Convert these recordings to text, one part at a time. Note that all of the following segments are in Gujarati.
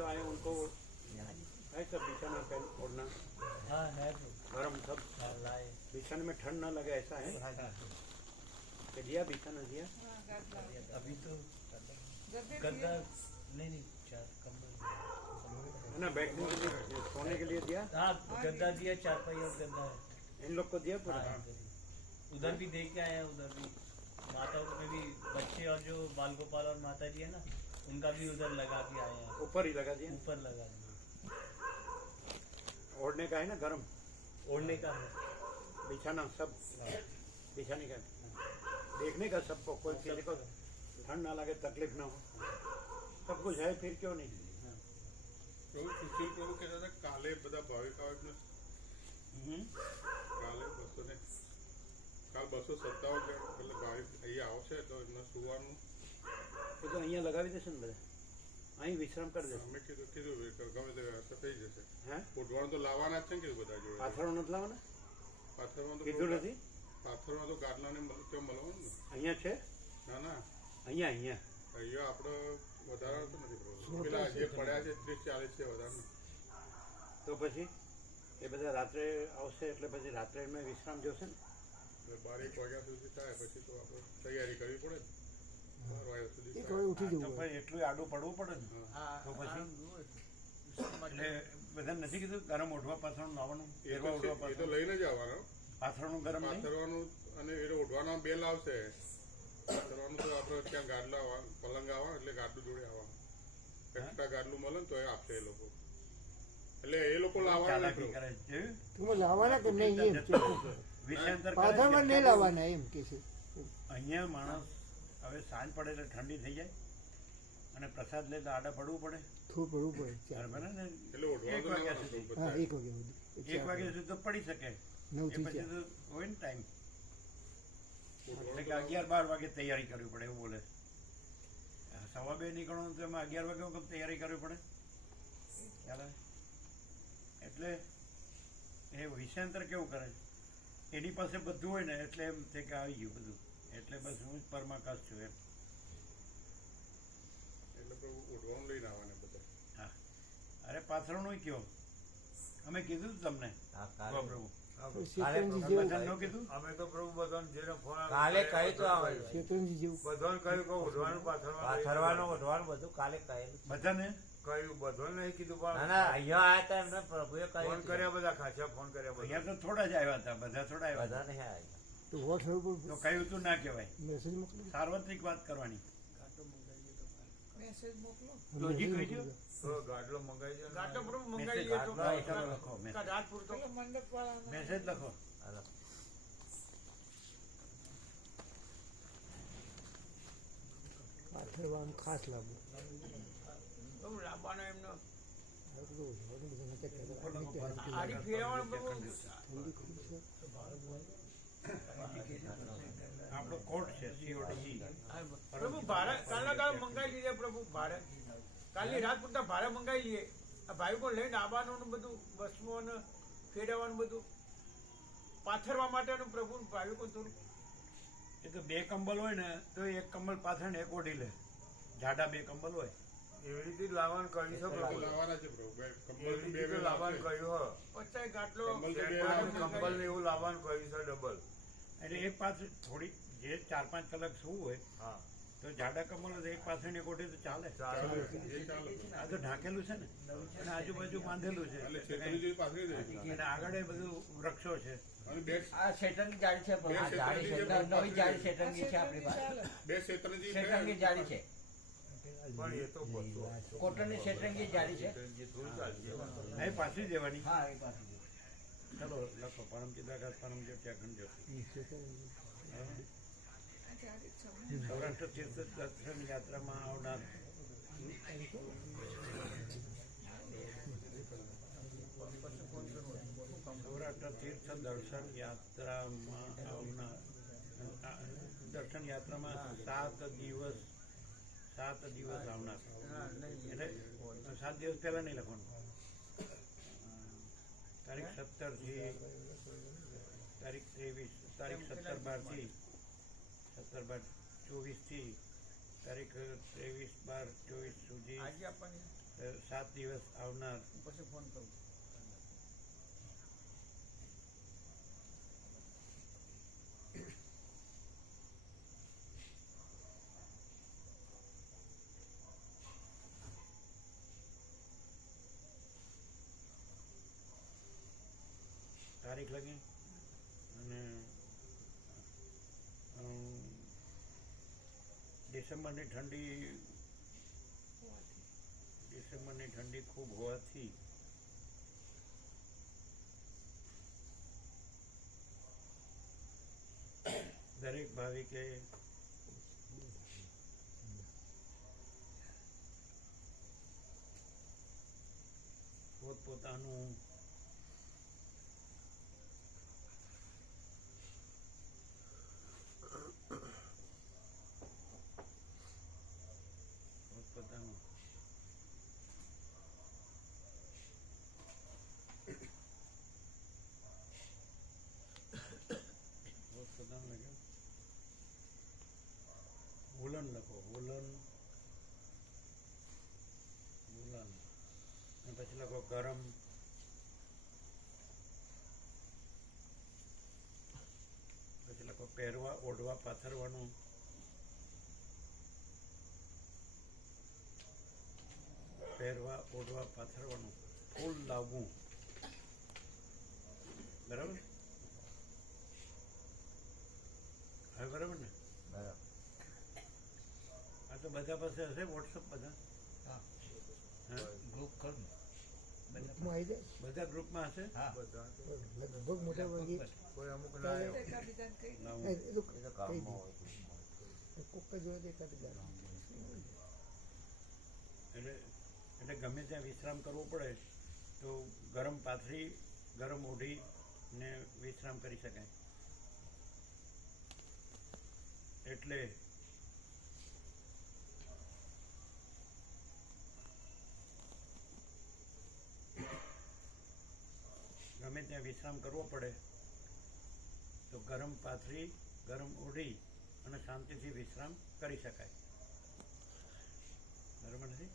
जो आए उनको है सब बिछाना पहन ओढ़ना? हाँ है गर्म सब लाए बिछाने में ठंड ना लगे ऐसा है कि दिया बिछाना दिया? अभी तो गद्दा नहीं चार कम्बल है ना बैठने के लिए सोने के लिए दिया? हाँ गद्दा दिया, चारपाई और गद्दा है इन लोग को दिया पूरा? उधर भी देख के आए हैं, उधर भी माता में भी बच्चे और जो बाल गोपाल और माता जी है ना उनका भी उधर लगा के आए हैं। ऊपर ही लगा दिया? ऊपर लगा दिया। ओढ़ने का है ना गर्म? ओढ़ने का है, बिछाना सब बिछाने का देखने का सबको, कोई किसी को ठंड ना लगे तकलीफ ना हो, सब कुछ है फिर क्यों नहीं? પ્રભુ કહેતા હતા કાલે બધા ભાવિકાઓ કાલે 200 કાલ 257 એટલે ભાવિક અહીંયા આવશે તો એમને સુવાનું એ તો અહીંયા લગાવી દેશે ને બધા, અહીં વિશ્રામ કરી દેશે. અમે કીધું ગમે તે વ્યવસ્થા થઈ જશે. હે ઉઠવાનું તો લાવવાના જ છે ને કીધું બધા જોડે. પાથરો નથી લાવવાના? પાથરમાં તો કીધું નથી? પાથરમાં તો ગાદલાને ત્યાં મળવાનું ને. અહીંયા છે? ના ના અહીંયા અહીંયા અહીંયા આપણે વધારે તો નથી પ્રભુ. પેલા જે પડ્યા છે 30-40 છે વધારે. તો પછી એ બધા રાત્રે આવશે એટલે પછી રાત્રે એમને વિશ્રામ જોશે ને? 12-1 વાગ્યા સુધી થાય પછી તો આપણે તૈયારી કરવી પડે ને. 12 વાગ્યા સુધી તો પછી એટલું આડું પડવું પડે ને. તો પછી એટલે બધા નથી કીધું ગરમ ઓઢવા પાથરણું લાવવાનું? એ તો લઈને જ આવવાનો. પાથરણું ગરમ પાથરવાનું અને એ ઓઢવાનો બે લાવશે. પાથરવાનું તો આપણે ત્યાં ગાડલા પલંગ આવવા એટલે ગાડલું જોડે આવવાનું. એક્સ્ટ્રા ગાડલું મળે ને તો એ આપશે એ લોકો. એટલે એ લોકો લાવવાના કે નહીં એમ પાથરમાં નહીં લાવવાના એમ કે છે. અહીંયા માણસ હવે સાંજ પડે એટલે ઠંડી થઈ જાય અને પ્રસાદ લે તો આડા પડવું પડે, થોડું પડવું પડે. બરાબર ને? એટલે 1 વાગ્યા સુધી, હા 1 વાગ્યા સુધી 1 વાગ્યા સુધી તો પડી શકે. 9 થી પછી તો હોય ને ટાઈમ, એટલે કે 11-12 વાગે તૈયારી કરવી પડે એવું બોલે. 2:15 નીકળવાનું તો એમાં 11 વાગે વખત તૈયારી કરવી પડે, ખ્યાલ આવે? એટલે એ વિષયાંતર કેવું કરે છે, એની પાસે બધું હોય ને એટલે એમ છે કે આવી ગયું બધું, એટલે બસ હું જ પરમાકાશ છું એમ. એટલે ઓઢવાનું લઈને આવવાના બધા. હા, અરે પાથરણું કયો અમે કીધું તમને પ્રભુ? અમે તો પ્રભુ બધાને જેને ફોન કાલે કહી તો આવે શેતરંજી જેવું બધાને કહ્યું કે ઓઢવાનું પાથરવાનું ઓઢવાનું બધું કાલે કહેલું બધાને કહ્યું બધું નહીં કીધું ના પણ ના અહીંયા આયા હતા એમને પ્રભુએ ફોન કહ્યું કર્યા બધા ખાસા ફોન કર્યા બધા અહીંયા તો થોડા જ આવ્યા હતા, બધા થોડા આવ્યા બધા હતા. નહીં આવ્યા. તો વોટ્સએપ તો પર કહ્યું તું ના કહેવાય, મેસેજ મોકલો. સાર્વત્રિક વાત કરવાની. મેસેજ લોજી કહી દો. તો ગાડલો મંગાવી દે ગાટો પ્રભુ મેસેજ મંગાવી લે તો લખો, રાત પૂરતો મેસેજ લખો. હાલો. પાથરવાનું ખાસ લાવવું. પ્રભુ લાવવાનો એમનો ઠંડી આડી ફેરવાનો પ્રભુ આપણો કોટ છે COD. પ્રભુ ભારે કાલના કાલ મંગાવી લીધે પ્રભુ ભારે કાલની રાત પૂરતા ભારે મંગાવી લઈએ. આ ભાઈઓ લઈને આવવાનું ને બધું બસમાં ને ફેરવવાનું બધું પાથરવા માટેનું પ્રભુ ભાઈઓ થોડું એ તો 2 કંબલ હોય ને તો 1 કંબલ પાથરણ 1 ઓઢી લે. જાડા 2 કંબલ હોય એવી રીતે જ લાવવાનું કહ્યું છે પ્રભુ. લાવવાના છે પ્રભુ. એવી રીતે લાવવાનું કહ્યું હ પચાસ ગાટલો કંબલ ને એવું લાવવાનું કહ્યું છે ડબલ. એટલે એક પાથર થોડી જે 4-5 કલાક સૂવું હોય હા તો જાડા કંબલ હોય તો એક પાથરણ 1 ઓઢે તો ચાલે. એ ચાલે. આ તો ઢાંકેલું છે ને અને આજુબાજુ બાંધેલું છે એટલે છેતરી જેવી પાથરી દે. અને આગળ એ બધું વૃક્ષો છે. અને બે આ શેતરંગી જાળી છે પણ. બે આ જાળી છે, શેતરંગી નવી જાળી શેતરંગી છે આપણી પાસે. શેતરંજી શેતરંગી જાળી છે, પણ એ તો બધું કોટનની શેતરંગી જાળી છે. થોડું ચાલશે. એ પાછી દેવાની. હા એ પાસે ચલો લખો પરમ ચિદાકાશ પરમ જ્યોત્યા ખંડ સૌરાષ્ટ્ર તીર્થ દર્શન યાત્રામાં આવનાર સૌરાષ્ટ્ર તીર્થ દર્શન યાત્રામાં આવનાર દર્શન યાત્રામાં 7 દિવસ આવનાર. એટલે 7 દિવસ પહેલા નહીં લખવાનું. તારીખ 17 થી તારીખ 23 તારીખ 17-12 થી તારીખ 23-12-24 સુધી આજે આપવાની 7 દિવસ આવનાર પછી ફોન કરું. તારીખ લગી અને ડિસેમ્બરની ઠંડી ખૂબ હોવાથી દરેક ભાવિકે પોતપોતાનું વૂલન લખો, વૂલન અને પછી લખો ગરમ, પછી લખો પહેરવા ઓઢવા પાથરવાનું, ફૂલ લાવવું. બરાબર, હવે બરાબર ને? બરાબર. આ તો બધા પાસે હશે વોટ્સઅપ બધા? હા. હા, ગ્રુપ કરું ને. ગ્રુપમાં આવી જાય બધા ગ્રુપમાં હશે. હા. બધા લગભગ મોટા ભાગે કોઈ અમુક ના આવ્યો. લાવું. એ તો એ તો કામમાં હોય. કોક જ હોય તો એકાદ ગાડી. એટલે ગમે ત્યાં વિશ્રામ કરવો પડે તો ગરમ પાથરી, ગરમ ઓઢી ને વિશ્રામ કરી શકાય. એટલે ગમે ત્યાં વિશ્રામ કરવો પડે તો ગરમ પાથરી, ગરમ ઓઢી અને શાંતિથી વિશ્રામ કરી શકાય. બરાબર નથી?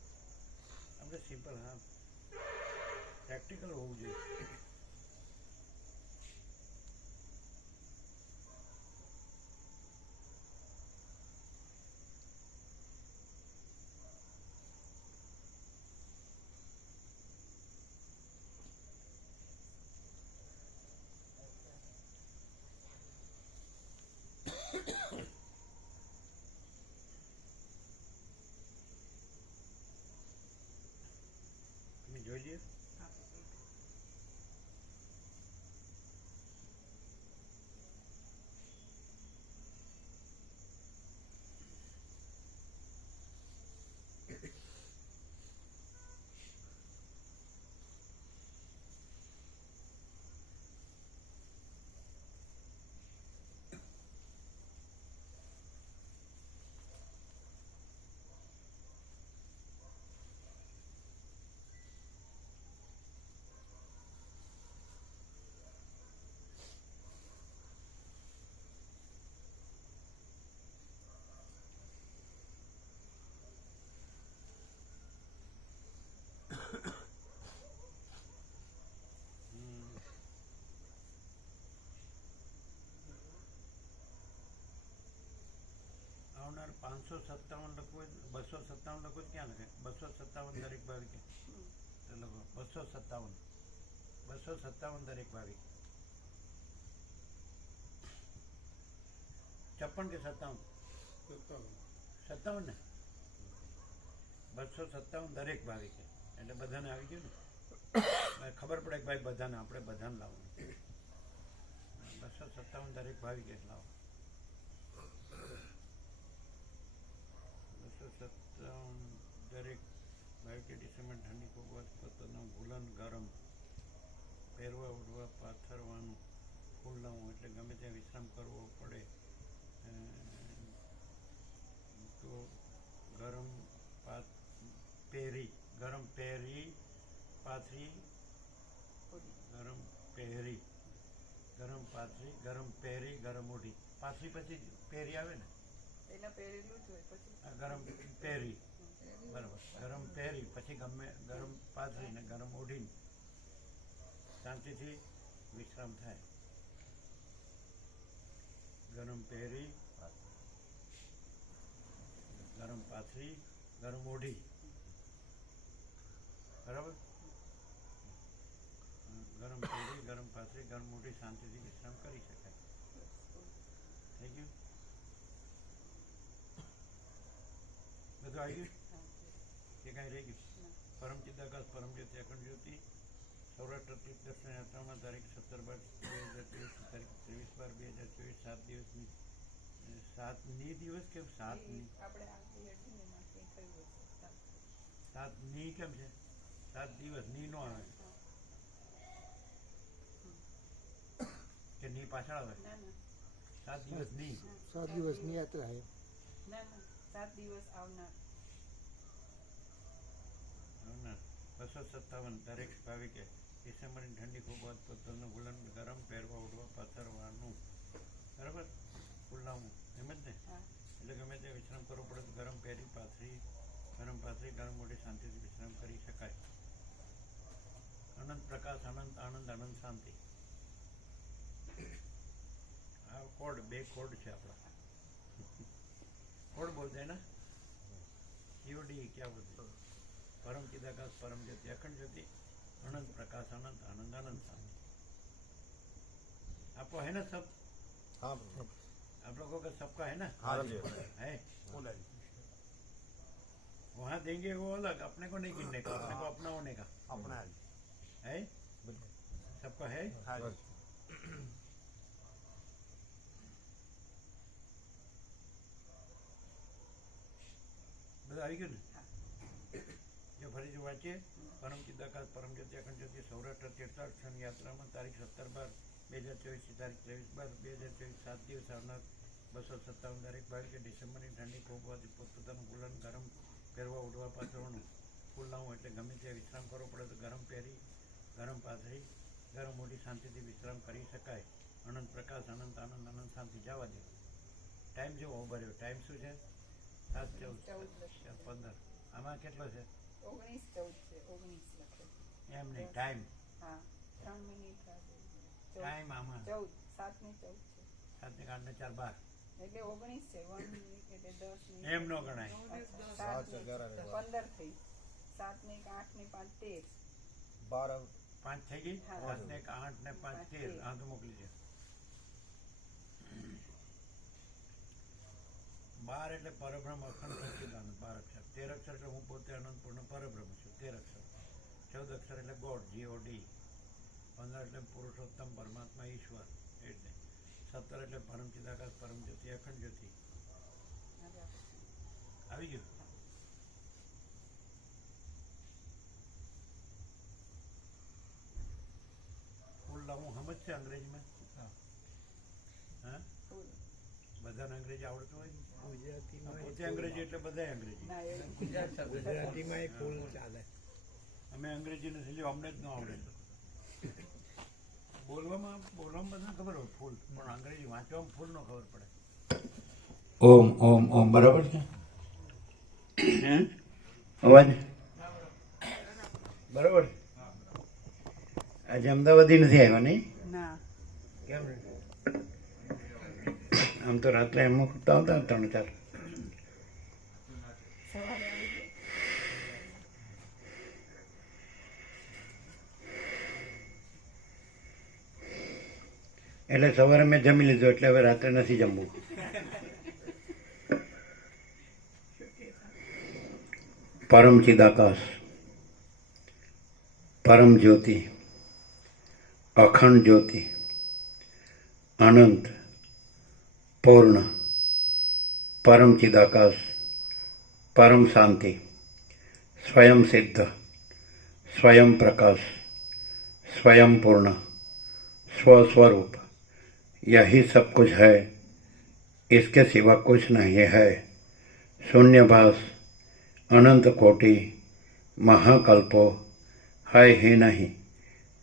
આપણે સિમ્પલ, હા, પ્રેક્ટિકલ હોવું જોઈએ. તમે જોઈ લઈએ. આવનાર 557 લખવું હોય, 257 લખવું હોય ક્યાં લખે? 257 દરેક ભાવિકે તો લખો 257 દરેક ભાવિક. 56 કે 57? 57 ને? 257 દરેક ભાવિકે એટલે બધાને આવી ગયું ને? ખબર પડે કે ભાઈ બધાને, આપણે બધાને લાવવાનું. 257 દરેક ભાવિકે લાવો. 257 દરેક ભાવિકે ડિસેમ્બર ઠંડી ખૂબ પોતાનું વૂલન ગરમ, પહેરવા ઓઢવા પાથરવાનું, ફૂલ લાવવું એટલે ગમે ત્યાં વિશ્રામ કરવો પડે તો ગરમ પહેરી, પાથરી, ગરમ ઓઢી. પાથરી પછી પહેરી આવે ને? એના પહેરેલું જ હોય પછી ગરમ પહેરી, બરાબર, ગરમ પહેરી પહેરી પછી ગરમ પાથરીને ગરમ ઓઢીને શાંતિથી વિશ્રામ થાય. ગરમ પહેરી, ગરમ પાથરી, ગરમ ઓઢી, બરાબર? ગરમ પહેરી, ગરમ પાથરી, ગરમ ઓઢી શાંતિથી વિશ્રામ કરી શકાય. થઈ ગયું? બધું આવી ગયું કે કાંઈ રહી ગયું? પરમ ચિદાકાશ પરમ જ્યોતિ અખંડ જ્યોતિ સૌરાષ્ટ્ર તીર્થ દર્શન યાત્રામાં તારીખ 17/12/2023 તારીખ 23/12/2024 7 દિવસની 7ની દિવસ કેમ 7ની 7ની કેમ છે? 7 દિવસ ની નો આવે કે ની પાછળ આવે? 7 દિવસ ની 7 દિવસની યાત્રા છે. 7 દિવસ આવનાર 257 તારીખ ભાવિકે ડિસેમ્બરની ઠંડી ખૂબ પોતાનું ગુલામ ગરમ પહેરવા ઉડવા પાથરવાનું, બરાબર? ખુલ્લાવું એમ જ ને? એટલે ગમે તે વિશ્રામ કરવો પડે તો ગરમ પહેરી ગરમ પાથરી ગરમ મોઢે શાંતિથી વિશ્રામ કરી શકાય. અનંત પ્રકાશ, અનંત આનંદ, અનંત શાંતિ. આ કોડ 2 કોડ છે આપણા. કોડ બોલते हैं ना, ईओडी क्या बोलते हैं? परम चिदाकाश परम ज्योति अखंड ज्योति अनंत प्रकाश अनंत आनंद अनंत शांति. आपको है ना सब? हाँ आप लोगों का सबका है ना? हाँ जी है. वहाँ देंगे वो अलग, अपने को नहीं गिनने का, अपने को अपना होने का अपना है. सबका है. हाँ जी બધા આવી ગયું ને? જો ફરીથી વાંચીએ. પરમ ચિદાકાશ પરમ જ્યોતિ અખંડ જ્યોતિ સૌરાષ્ટ્ર તીર્થદર્શન યાત્રામાં તારીખ 17/12/2024 તારીખ 23/12/2024 7 દિવસ આવનાર 257 તારીખ ભાવિકે ડિસેમ્બરની ઠંડી ખૂબ હોવાથી પોતપોતાનું ગુલામ ગરમ પહેરવા ઉડવા પાથરવાનું ખુલ્લાવું એટલે ગમે તે વિશ્રામ કરવો પડે તો ગરમ પહેરી ગરમ પાથરી ગરમ ઓઢી શાંતિથી વિશ્રામ કરી શકાય. અનંત પ્રકાશ અનંત આનંદ અનંત શાંતિ. જવા દે. ટાઈમ જેવો ભર્યો. ટાઈમ શું છે? 7:14 આમાં કેટલો છે? 19-14 છે. 19 લખે. એમ નહીં, ટાઈમ. હા 3 મિનિટ ટાઈમ આમાં 14 7 ને 14 છે. 7 ને 8 ને 4 12 એટલે 19 છે. 1 મિનિટ એટલે 10 મિનિટ. એમ નો ગણાય. 15 થઈ. 7 ને 8 ને 5 13 12 5 થઈ ગઈ. હા. 7 ને 8 ને 5 13. હા તો મોકલી દે. 12 એટલે પરબ્રહ્મ અખંડ સચ્ચિદાનંદ 12 અક્ષર. 13 અક્ષર એટલે હું પોતે અનંત પૂર્ણ પરબ્રહ્મ છું. 13 અક્ષર. 14 અક્ષર એટલે ગોડ, GOD. 15 એટલે પુરુષોત્તમ પરમાત્મા ઈશ્વર એટલે. 17 એટલે પરમ ચિદાકાશ પરમ જ્યોતિ અખંડ જ્યોતિ. આવી ગયું? ફૂલ લાવું સમજ છે અંગ્રેજીમાં? હા બધાને અંગ્રેજી આવડતું હોય? પોતે અંગ્રેજી એટલે બધા અંગ્રેજી. ના એવું ગુજરાતીમાં ફૂલ ચાલે. અમે અંગ્રેજી નથી લ્યો, અમને જ ન આવડે. બોલવામાં બધાને ખબર હોય ફૂલ, પણ અંગ્રેજી વાંચવામાં ફૂલ ન ખબર પડે. ઓમ ઓમ ઓમ બરાબર છે? અવાજ બરાબર? આજે અમદાવાદી નથી આવ્યા નહીં? ના કેમ? આમ તો રાત્રે એમ કરતા હતા 3-4. સવારે આવી ગયો. એટલે સવારે મેં જમી લીધું એટલે હવે રાત્રે નથી જમવું. પરમ ચિદાકાશ પરમ જ્યોતિ અખંડ જ્યોતિ અનંત પૂર્ણ પરમ ચિદાકાશ परम शांति स्वयं सिद्ध स्वयं प्रकाश स्वयं पूर्ण स्वस्वरूप यही सब कुछ है, इसके सिवा कुछ नहीं है। शून्यभास अनंत कोटि महाकल्पो है ही नहीं।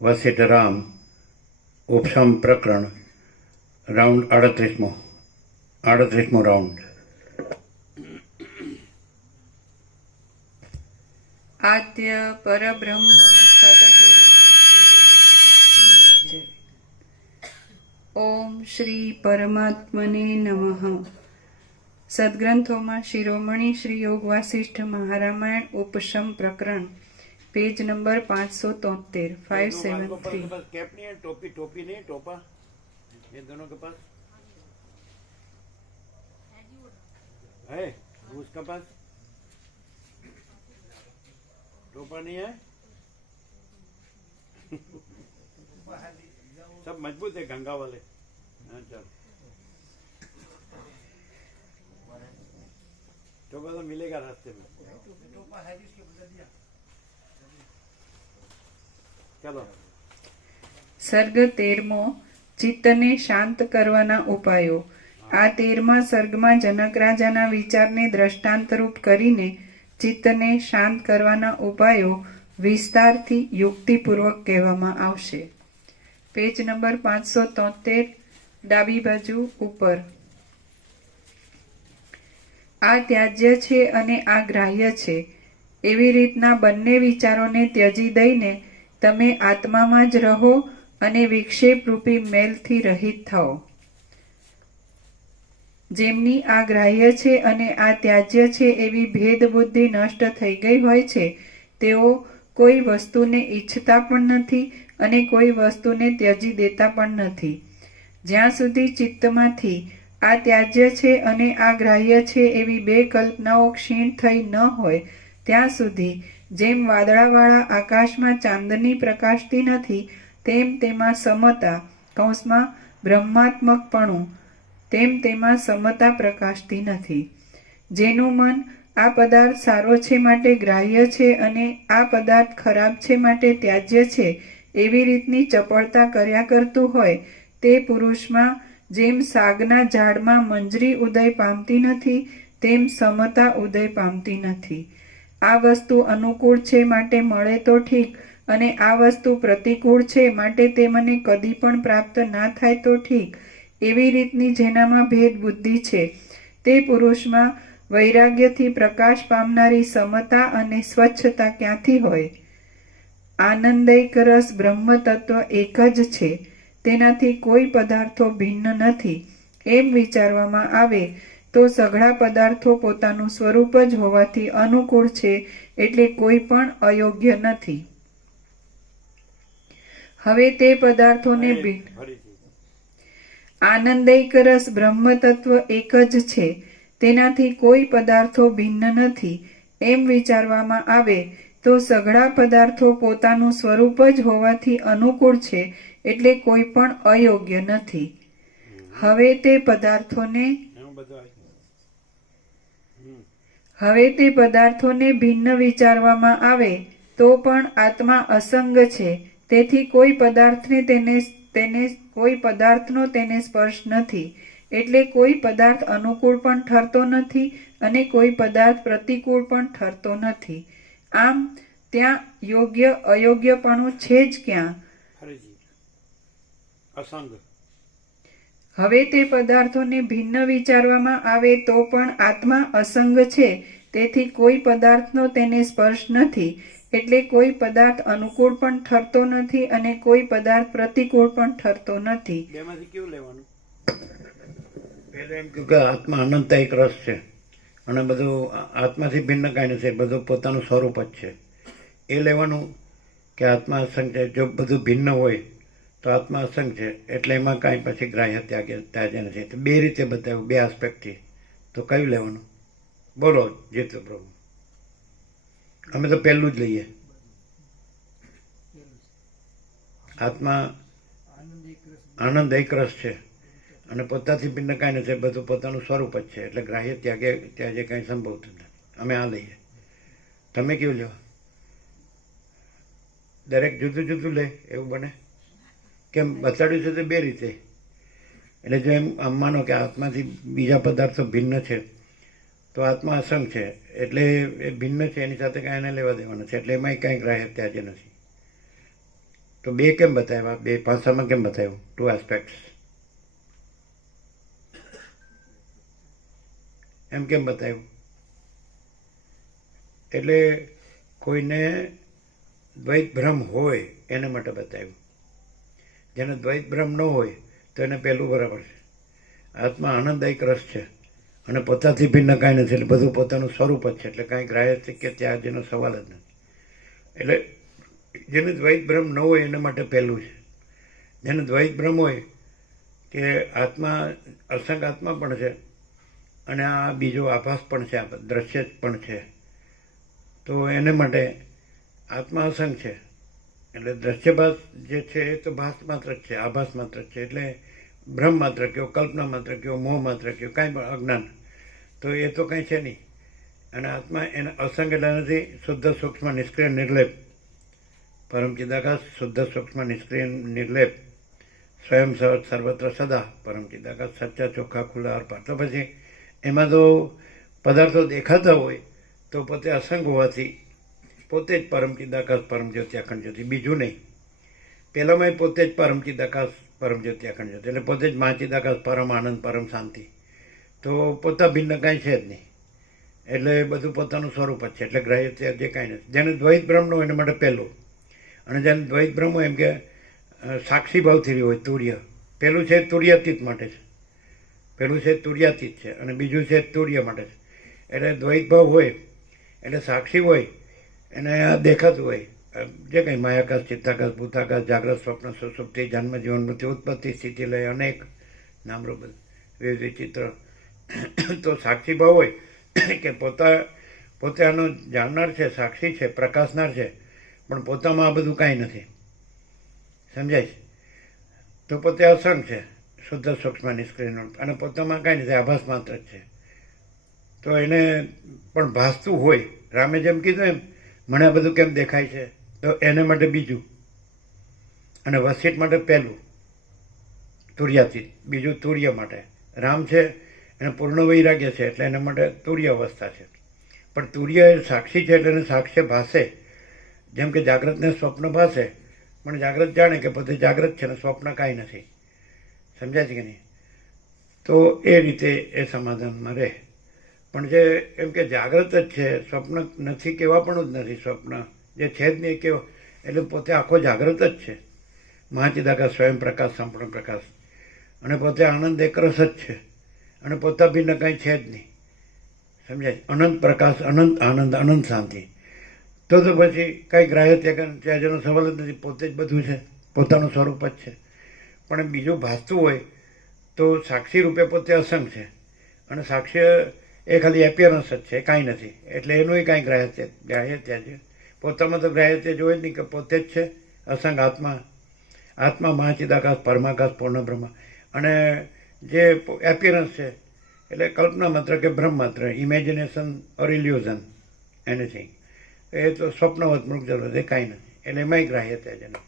वशिष्ठ राम उपशम प्रकरण राउंड 38मो राउंड। આદ્ય પરબ્રહ્મ સદગુરુ દેવ. ઓમ શ્રી પરમાત્મને નમઃ. સદગ્રંથોમાં શિરોમણી શ્રી યોગ વાસિષ્ઠ મહારામાયણ ઉપશમ પ્રકરણ पेज नंबर 573 573. कैप नहीं है, टोपी टोपी नहीं, टोपा ये दोनों के पास है, उसका पास टोपा नहीं है. सब मजबूत है गंगा वाले. हाँ चल, टोपा तो मिलेगा रास्ते में. चलो. સર્ગ 13મો ચિત્તને શાંત કરવાના ઉપાયો. આ 13મા સર્ગમાં જનક રાજાના વિચારને દ્રષ્ટાંતરૂપ કરીને ચિત્તને શાંત કરવાના ઉપાયો વિસ્તારથી યુક્તિપૂર્વક કહેવામાં આવશે. પેજ નંબર 573, ડાબી બાજુ ઉપર. આ ત્યાજ્ય છે અને આ ગ્રાહ્ય છે એવી રીતના બંને વિચારોને ત્યજી દઈને તમે આત્મામાં જ રહો અને વિક્ષેપરૂપી મેલથી રહિત થાઓ. જેમની આ ગ્રાહ્ય છે અને આ ત્યાજ્ય છે એવી ભેદ બુદ્ધિ નષ્ટ થઈ ગઈ હોય છે તેઓ કોઈ વસ્તુને ઈચ્છતા પણ નથી અને કોઈ વસ્તુને ત્યજી દેતા પણ નથી. જ્યાં સુધી ચિત્તમાંથી આ ત્યાજ્ય છે અને આ ગ્રાહ્ય છે એવી બે કલ્પનાઓ ક્ષીણ થઈ ન હોય ત્યાં સુધી જેમ વાદળાવાળા આકાશમાં ચાંદની પ્રકાશતી નથી તેમ તેમાં સમતા કૌંસમાં બ્રહ્માત્મકપણું તેમ તેમાં સમતા પ્રકાશતી નથી. જેનું મન આ પદાર્થ સારો છે માટે ગ્રાહ્ય છે અને આ પદાર્થ ખરાબ છે માટે ત્યાજ્ય છે એવી રીતની ચપળતા કર્યા કરતું હોય તે પુરુષમાં જેમ સાગના ઝાડમાં મંજરી ઉદય પામતી નથી તેમ સમતા ઉદય પામતી નથી. આ વસ્તુ અનુકૂળ છે માટે મળે તો ઠીક અને આ વસ્તુ પ્રતિકૂળ છે માટે તે મને કદી પણ પ્રાપ્ત ના થાય તો ઠીક એવી રીતની જેનામાં ભેદ બુદ્ધિ છે તે પુરુષમાં વૈરાગ્યથી પ્રકાશ પામનારી સમતા અને સ્વચ્છતા ક્યાંથી હોય? આનંદૈક રસ બ્રહ્મ તત્વ એક જ છે, તેનાથી કોઈ પદાર્થો ભિન્ન નથી એમ વિચારવામાં આવે તો સઘળા પદાર્થો પોતાનું સ્વરૂપ જ હોવાથી અનુકૂળ છે એટલે કોઈ પણ અયોગ્ય નથી. હવે તે પદાર્થોને આનંદૈક રસ બ્રહ્મ તત્વ એક જ છે, તેનાથી કોઈ પદાર્થો ભિન્ન નથી એમ વિચારવામાં આવે તો સઘળા પદાર્થો પોતાનું સ્વરૂપ જ હોવાથી અનુકૂળ છે એટલે કોઈ પણ અયોગ્ય નથી. હવે તે પદાર્થોને ભિન્ન વિચારવામાં આવે તો પણ આત્મા અસંગ છે, તેથી કોઈ પદાર્થનો તેને સ્પર્શ નથી એટલે કોઈ પદાર્થ અનુકૂળ પણ ઠરતો નથી અને કોઈ પદાર્થ પ્રતિકૂળ પણ ઠરતો નથી. આમ ત્યાં યોગ્ય અયોગ્યપણું છે જ ક્યાં? અસંગ. હવે તે પદાર્થોને ભિન્ન વિચારવામાં આવે તો પણ આત્મા અસંગ છે, તેથી કોઈ પદાર્થનો તેને સ્પર્શ નથી એટલે કોઈ પદાર્થ અનુકૂળ પણ ઠરતો નથી અને કોઈ પદાર્થ પ્રતિકૂળ પણ ઠરતો નથી. બેમાંથી કેવું લેવાનું? પહેલું એમ કે આત્મા અનંત એક રસ છે અને બધું આત્માથી ભિન્ન કાંઈ નથી, બધું પોતાનું સ્વરૂપ જ છે એ લેવાનું કે આત્મા અસંગ છે. જો બધું ભિન્ન હોય તો આત્મા અસંગ છે એટલે એમાં કાંઈ પછી ગ્રાહ્ય ત્યાજ્ય નથી. તો બે રીતે બતાવ્યું, બે આસ્પેક્ટથી. તો કયું લેવાનું? બોલો જીતુ પ્રભુ. અમે તો પહેલું જ લઈએ. આત્મા આનંદ એક રસ છે અને પોતાથી ભિન્ન કાંઈ નથી, બધું પોતાનું સ્વરૂપ જ છે એટલે ગ્રાહ્ય ત્યાજ્ય કાંઈ સંભવતું નથી. અમે આ લઈએ. તમે કેવું લો? દરેક જુદું જુદું લે એવું બને? કેમ બતાડ્યું છે તો બે રીતે. એટલે જો એમ માનો કે આત્માથી બીજા પદાર્થો ભિન્ન છે તો આત્મા અસંગ છે એટલે એ ભિન્ન છે, એની સાથે કાંઈ એને લેવા દેવાનું છે એટલે એમાંય કાંઈ ગ્રાહ્ય ત્યાજ્ય નથી. તો બે કેમ બતાવ્યા? બે ભાષામાં કેમ બતાવ્યું? ટુ એસ્પેક્ટ્સ એમ કેમ બતાવ્યું? એટલે કોઈને દ્વૈત ભ્રમ હોય એને માટે બતાવ્યું. જેને દ્વૈત ભ્રમ ન હોય તો એને પહેલું બરાબર છે. આત્મા આનંદદાયક રસ છે અને પોતાથી ભિન્ન કાંઈ નથી, એટલે બધું પોતાનું સ્વરૂપ જ છે, એટલે કાંઈ ગ્રાહ્ય કે ત્યાં જેનો સવાલ જ નથી. એટલે જેને દ્વૈત ભ્રમ ન હોય એના માટે પહેલું છે. જેને દ્વૈત ભ્રમ હોય કે આત્મા અસંગ આત્મા પણ છે અને આ બીજો આભાસ પણ છે, આ દ્રશ્ય પણ છે, તો એને માટે આત્મા અસંગ છે. એટલે દ્રશ્યભાસ જે છે એ તો ભાસ માત્ર જ છે, આભાસ માત્ર જ છે. એટલે ભ્રમ માત્ર કયો, કલ્પના માત્ર કયો, મોહ માત્ર કયો, કાંઈ પણ અજ્ઞાન, તો એ તો કંઈ છે નહીં. અને આત્મા એને અસંગ એટલે નથી, શુદ્ધ સૂક્ષ્મ નિષ્ક્રિય નિર્લેપ, પરમ ચિદાકાશ, શુદ્ધ સૂક્ષ્મ નિષ્ક્રિય નિર્લેપ, સ્વયં સર્વત્ર સદા, પરમ ચિદાકાશ, સચ્ચા ચોખ્ખા ખુલ્લા અર્પા. તો પછી એમાં તો પદાર્થો દેખાતા હોય તો પોતે અસંગ હોવાથી પોતે જ પરમ ચિદાકાશ, પરમ જ્યોતિ, અખંડ જ્યોતિ, બીજું નહીં. પહેલામાં પોતે જ પરમ ચિદાકાશ, પરમ જ્યોતિ, અખંડ જ્યોતિ, એટલે પોતે જ મહાચિદાકાશ, પરમ આનંદ, પરમ શાંતિ. તો પોતા ભિન્ન કાંઈ છે જ નહીં, એટલે બધું પોતાનું સ્વરૂપ જ છે. એટલે ગ્રાહ્ય જે કાંઈ નથી. જેને દ્વૈત ભ્રમ ન હોય એના માટે પહેલું. અને જેને દ્વૈત ભ્રમ હોય એમ કે સાક્ષી ભાવથી હોય તુર્ય, પહેલું છે તુર્યાતીત માટે છે, પહેલું છે તુર્યાતીત છે અને બીજું છે તુર્ય માટે છે. એટલે દ્વૈત ભાવ હોય એટલે સાક્ષી હોય એને દેખાતું હોય જે કંઈ માયાકાશ, ચિત્તાકાશ, ભૂતાકાશ, જાગ્રત, સ્વપ્ન, સુષુપ્તિ, જન્મ, જીવન, મૃત્યુ, ઉત્પત્તિ, સ્થિતિ, લય, અનેક નામરૂપ વિવિધ વિચિત્ર. તો સાક્ષી ભાવ હોય કે પોતે આનો જાણનાર છે, સાક્ષી છે, પ્રકાશનાર છે, પણ પોતામાં આ બધું કાંઈ નથી. સમજાય છે? તો પોતે અસંગ છે, શુદ્ધ સૂક્ષ્મ નિષ્ક્રિય, અને પોતામાં કાંઈ નથી, આભાસ માત્ર જ છે. તો એને પણ ભાસતું હોય, રામે જેમ કીધું એમ, મને આ બધું કેમ દેખાય છે, તો એને માટે બીજું, અને વસિષ્ઠ માટે પહેલું તુર્યાતીત, બીજું તુર્ય માટે. રામ છે એને પૂર્ણ વૈરાગ્ય છે એટલે એના માટે તુર્ય અવસ્થા છે. પણ તુર્ય સાક્ષી છે એટલે એને સાક્ષ્ય ભાસે. જેમ કે જાગ્રતને સ્વપ્ન ભાસે, પણ જાગ્રત જાણે કે પોતે જાગ્રત છે ને સ્વપ્ન કાંઈ નથી. સમજાય છે કે નહીં? તો એ રીતે એ સમાધાનમાં રહે. પણ જે એમ કે જાગ્રત જ છે, સ્વપ્ન નથી કેવા પણ જ નથી, સ્વપ્ન જે છે જ નહીં કેવો, એટલે પોતે આખો જાગ્રત જ છે, મહાચિદાકાશ, સ્વયં પ્રકાશ, સંપૂર્ણ પ્રકાશ, અને પોતે આનંદ એકરસ જ છે, અને પોતા ભિન્ન કાંઈ છે જ નહીં. સમજાય? અનંત પ્રકાશ, અનંત આનંદ, અનંત શાંતિ. તો પછી કાંઈ ગ્રાહ્ય ત્યાં જેનો સવાલ જ નથી, પોતે જ બધું છે, પોતાનું સ્વરૂપ જ છે. પણ બીજું ભાસતું હોય તો સાક્ષી રૂપે પોતે અસંગ છે, અને સાક્ષ્ય એ ખાલી એપિયરન્સ જ છે, કાંઈ નથી. એટલે એનું કાંઈ ગ્રાહ્ય ત્યાં છે. પોતામાં તો ગ્રાહ્ય ત્યાં જોવે જ નહીં કે પોતે જ છે, અસંગ આત્મા, આત્મા મહાચિદાકાશ, પરમાકાશ, પૂર્ણ બ્રહ્મ. અને જે એપિયરન્સ છે એટલે કલ્પના માત્ર કે ભ્રમ માત્ર, ઇમેજિનેશન ઓર ઇલ્યુઝન, એનીથિંગ, એ તો સ્વપ્નવત મૃગજળ, એ કાંઈ નથી. એટલે એમાંય ગ્રાહ્ય ત્યાં જ નથી.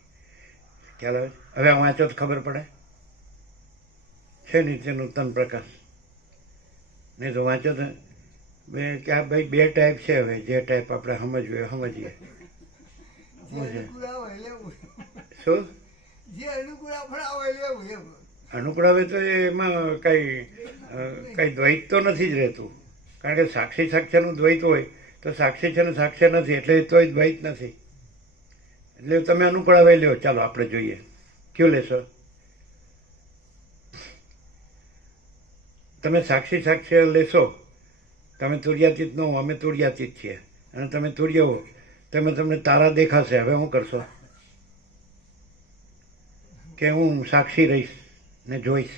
ખ્યાલ આવે? હવે આ વાંચો તો ખબર પડે છે નીચે નૂતન પ્રકાશ. નહીં તો વાંચો તો કે આ ભાઈ બે ટાઈપ છે. હવે જે ટાઈપ આપણે સમજવું સમજીએ. શું અનુકૂળ આવે તો એમાં કઈ દ્વૈત તો નથી જ રહેતું. કારણ કે સાક્ષી સાક્ષ્યનું દ્વૈત હોય તો સાક્ષી છે ને સાક્ષ્ય નથી, એટલે તોય દ્વૈત નથી. એટલે તમે અનુકૂળ આવે લ્યો. ચાલો આપણે જોઈએ કયું લેશો. તમે સાક્ષી સાક્ષ્ય લેશો, તમે તુર્યાતીત ન હો, અમે તુર્યાતીત છીએ, અને તમે તુર્ય હો, તમને તારા દેખાશે. હવે શું કરશો? કે હું સાક્ષી રહીશ ને જોઈશ,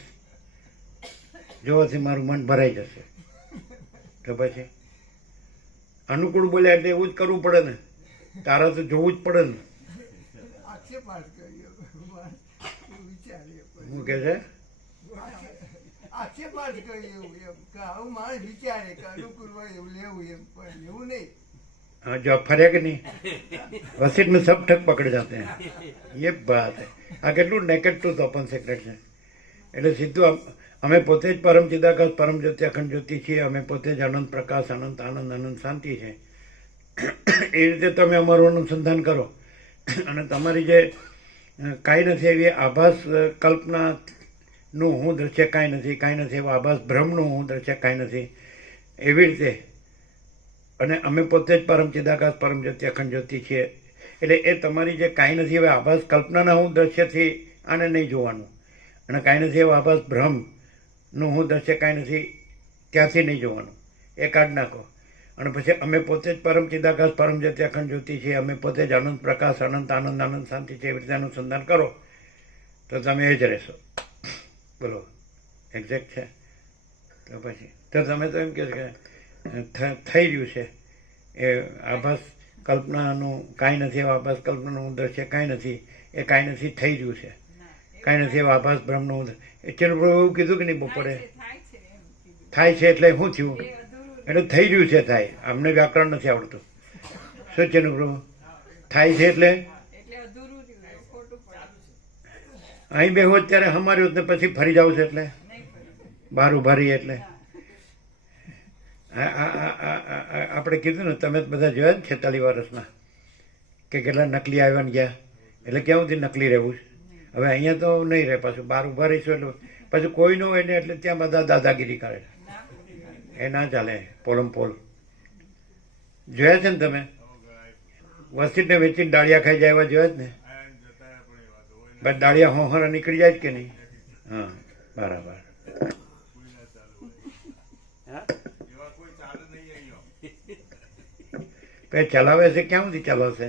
જોવાથી મારું મન ભરાઈ જશે. તો પછી અનુકૂળ બોલ્યા એટલે એવું જ કરવું પડે ને, તારા તો જોવું જ પડે ને. શું કે છે? हाँ जो फर्या कि नहीं, वसीट में सब ठग पकड़ जाते हैं. ये बात है. આ કેટલું નેકેડ ટ્રુથ ઓપન સિક્રેટ છે. એટલે સીધું અમે પોતે જ પરમ ચિદાકાશ, પરમ જ્યોતિ, અખંડ જ્યોતિ છીએ. અમે પોતે જ અનંત પ્રકાશ, અનંત આનંદ, અનંત શાંતિ છે. એ રીતે તમે અમારું અનુસંધાન કરો, અને તમારી જે કાંઈ નથી એવી આભાસ કલ્પનાનું હું દ્રશ્ય કાંઈ નથી, કાંઈ નથી એવો આભાસ ભ્રમનું હું દ્રશ્ય કાંઈ નથી, એવી રીતે અને અમે પોતે જ પરમ ચિદાકાશ પરમ જ્યોતિ અખંડ જ્યોતિ છીએ. એટલે એ તમારી જે કાંઈ નથી હવે આભાસ કલ્પનાના હું દ્રશ્યથી આને નહીં જોવાનું, અને કાંઈ નથી હવે આભાસ ભ્રમનું હું દ્રશ્ય કાંઈ નથી ત્યાંથી નહીં જોવાનું, એ કાઢ નાખો. અને પછી અમે પોતે જ પરમ ચિદાકાશ પરમ જ્યોતિ અખંડ જ્યોતિ છીએ, અમે પોતે જ આનંદ પ્રકાશ અનંત આનંદ આનંદ શાંતિ છે, એવી રીતે અનુસંધાન કરો તો તમે એ જ રહેશો. બોલો એક્ઝેક્ટ છે? તો પછી તો તમે તો એમ કહો કે થઈ રહ્યું છે એ આભાસ કલ્પનાનું કાંઈ નથી, એવા આભાસ કલ્પનાનું દ્રશ્ય કાંઈ નથી, એ કાંઈ નથી થઈ રહ્યું છે, કાંઈ નથી એવા આભાસ બ્રહ્મનું. એ ચેનું એવું કીધું કે નહીં બપોરે થાય છે એટલે શું થયું? એટલે થઈ રહ્યું છે થાય. અમને વ્યાકરણ નથી આવડતું. શું છે પ્રભુ? થાય છે એટલે અહીં બેહો ત્યારે હમાર્યું ને પછી ફરી જાવ છે એટલે બહાર ઉભારી એટલે આપણે કીધું ને, તમે બધા જોયા ને 46 વર્ષના કે કેટલા નકલી આવ્યા ને ગયા, એટલે ક્યાં સુધી નકલી રહેવું છે? હવે અહીંયા તો નહીં રહે, પાછું બહાર ઉભા રહીશું એટલે પાછું કોઈ ન હોય ને એટલે ત્યાં બધા દાદાગીરી કરે, એ ના ચાલે. પોલમ પોલ જોયા છે ને તમે? વસ્તીને વેચીને ડાળિયા ખાઈ જાય એવા જોયા જ ને? બસ ડાળિયા હોહરા નીકળી જાય જ કે નહીં? હા બરાબર. ચલાવે છે ક્યાં સુધી ચલાવશે?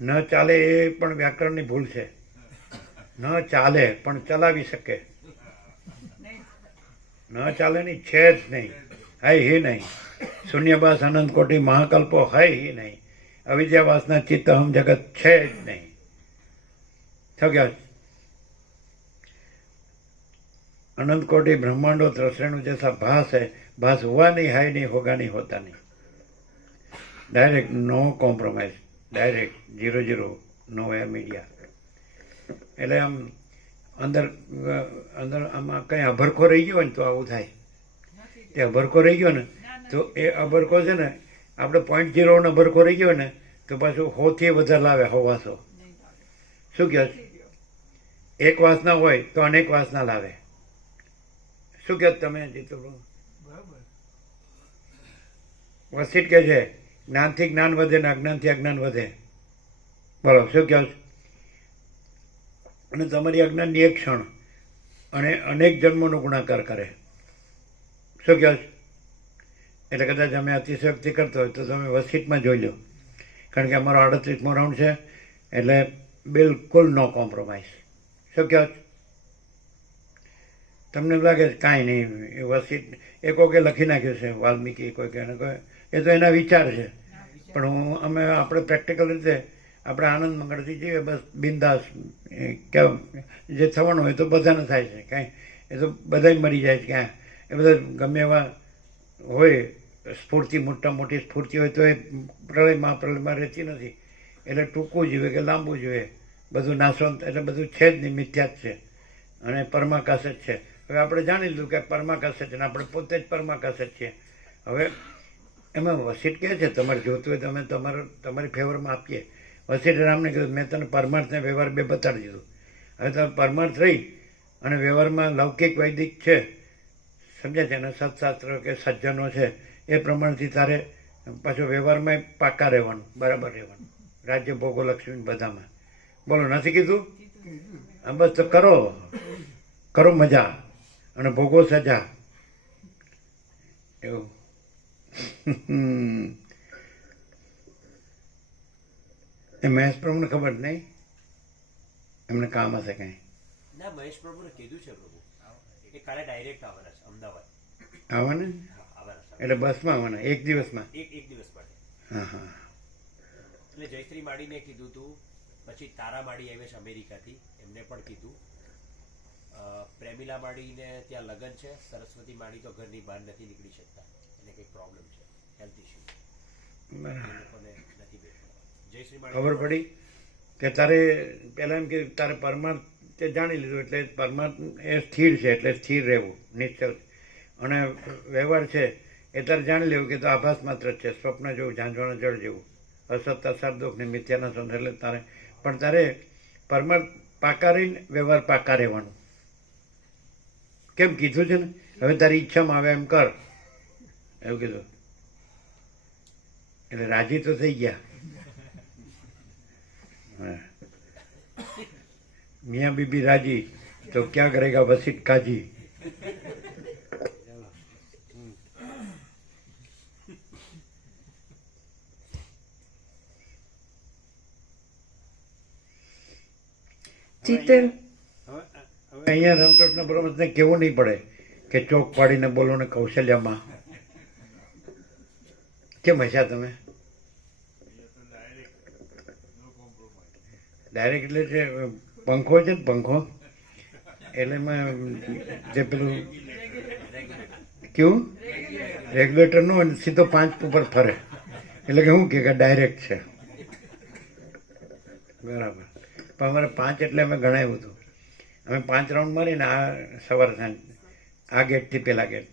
ન ચાલે એ પણ વ્યાકરણની ભૂલ છે. ન ચાલે પણ ચલાવી શકે, ન ચાલે નહીં છે જ નહીં. હૈ હી નહીં શૂન્યવાસ અનંત કોટી મહાકલ્પો હૈ હી નહીં અવિદ્યાવાસના ચિત્ત હમ જગત છે જ નહીં. થયો ગયા? अनंत कोटि ब्रह्मांडो त्रसरेणु जैसा भास है, भास हुआ नहीं, है नहीं, होगा नहीं, होता नहीं. Direct no compromise, direct 0-0 no way media. એટલે આમ અંદર અંદર આમાં કંઈ અભરખો રહી ગયો ને તો આવું થાય. એ અભરખો રહી ગયો ને તો એ અભરખો છે ને આપણે 0.0 અભરખો રહી ગયો ને તો પાછું 100થી વધારે લાવે હવાસો. શું કહે? એક વાસના હોય તો અનેક વાસના લાવે. શું કહો તમે જીતુ? વસિત કે છે જ્ઞાનથી જ્ઞાન વધે ને અજ્ઞાનથી અજ્ઞાન વધે. બોલો શું કહો? અને તમારી અજ્ઞાનની એક ક્ષણ અને અનેક જન્મોનો ગુણાકાર કરે. શું કહો? એટલે કદાચ અમે અતિશયોક્તિ કરતો હોય તો તમે વસિતમાં જોઈ લો, કારણ કે અમારો 38મો રાઉન્ડ છે એટલે બિલકુલ નો કોમ્પ્રોમાઇઝ. શું કહો? તમને લાગે છે કાંઈ નહીં, એ વસિત એ કોકે લખી નાખ્યું છે વાલ્મીકી, કોઈ કે એ તો એના વિચાર છે, પણ આપણે પ્રેક્ટિકલ રીતે આપણે આનંદ મંગળથી જઈએ, બસ બિંદાસ કે જે થવાનું હોય તો બધાને થાય છે. કાંઈ એ તો બધા મરી જાય છે. ક્યાં એ બધા ગમે એવા હોય સ્ફૂર્તિ, મોટી સ્ફૂર્તિ હોય તો એ પ્રલયમાં રહેતી નથી. એટલે ટૂંકું જોઈએ કે લાંબુ જોઈએ, બધું નાશવંત, એટલે બધું છે જ નહીં, મિથ્યા જ છે અને પરમાકાશ જ છે. હવે આપણે જાણી લીધું કે પરમાકાશ છે ને આપણે પોતે જ પરમાકાશ જ છીએ. હવે એમાં વસિત કહે છે તમારે જોતું હોય તમે તમારી ફેવરમાં આપીએ. વસિત રામને કીધું મેં તને પરમાર્થ ને વ્યવહાર બે બતાડી દીધું. હવે તમે પરમાર્થ રહી અને વ્યવહારમાં લૌકિક વૈદિક છે, સમજ્યા છે, અને સત્શાસ્ત્ર કે સજ્જનો છે એ પ્રમાણથી તારે પાછું વ્યવહારમાં પાકા રહેવાનું, બરાબર રહેવાનું, રાજ્ય ભોગો લક્ષ્મી બધામાં. બોલો નથી કીધું? હા બસ તો કરો મજા અને ભોગો સજા. એવું એ મહેશ પ્રભુને ખબર નહીં, એમને કામ હશે કઈ. ના, મહેશ પ્રભુને કીધું છે પ્રભુ એ કાલે ડાયરેક્ટ આવવાના છે અમદાવાદ. આવવાના? એટલે બસમાં આવવાના? એક દિવસમાં? એક દિવસ માટે. હા હા. એટલે જયશ્રી માડીને કીધું તું, પછી તારા માડી આવે છે અમેરિકાથી, એમને પણ કીધું. પ્રેમિલા માડીને ત્યાં લગ્ન છે, સરસ્વતી માડી તો ઘરની બહાર નથી નીકળી શકતા, એને કંઈક પ્રોબ્લેમ છે, હેલ્થ ઇસ્યુ, લોકોને નથી બેસવા. જયશ્રી માડી ખબર પડી કે તારે પહેલાં એમ કે તારે પરમાર્થ તે જાણી લીધું, એટલે પરમાર્થ એ સ્થિર છે, એટલે સ્થિર રહેવું, નિશ્ચલ. અને વ્યવહાર છે એ તારે જાણી લેવું કે તો આભાસ માત્ર જ છે, સ્વપ્ન જેવું, ઝાંઝવાના જળ જેવું, અસત્ય અસારદોષ ને મિથ્યાના સંત. એટલે તારે પણ તારે પરમાર્થ પાકા રહીને વ્યવહાર પાકા રહેવાનું. કેમ કીધું છે ને? હવે તારી ઈચ્છામાં આવે એમ કર, એવું કીધું. એટલે રાજી તો થઈ ગયા. હા. મિયા બીબી રાજી તો ક્યાં કરેગા વસીટ કાજી. ચિત્ર હવે અહીંયા રામકૃષ્ણ પરમહંસને કેવું નહીં પડે કે ચોક પાડીને બોલો ને કૌશલ્યામાં. કેમ હસ્યા તમે? ડાયરેક્ટ એટલે જે પંખો છે ને પંખો, એટલે એમાં જે પેલું કેવું રેગ્યુલેટરનું અને સીધો 5 ઉપર ફરે, એટલે કે શું કે ડાયરેક્ટ છે. બરાબર. પણ અમારે 5 એટલે અમે ગણાવ્યું હતું. અમે 5 રાઉન્ડ મારીને આ સવારે સાંજ આ ગેટથી પેલા ગેટ,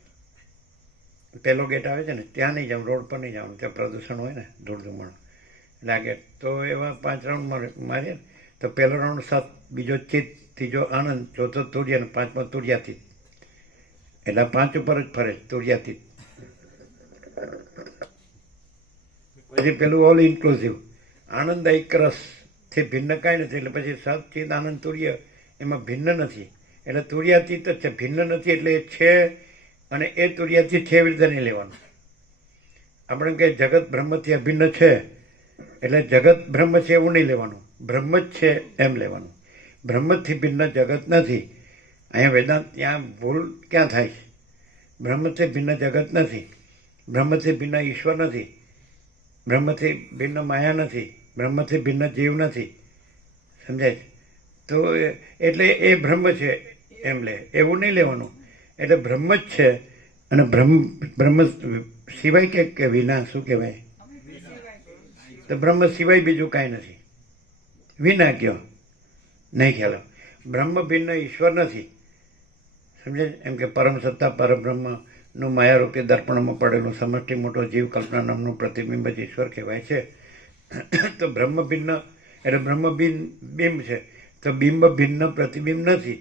પહેલો ગેટ આવે છે ને ત્યાં નહીં જવાનું, રોડ પર નહીં જવાનું, ત્યાં પ્રદૂષણ હોય ને ધૂળ ધુમાડું, એટલે આ ગેટ. તો એવા 5 રાઉન્ડ મારીએ તો પહેલો રાઉન્ડ 7, બીજો ચિત્ત, ત્રીજો આનંદ, ચોથો તુર્ય અને 5મો તુર્યાતીત. એટલે 5 ઉપર જ ફરે તુર્યાતીત. પછી પેલું ઓલ ઇન્ક્લુઝિવ આનંદ એક રસથી ભિન્ન કાંઈ નથી. એટલે પછી સત ચિત્ત આનંદ તુર્ય એમાં ભિન્ન નથી, એટલે તુર્યાતીત જ છે, ભિન્ન નથી. એટલે એ છે અને એ તુર્યાતીત છે એવી રીતે નહીં લેવાનું. આપણે કંઈ જગત બ્રહ્મથી અભિન્ન છે એટલે જગત બ્રહ્મ છે એવું નહીં લેવાનું, બ્રહ્મ જ છે એમ લેવાનું. બ્રહ્મથી ભિન્ન જગત નથી. અહીંયા વેદાંત ત્યાં ભૂલ ક્યાં થાય છે? બ્રહ્મથી ભિન્ન જગત નથી, બ્રહ્મથી ભિન્ન ઈશ્વર નથી, બ્રહ્મથી ભિન્ન માયા નથી, બ્રહ્મથી ભિન્ન જીવ નથી. સમજાય છે? તો એટલે એ બ્રહ્મ છે એમ લે, એવું નહીં લેવાનું. એટલે બ્રહ્મ જ છે અને બ્રહ્મ સિવાય કે વિના શું કહેવાય? તો બ્રહ્મ સિવાય બીજું કાંઈ નથી. વિના કયો નહીં ખ્યાલ. બ્રહ્મ ભિન્ન ઈશ્વર નથી. સમજે? એમ કે પરમ સત્તા પરબ્રહ્મનું માયારૂપી દર્પણમાં પડેલું સમષ્ટિ મોટો જીવ કલ્પના નામનું પ્રતિબિંબ જ ઈશ્વર કહેવાય છે. તો બ્રહ્મ ભિન્ન એટલે બ્રહ્મ બિંબ છે, તો બિંબ ભિન્ન પ્રતિબિંબ નથી.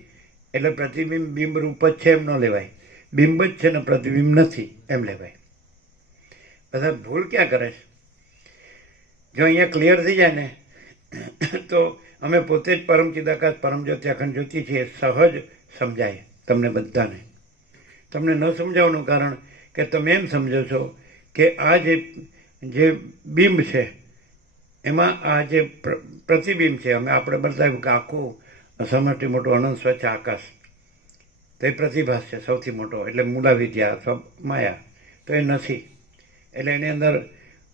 એટલે પ્રતિબિંબ બિંબ રૂપ જ છે એમ ન લેવાય, બિંબ જ છે ને પ્રતિબિંબ નથી એમ લેવાય. બધા ભૂલ ક્યાં કરે છે? જો અહીંયા ક્લિયર થઈ જાય ને તો અમે પોતે જ પરમ ચિદાકાશ પરમ જ્યોતિ અખંડ જ્યોતિ છીએ, સહજ સમજાય તમને બધાને. તમને ન સમજાવવાનું કારણ કે તમે એમ સમજો છો કે આ જે બિંબ છે એમાં આ જે પ્રતિબિંબ છે, અમે આપણે બતાવ્યું કે આખું સમષ્ટિ મોટું અનંત સ્વચ્છ આકાશ, તો એ પ્રતિભાસ છે સૌથી મોટો, એટલે મૂળા વિદ્યા માયા, તો એ નથી. એટલે એની અંદર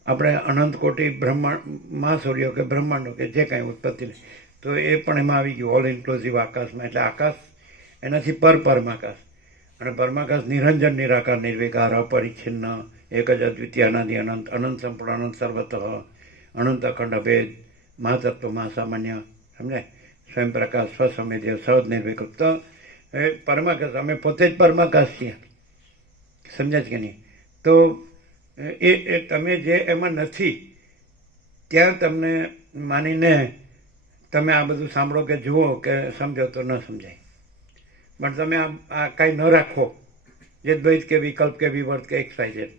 આપણે અનંત કોટી બ્રહ્માંડ મહાસૂર્યો કે બ્રહ્માંડો કે જે કાંઈ ઉત્પત્તિ, તો એ પણ એમાં આવી ગયું ઓલ ઇન્ક્લુઝિવ આકાશમાં. એટલે આકાશ એનાથી પરમાકાશ, અને પરમાકાશ નિરંજન નિરાકાર નિર્વિકાર અપરિચ્છિન્ન એક જ અદ્વિતીય અનાદિ અનંત અનંત સંપૂર્ણ અનંત સર્વતઃ અનંત અખંડ અભેદ મહાતત્વ મહાસામાન્ય. સમજાય? સ્વયં પ્રકાશ સ્વસંવેદ્ય સહજ નિર્વિકલ્પ. તો એ પરમાકાશ, અમે પોતે જ પરમાકાશ છીએ. સમજાય છે કે નહીં? તો એ તમે જે એમાં નથી ત્યાં તમને માનીને તમે આ બધું સાંભળો કે જુઓ કે સમજો તો ન સમજાય. પણ તમે આ કાંઈ ન રાખો, જે દ્વૈત કે વિકલ્પ કે વિવર્ત કે XYZ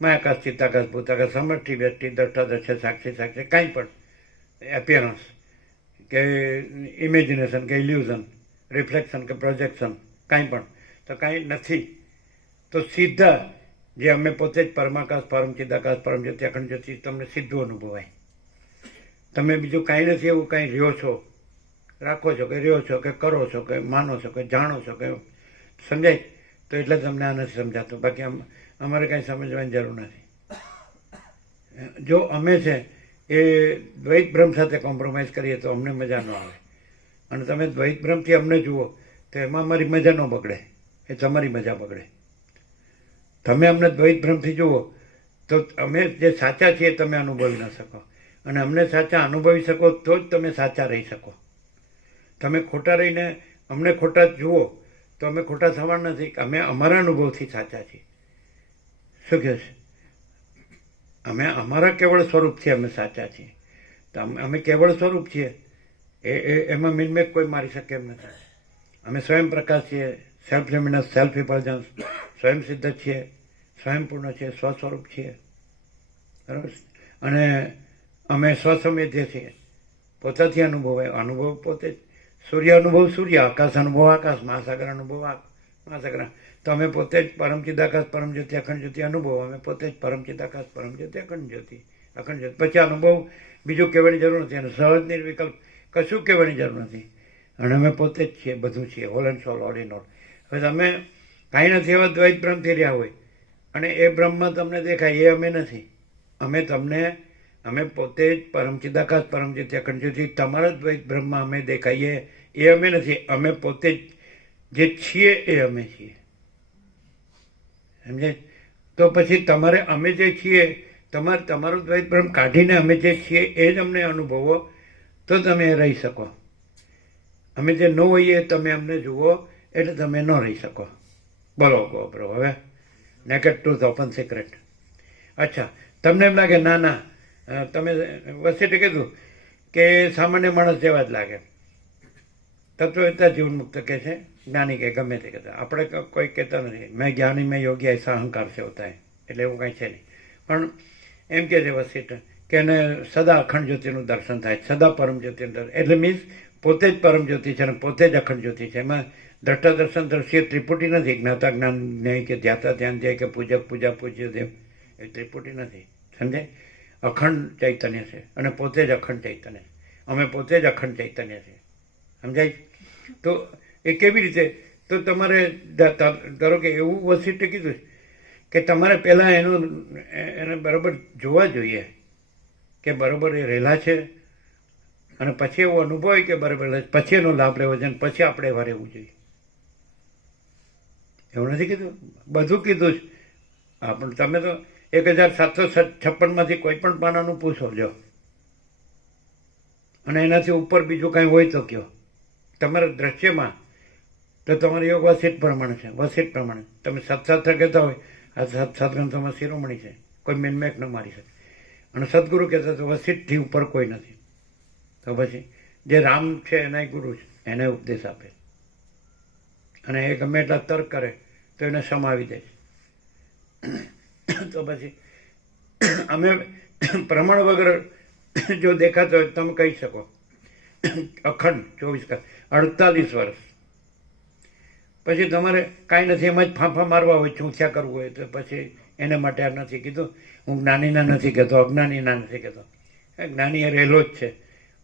માયાકાશ ચિત્તાકાશ ભૂતાકાશ સમષ્ટિ વ્યષ્ટિ દ્રષ્ટાદર્શ સાક્ષી સાક્ષી કાંઈ પણ એપિયરન્સ કે ઇમેજિનેશન કે ઇલ્યુઝન રિફ્લેક્શન કે પ્રોજેક્શન કાંઈ પણ, તો કાંઈ નથી. તો સીધા જે અમે પોતે જ પરમાકાશ પરમ ચિદાકાશ પરમ જ્યોતિ અખંડ જ્યોતિ તમને સીધું અનુભવાય. તમે બીજું કાંઈ નથી એવું કાંઈ રહ્યો છો, રાખો છો કે રહ્યો છો કે કરો છો કે માનો છો કે જાણો છો કે સમજાય, તો એટલે તમને આ નથી સમજાતું. બાકી અમારે કાંઈ સમજવાની જરૂર નથી. જો અમે છે એ દ્વૈત ભ્રમ સાથે કોમ્પ્રોમાઇઝ કરીએ તો અમને મજા ન આવે, અને તમે દ્વૈત ભ્રમથી અમને જુઓ તો એમાં અમારી મજા ન બગડે, એ તમારી મજા બગડે. તમે અમને દ્વૈત ભ્રમથી જુઓ તો અમે જે સાચા છીએ તમે અનુભવી ન શકો, અને અમને સાચા અનુભવી શકો તો જ તમે સાચા રહી શકો. તમે ખોટા રહીને અમને ખોટા જુઓ તો અમે ખોટા થવાના નથી, અમે અમારા અનુભવથી સાચા છીએ. શું કહે છે? અમે અમારા કેવળ સ્વરૂપથી અમે સાચા છીએ. તો અમે કેવળ સ્વરૂપ છીએ, એમાં મિનમેક કોઈ મારી શકે એમ નથી. અમે સ્વયં પ્રકાશ છીએ, સેલ્ફ લ્યુમિનસ સેલ્ફ ઇફલ્જન્સ, સ્વયં સિદ્ધ છીએ, સ્વયંપૂર્ણ છે, સ્વસ્વરૂપ છીએ, બરાબર. અને અમે સ્વસંવેદ્ય છીએ, પોતાથી અનુભવાય, અનુભવ પોતે જ. સૂર્ય અનુભવ સૂર્ય, આકાશ અનુભવ આકાશ, મહાસાગર અનુભવ મહાસાગર. તો અમે પોતે જ પરમ ચિદાકાશ પરમ જ્યોતિ અખંડ જ્યોતિ અનુભવ, અમે પોતે જ પરમ ચિદાકાશ પરમ જ્યોતિ અખંડ જ્યોતિ. પછી અનુભવ બીજું કહેવાની જરૂર નથી, અને સહજ નિર્વિકલ્પ કશું કહેવાની જરૂર નથી. અને અમે પોતે જ છીએ, બધું છીએ, whole and soul, all in all. હવે તમે કાંઈ નથી એવા દ્વૈત બ્રહ્મથી રહ્યા હોય અને એ બ્રહ્મમાં તમને દેખાય, એ અમે નથી. અમે પોતે જ પરમ ચિદાકાશ પરમ જ્યોતિ અખંડ જ્યોતિ, તમારા દ્વૈત બ્રહ્મમાં અમે દેખાઈએ, એ અમે નથી. અમે પોતે જ જે છીએ એ અમે છીએ, સમજે? તો પછી તમારે અમે જે છીએ, તમારું દ્વૈત બ્રહ્મ કાઢીને અમે જે છીએ એ જ અમને અનુભવો, તો તમે રહી શકો. અમે જે ન હોઈએ તમે અમને જુઓ એટલે તમે ન રહી શકો. બોલો ગોબરો, હવે નેકેડ ટ્રુથ, ઓપન સિક્રેટ. અચ્છા, તમને એમ લાગે ના તમે વસીટે કીધું કે સામાન્ય માણસ જેવા જ લાગે. તત્વવેતા જીવન મુક્ત કહે છે, જ્ઞાની કે ગમે તે કહેતા, આપણે કોઈ કહેતા નથી મેં જ્ઞાની મેં યોગી એસા અહંકાર છે હોતા, એટલે એવું કાંઈ છે નહીં. પણ એમ કહે છે વસીટ કે એને સદા અખંડ જ્યોતિનું દર્શન થાય, સદા પરમ જ્યોતિનું દર્શન, એટલે મીન્સ પોતે જ પરમ જ્યોતિ છે અને પોતે જ અખંડ જ્યોતિ છે. એમાં દ્રષ્ટા દર્શન દ્રશ્ય ત્રિપુટી નથી, જ્ઞાતા જ્ઞાન જ્ઞેય કે ધ્યાતા ધ્યાન ધ્યેય કે પૂજક પૂજા પૂજ્ય દેવ, એ ત્રિપુટી નથી, સમજે? અખંડ ચૈતન્ય છે અને પોતે જ અખંડ ચૈતન્ય છે. અમે પોતે જ અખંડ ચૈતન્ય છે, સમજાય? તો એ કેવી રીતે? તો તમારે ધારો કે એવું વસીટે કીધું કે તમારે પહેલાં એને બરાબર જોવા જોઈએ કે બરાબર એ રહેલા છે, અને પછી એવો અનુભવ હોય કે બરાબર પછી એનો લાભ લેવો જોઈએ, અને પછી આપણે એવા રહેવું જોઈએ. એવું નથી કીધું? બધું કીધું જ. પણ તમે તો 1756 કોઈ પણ પાનાનું પૂછો જો, અને એનાથી ઉપર બીજું કાંઈ હોય તો કયો. તમારા દ્રશ્યમાં તો તમારો યોગ વસીટ પ્રમાણે છે, વસીટ પ્રમાણે. તમે સત્સાત્ર કહેતા હોય, આ સત્સંગમાં શિરોમણી છે, કોઈ મેનમેક ન મારી શકે. અને સદગુરુ કહેતા તો વસીટથી ઉપર કોઈ નથી. તો પછી જે રામ છે એના ગુરુ છે, એને ઉપદેશ આપે, અને એ ગમે એટલા તર્ક કરે તો એને સમાવી દે છે. તો પછી અમે પ્રમાણ વગર જો દેખાતો હોય તમે કહી શકો અખંડ 24 કલાક 48 વર્ષ. પછી તમારે કાંઈ નથી, એમાં જ ફાંફા મારવા હોય, ચૂંથ્યા કરવું હોય તો પછી એના માટે આ નથી કીધું. હું જ્ઞાનીના નથી કહેતો, અજ્ઞાનીના નથી કહેતો. જ્ઞાની એ રહેલો જ છે,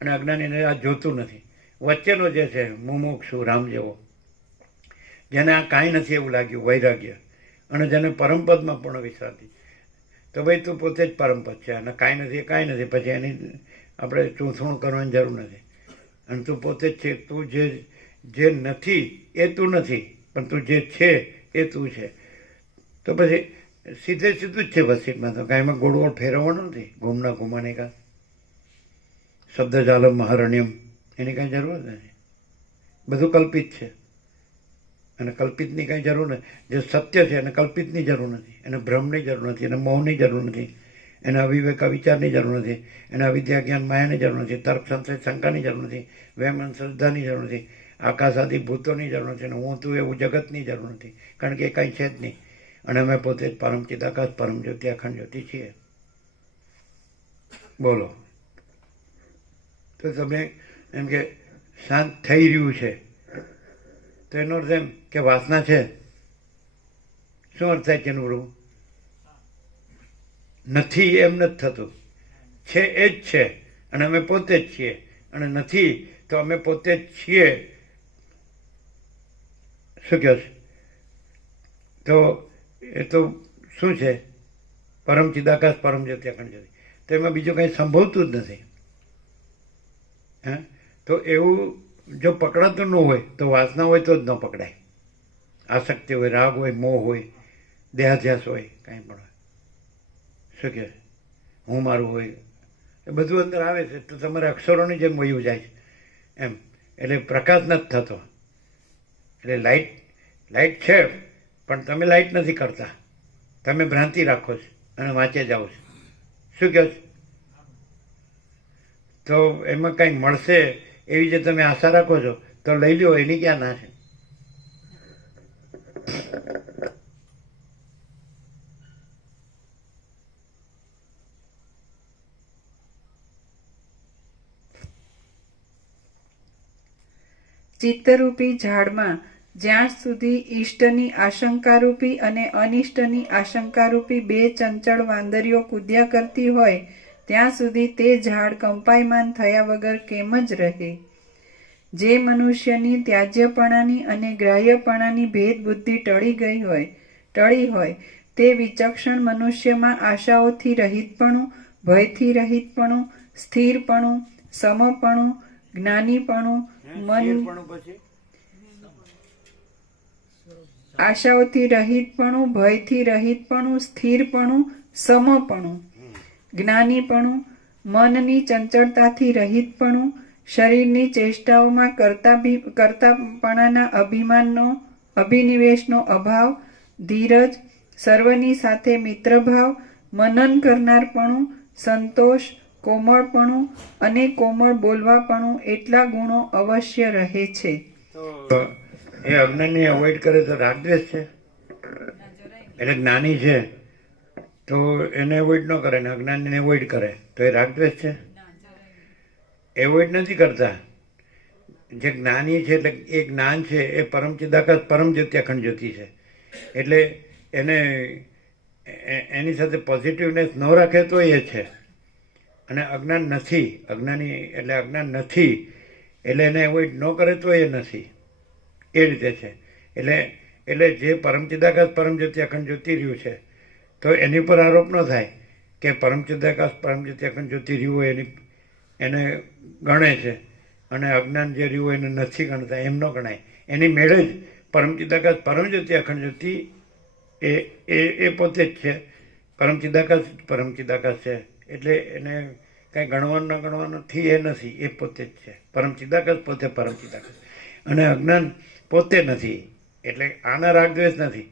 અને અજ્ઞાનીને આ જોતું નથી. વચ્ચેનો જે છે મુમુક્ષુ રામ જેવો, જેને આ કાંઈ નથી એવું લાગ્યું, વૈરાગ્ય, અને જેને પરમપદમાં પૂર્ણ વિશ્રાંતિ, તો ભાઈ તું પોતે જ પરમપદ છે, અને કાંઈ નથી એ કાંઈ નથી. પછી એની આપણે ચૂંથણું કરવાની જરૂર નથી. અને તું પોતે જ છે. તું જે નથી એ તું નથી, પણ તું જે છે એ તું છે. તો પછી સીધું જ છે વસીટમાં. તો કાંઈ એમાં ગોળગોળ ફેરવવાનું નથી, ઘૂમના ઘુમાને કા શબ્દ જાલમ મહારણ્યમ, એની કાંઈ જરૂર નથી. બધું કલ્પિત છે, અને કલ્પિતની કાંઈ જરૂર નથી. જે સત્ય છે એને કલ્પિતની જરૂર નથી, એને ભ્રમની જરૂર નથી, એને મોહની જરૂર નથી, એને અવિવેક વિચારની જરૂર નથી, એને અવિદ્યા જ્ઞાન માયાની જરૂર નથી, તર્ક સંશય શંકાની જરૂર નથી, વહેમ શ્રદ્ધાની જરૂર નથી, આકાશ આદિ ભૂતોની જરૂર નથી, અને હું તું એવું જગતની જરૂર નથી, કારણ કે એ કાંઈ છે જ નહીં. અને અમે પોતે જ પરમ ચિદાકાશ પરમ જ્યોતિ અખંડ જ્યોતિ છીએ. બોલો. તો તમે એમ કે શાંત થઈ રહ્યું છે, તો એનો અર્થ એમ કે વાસના છે. શું અર્થ થાય છે એનું? બરોબર નથી એમ નથી થતું, છે એ જ છે, અને અમે પોતે જ છીએ. અને નથી તો અમે પોતે જ છીએ. શું કહો છો? તો એ તો શું છે? પરમ ચિદાકાશ પરમ જ્યોતિ અખંડ જ્યોતિ. તો એમાં બીજું કંઈ સંભવતું જ નથી. હા, તો એવું જો પકડાતું ન હોય તો વાસના હોય તો જ ન પકડાય. આસક્તિ હોય, રાગ હોય, મોહ હોય, દેહાધ્યાસ હોય, કાંઈ પણ હોય. શું કહે? હું મારું હોય, એ બધું અંદર આવે છે. તો તમારે અક્ષરોની જેમ વયું જાય છે એમ. એટલે પ્રકાશ નથી થતો. એટલે લાઇટ છે, પણ તમે લાઇટ નથી કરતા, તમે ભ્રાંતિ રાખો છો અને વાંચે જાઓ છો. શું કહો છો? તો એમાં કંઈ મળશે એવી જે તમે આશા રાખો છો તો લઈ લો, એની ક્યાં ના છે? ચિત્તરૂપી ઝાડમાં જ્યાં સુધી ઈષ્ટની આશંકારૂપી અને અનિષ્ટની આશંકારૂપી બે ચંચળ વાંદરીઓ કૂદ્યા કરતી હોય ત્યાં સુધી તે ઝાડ કંપાયમાન થયા વગર કેમ જ રહે? જે મનુષ્યની ત્યાજ્યપણાની અને ગ્રાહ્યપણાની ભેદ બુદ્ધિ ટળી હોય તે વિચક્ષણ મનુષ્યમાં આશાઓથી રહિતપણું, ભયથી રહિતપણું, સ્થિરપણું, સમપણું, જ્ઞાનીપણું, આશાઓથી રહિતપણું, ભયથી રહિતપણું, સ્થિરપણું, સમપણું, જ્ઞાનીપણું, મનની ચંચળતાથી રહિતપણું, શરીરની ચેષ્ટાઓમાં કરતાપણાના અભિનિવેશનો અભાવ, ધીરજ, સર્વની સાથે મિત્રભાવ, મનન કરનારપણું, સંતોષ, કોમળપણું અને કોમળ બોલવાપણું એટલા ગુણો અવશ્ય રહે છે. તો એ અજ્ઞાનને અવોઇડ કરે તો રાગદ્વેષ છે. એટલે જ્ઞાની છે તો એને અવોઇડ ન કરે ને અજ્ઞાનને અવોઇડ કરે તો એ રાગદ્વેષ છે? એવોઇડ નથી કરતા. જે જ્ઞાની છે એટલે એ જ્ઞાન છે એ પરમ ચિદાકાશ પરમ જ્યોતિ અખંડ જ્યોતિ છે. એટલે એને એની સાથે પોઝિટિવનેસ ન રાખે તો એ છે. અને અજ્ઞાન નથી, અજ્ઞાની એટલે અજ્ઞાન નથી એટલે એને એવોઇડ ન કરે તો એ નથી. એ રીતે છે. એટલે જે પરમ ચિદાકાશ પરમ જ્યોતિ અખંડ જ્યોતિ રહ્યું છે તો એની પર આરોપ ન થાય કે પરમ ચિદાકાશ પરમ જ્યોતિ અખંડ જ્યોતિ રહ્યું હોય એને ગણે છે અને અજ્ઞાન જે રહ્યું હોય એને નથી ગણતા, એમ ન ગણાય. એની મેળે જ પરમ ચિદાકાશ પરમ જ્યોતિ અખંડ જ્યોતિ એ પોતે જ છે. પરમ ચિદાકાશ છે એટલે એને કાંઈ ગણવાનું ન ગણવાનુંથી એ નથી, એ પોતે જ છે. પરમ ચિદાકાશ પોતે પરમ ચિદાકાશ અને અજ્ઞાન પોતે નથી. એટલે આના રાગદ્વેષ નથી.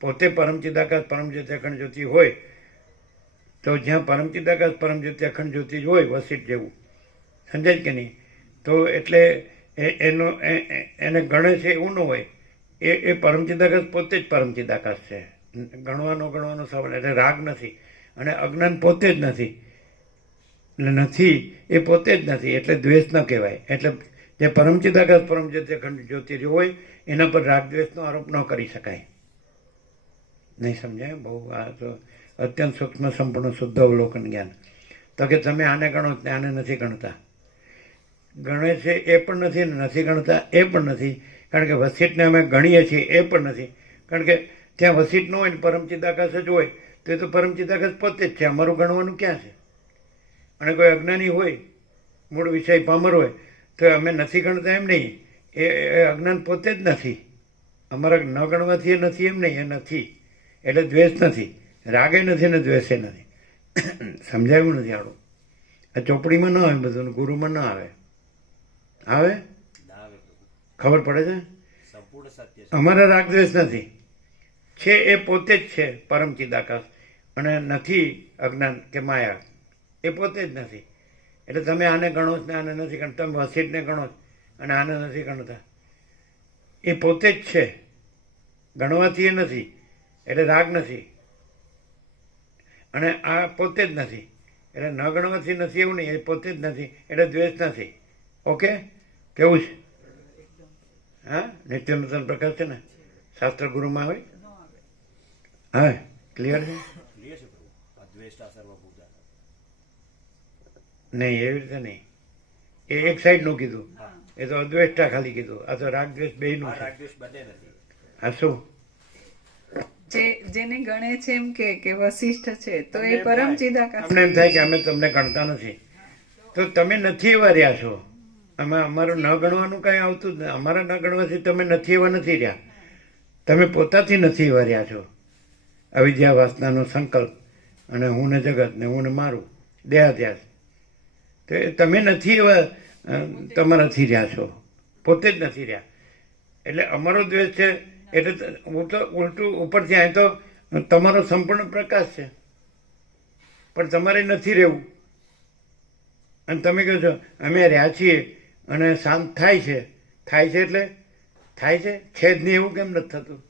પોતે પરમ ચિદાકાશ પરમ જ્યોતિ અખંડ જ્યોતિ હોય તો જ્યાં પરમ ચિદાકાશ પરમ જ્યોતિ અખંડ જ્યોતિ જ હોય વસીટ જેવું, સમજાય કે નહીં? તો એટલે એને ગણે છે એવું ન હોય. એ પરમ ચિદાકાશ પોતે જ પરમ ચિદાકાશ છે. ગણવાનો સવાલ એટલે રાગ નથી. અને અજ્ઞાન પોતે જ નથી એટલે નથી એ પોતે જ નથી એટલે દ્વેષ ન કહેવાય. એટલે જે પરમ ચિદાકાશ પરમ જ્યોતિ અખંડ જ્યોતિ હોય એના પર રાગ દ્વેષનો આરોપ ન કરી શકાય. નહીં સમજાય? બહુ આ તો અત્યંત સૂક્ષ્મ સંપૂર્ણ શુદ્ધ અવલોકન જ્ઞાન. તો કે તમે આને ગણો આને નથી ગણતા. ગણે છે એ પણ નથી ને નથી ગણતા એ પણ નથી. કારણ કે વસીટને અમે ગણીએ છીએ એ પણ નથી. કારણ કે ત્યાં વસીટ ન હોય ને પરમ ચિદાકાશ જ હોય તો એ તો પરમ ચિદાકાશ પોતે જ છે. અમારું ગણવાનું ક્યાં છે? અને કોઈ અજ્ઞાની હોય, મૂળ વિષય પામર હોય તો અમે નથી ગણતા એમ નહીં. એ અજ્ઞાન પોતે જ નથી. અમારા ન ગણવાથી એ નથી એમ નહીં, એ નથી. એટલે દ્વેષ નથી, રાગે નથી ને દ્વેષે નથી. સમજાયું નથી આડું? આ ચોપડીમાં ન આવે બધું, ગુરુમાં ન આવે. આવે? ખબર પડે છે? અમારા રાગદ્વેષ નથી. છે એ પોતે જ છે પરમ ચિદાકાશ અને નથી અજ્ઞાન કે માયા. એ પોતે જ નથી. એટલે તમે આને ગણો ને આને નથી ગણતા, તમે વસીટને ગણો અને આને નથી ગણતા. એ પોતે જ છે. ગણવાથી એ નથી એટલે રાગ નથી. અને આ પોતે જ નથી એટલે ન ગણવાથી નથી એવું નહીં. એ પોતે જ નથી એટલે દ્વેષ નથી. ઓકે? કેવું છે? હા, નિત્યનૂતન પ્રકાશ છે ને શાસ્ત્ર ગુરુમાં આવે? હા, ક્લિયર છે? નહીં, એવી રીતે નહીં. એ એક સાઈડનું કીધું. એ તો અદ્વેષ્ટા ખાલી કીધું. આ તો રાગ દ્વેષ બેયનું છે. હા, શું? જેને ગણે છે એમ કે વશિષ્ઠ છે તો એ પરમ ચિદાકાશ. તમને એમ થાય કે અમે તમને ગણતા નથી તો તમે નથી એવા રહ્યા છો. અમારું ન ગણવાનું કઈ આવતું જ નથી. અમારા ન ગણવાથી તમે નથી એવા નથી રહ્યા. તમે પોતાથી નથી એવા રહ્યા છો. અવિદ્યા વાસનાનો સંકલ્પ અને હું ને જગત ને હું ને મારું દેહાધ્યાસ, તો તમે નથી એવા તમારાથી રહ્યા છો. પોતે જ નથી રહ્યા. એટલે અમારો દ્વેષ છે એટલે ઉલટું ઉપરથી અહીં તો તમારો સંપૂર્ણ પ્રકાશ છે પણ તમારે નથી રહેવું. અને તમે કહો છો અમે રહ્યા છીએ અને શાંત થાય છે. થાય છે એટલે થાય છે જ નહીં એવું કેમ નથી થતું?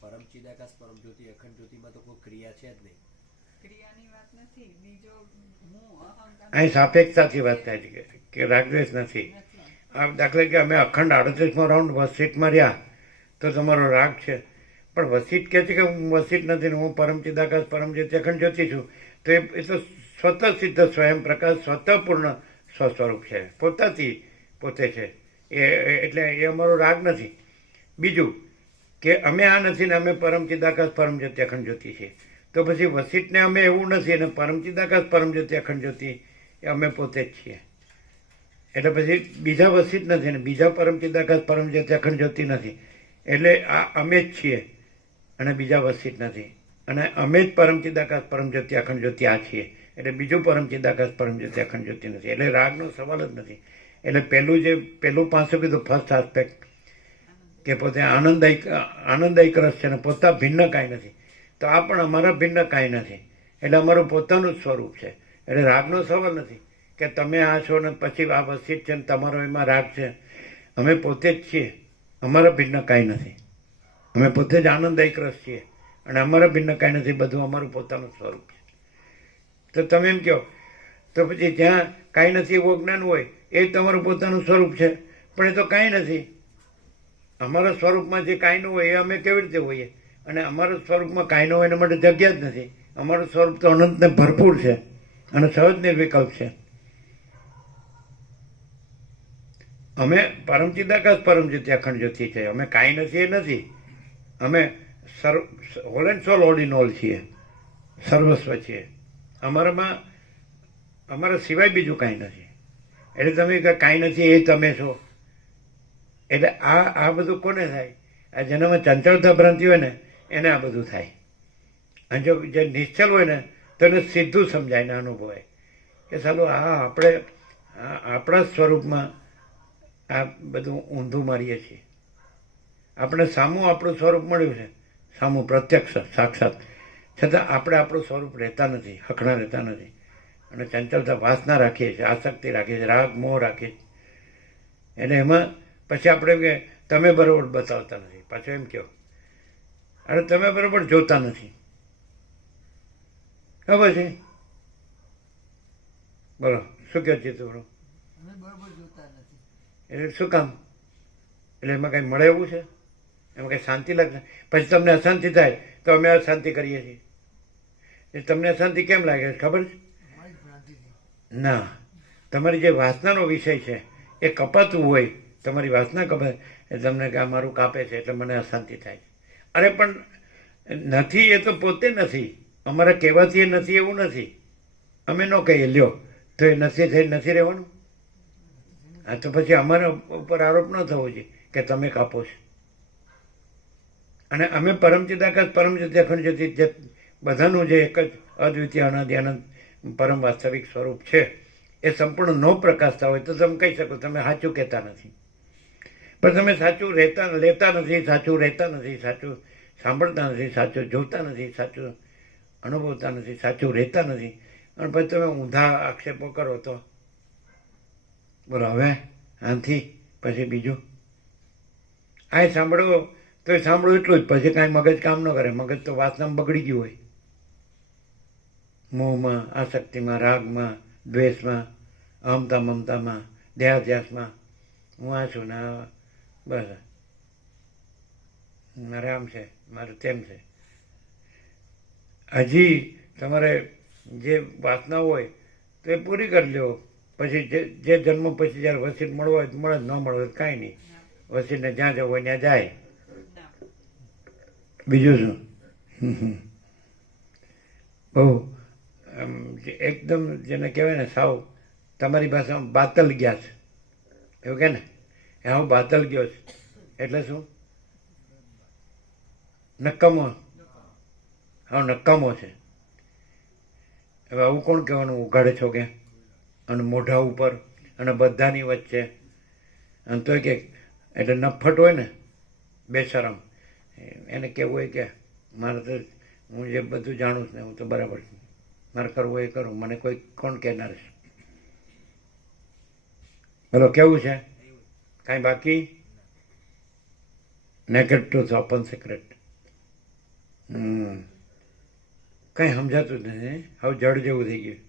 પરમ ચિદાકાશ પરમ જ્યોતિ અખંડ જ્યોતિમાં તો કોઈ ક્રિયા છે જ નહીં. ક્રિયાની વાત નથી. બીજો હું અહંકાર અહીં સાપેક્ષતાથી વાત થાય છે કે રાગદ્વેષ નથી. આ દાખલા કે અમે અખંડ 38મો રાઉન્ડ વસીટમાં રહ્યા તો તમારો રાગ છે, પણ વસીટ કહે છે કે હું વસીટ નથી ને હું પરમચિદાકાશ પરમજ્યોતિ અખંડ જ્યોતિ છું, તો એ તો સ્વતઃ સિદ્ધ સ્વયં પ્રકાશ સ્વતઃપૂર્ણ સ્વસ્વરૂપ છે, પોતાથી પોતે છે. એટલે એ અમારો રાગ નથી. બીજું કે અમે આ નથી ને અમે પરમચિદાકાશ પરમજ્યોતિ અખંડ જ્યોતિ છીએ, તો પછી વસીટને અમે એવું નથી અને પરમચિદાકાશ પરમજ્યોતિ અખંડ જ્યોતિ એ અમે પોતે જ છીએ. એટલે પછી બીજા વસીટ નથી ને બીજા પરમચિદાકાશ પરમજ્યોતિ અખંડ જ્યોતિ નથી. એટલે આ અમે જ છીએ અને બીજા વસીટ નથી, અને અમે જ પરમચિદાકાશ પરમજ્યોતિ અખંડ જ્યોતિ આ છીએ. એટલે બીજું પરમચિદાકાશ પરમજ્યોતિ અખંડ જ્યોતિ નથી. એટલે રાગનો સવાલ જ નથી. એટલે પહેલું પાસું કીધું ફર્સ્ટ આસ્પેક્ટ કે પોતે આનંદાયક રસ છે ને પોતા ભિન્ન કાંઈ નથી, તો આ પણ અમારા ભિન્ન કાંઈ નથી. એટલે અમારું પોતાનું જ સ્વરૂપ છે. એટલે રાગનો સવાલ નથી કે તમે આ છો ને પછી આ વસીટ છે ને તમારો એમાં રાગ છે. અમે પોતે જ છીએ, અમારા ભિન્ન કાંઈ નથી. અમે પોતે જ આનંદાયક રસ છીએ અને અમારા ભિન્ન કાંઈ નથી. બધું અમારું પોતાનું સ્વરૂપ છે. તો તમે એમ કહો તો પછી જ્યાં કાંઈ નથી એવું જ્ઞાન હોય એ તમારું પોતાનું સ્વરૂપ છે, પણ એ તો કાંઈ નથી. અમારા સ્વરૂપમાં જે કાંઈ ન હોય એ અમે કેવી રીતે હોઈએ? અને અમારા સ્વરૂપમાં કાંઈ ન હોય એના માટે જગ્યા જ નથી. અમારું સ્વરૂપ તો અનંતને ભરપૂર છે અને સહજ નિર્વિકલ્પ છે. અમે પરમચિદાકાશ પરમજ્યોતિ અખંડ જ્યોતિ છે. અમે કાંઈ નથી એ નથી. અમે whole and soul all in all છીએ, સર્વસ્વ છીએ. અમારા સિવાય બીજું કાંઈ નથી. એટલે તમે કાંઈ નથી એ તમે છો. એટલે આ બધું કોને થાય? આ જેનામાં ચંચળતા ભ્રાંતિ હોય ને એને આ બધું થાય. અને જો જે નિશ્ચલ હોય ને તો એને સીધું સમજાય ને અનુભવાય કે સાલું આપણે આપણા સ્વરૂપમાં આ બધું ઊંધું મારીએ છીએ. આપણે સામું આપણું સ્વરૂપ મળ્યું છે, સામું પ્રત્યક્ષ સાક્ષાત, છતાં આપણે આપણું સ્વરૂપ રહેતા નથી, હખણા રહેતા નથી. અને ચંચળતા વાસના રાખીએ છીએ, આસક્તિ રાખીએ છીએ, રાગ મોહ રાખીએ છીએ. એટલે એમાં પછી આપણે કે તમે બરાબર બતાવતા નથી. પાછું એમ કહો અરે તમે બરાબર જોતા નથી. ખબર છે? બોલો શું કહો છે તું? એટલે શું કામ? એટલે એમાં કંઈ મળે એવું છે? એમાં કંઈ શાંતિ લાગે? પછી તમને અશાંતિ થાય તો અમે અશાંતિ કરીએ છીએ. એ તમને અશાંતિ કેમ લાગે છે ખબર છે? ના, તમારી જે વાસનાનો વિષય છે એ કપાતું હોય, તમારી વાસના કપાય એ તમને કે આ મારું કાપે છે એટલે મને અશાંતિ થાય છે. અરે પણ નથી એ તો પોતે નથી. અમારા કહેવાથી એ નથી એવું નથી. અમે ન કહીએ લ્યો તો એ નથી થઈ નથી રહેવાનું. હા તો પછી અમારા ઉપર આરોપ ન થવો જોઈએ કે તમે કાપો છો. અને અમે પરમચિદાકાશ પરમજ્યોતિ અખંડ જ્યોતિ જે બધાનું જે એક જ અદ્વિતીય અનાદિ અનંત પરમ વાસ્તવિક સ્વરૂપ છે એ સંપૂર્ણ ન પ્રકાશતા હોય તો તમે કહી શકો તમે સાચું કહેતા નથી. પણ તમે સાચું લેતા નથી, સાચું રહેતા નથી, સાચું સાંભળતા નથી, સાચું જોતા નથી, સાચું અનુભવતા નથી, સાચું રહેતા નથી, અને પછી તમે ઊંધા આક્ષેપો કરો તો બોલો હવે આથી પછી બીજું આ સાંભળો તો એ સાંભળો એટલું જ. પછી કાંઈ મગજ કામ ન કરે. મગજ તો વાસનામાં બગડી ગયું હોય, મોહમાં, આસક્તિમાં, રાગમાં, દ્વેષમાં, અહમતા મમતામાં, દેહાધ્યાસમાં. હું આ છું ને બસ મારે આમ છે, મારે તેમ છે. હજી તમારે જે વાસના હોય તો એ પૂરી કરી લો. પછી જે જન્મ પછી જ્યારે વસીટ મળવો હોય મળે, ન મળે હોય કાંઈ નહીં. વસીટને જ્યાં જવું હોય ત્યાં જાય. બીજું શું? બહુ એકદમ જેને કહેવાય ને સાવ તમારી ભાષામાં બાતલ ગયા છે એવું કે ને, હું બાતલ ગયો છે એટલે શું? નક્કામો. હા નક્કામો છે. હવે આવું કોણ કહેવાનું ઉઘાડે છો કે? અને મોઢા ઉપર અને બધાની વચ્ચે અને તોય કે એટલે નફટ હોય ને બેશરમ એને કહેવું હોય કે મારે તો હું જે બધું જાણું છું ને હું તો બરાબર છું, મારે કરવું એ કરું, મને કોઈ કોણ કહેનાર છે? બોલો કેવું છે? કાંઈ બાકી? Naked truth open secret. કંઈ સમજાતું જ નથી. હવે જડ જેવું થઈ ગયું.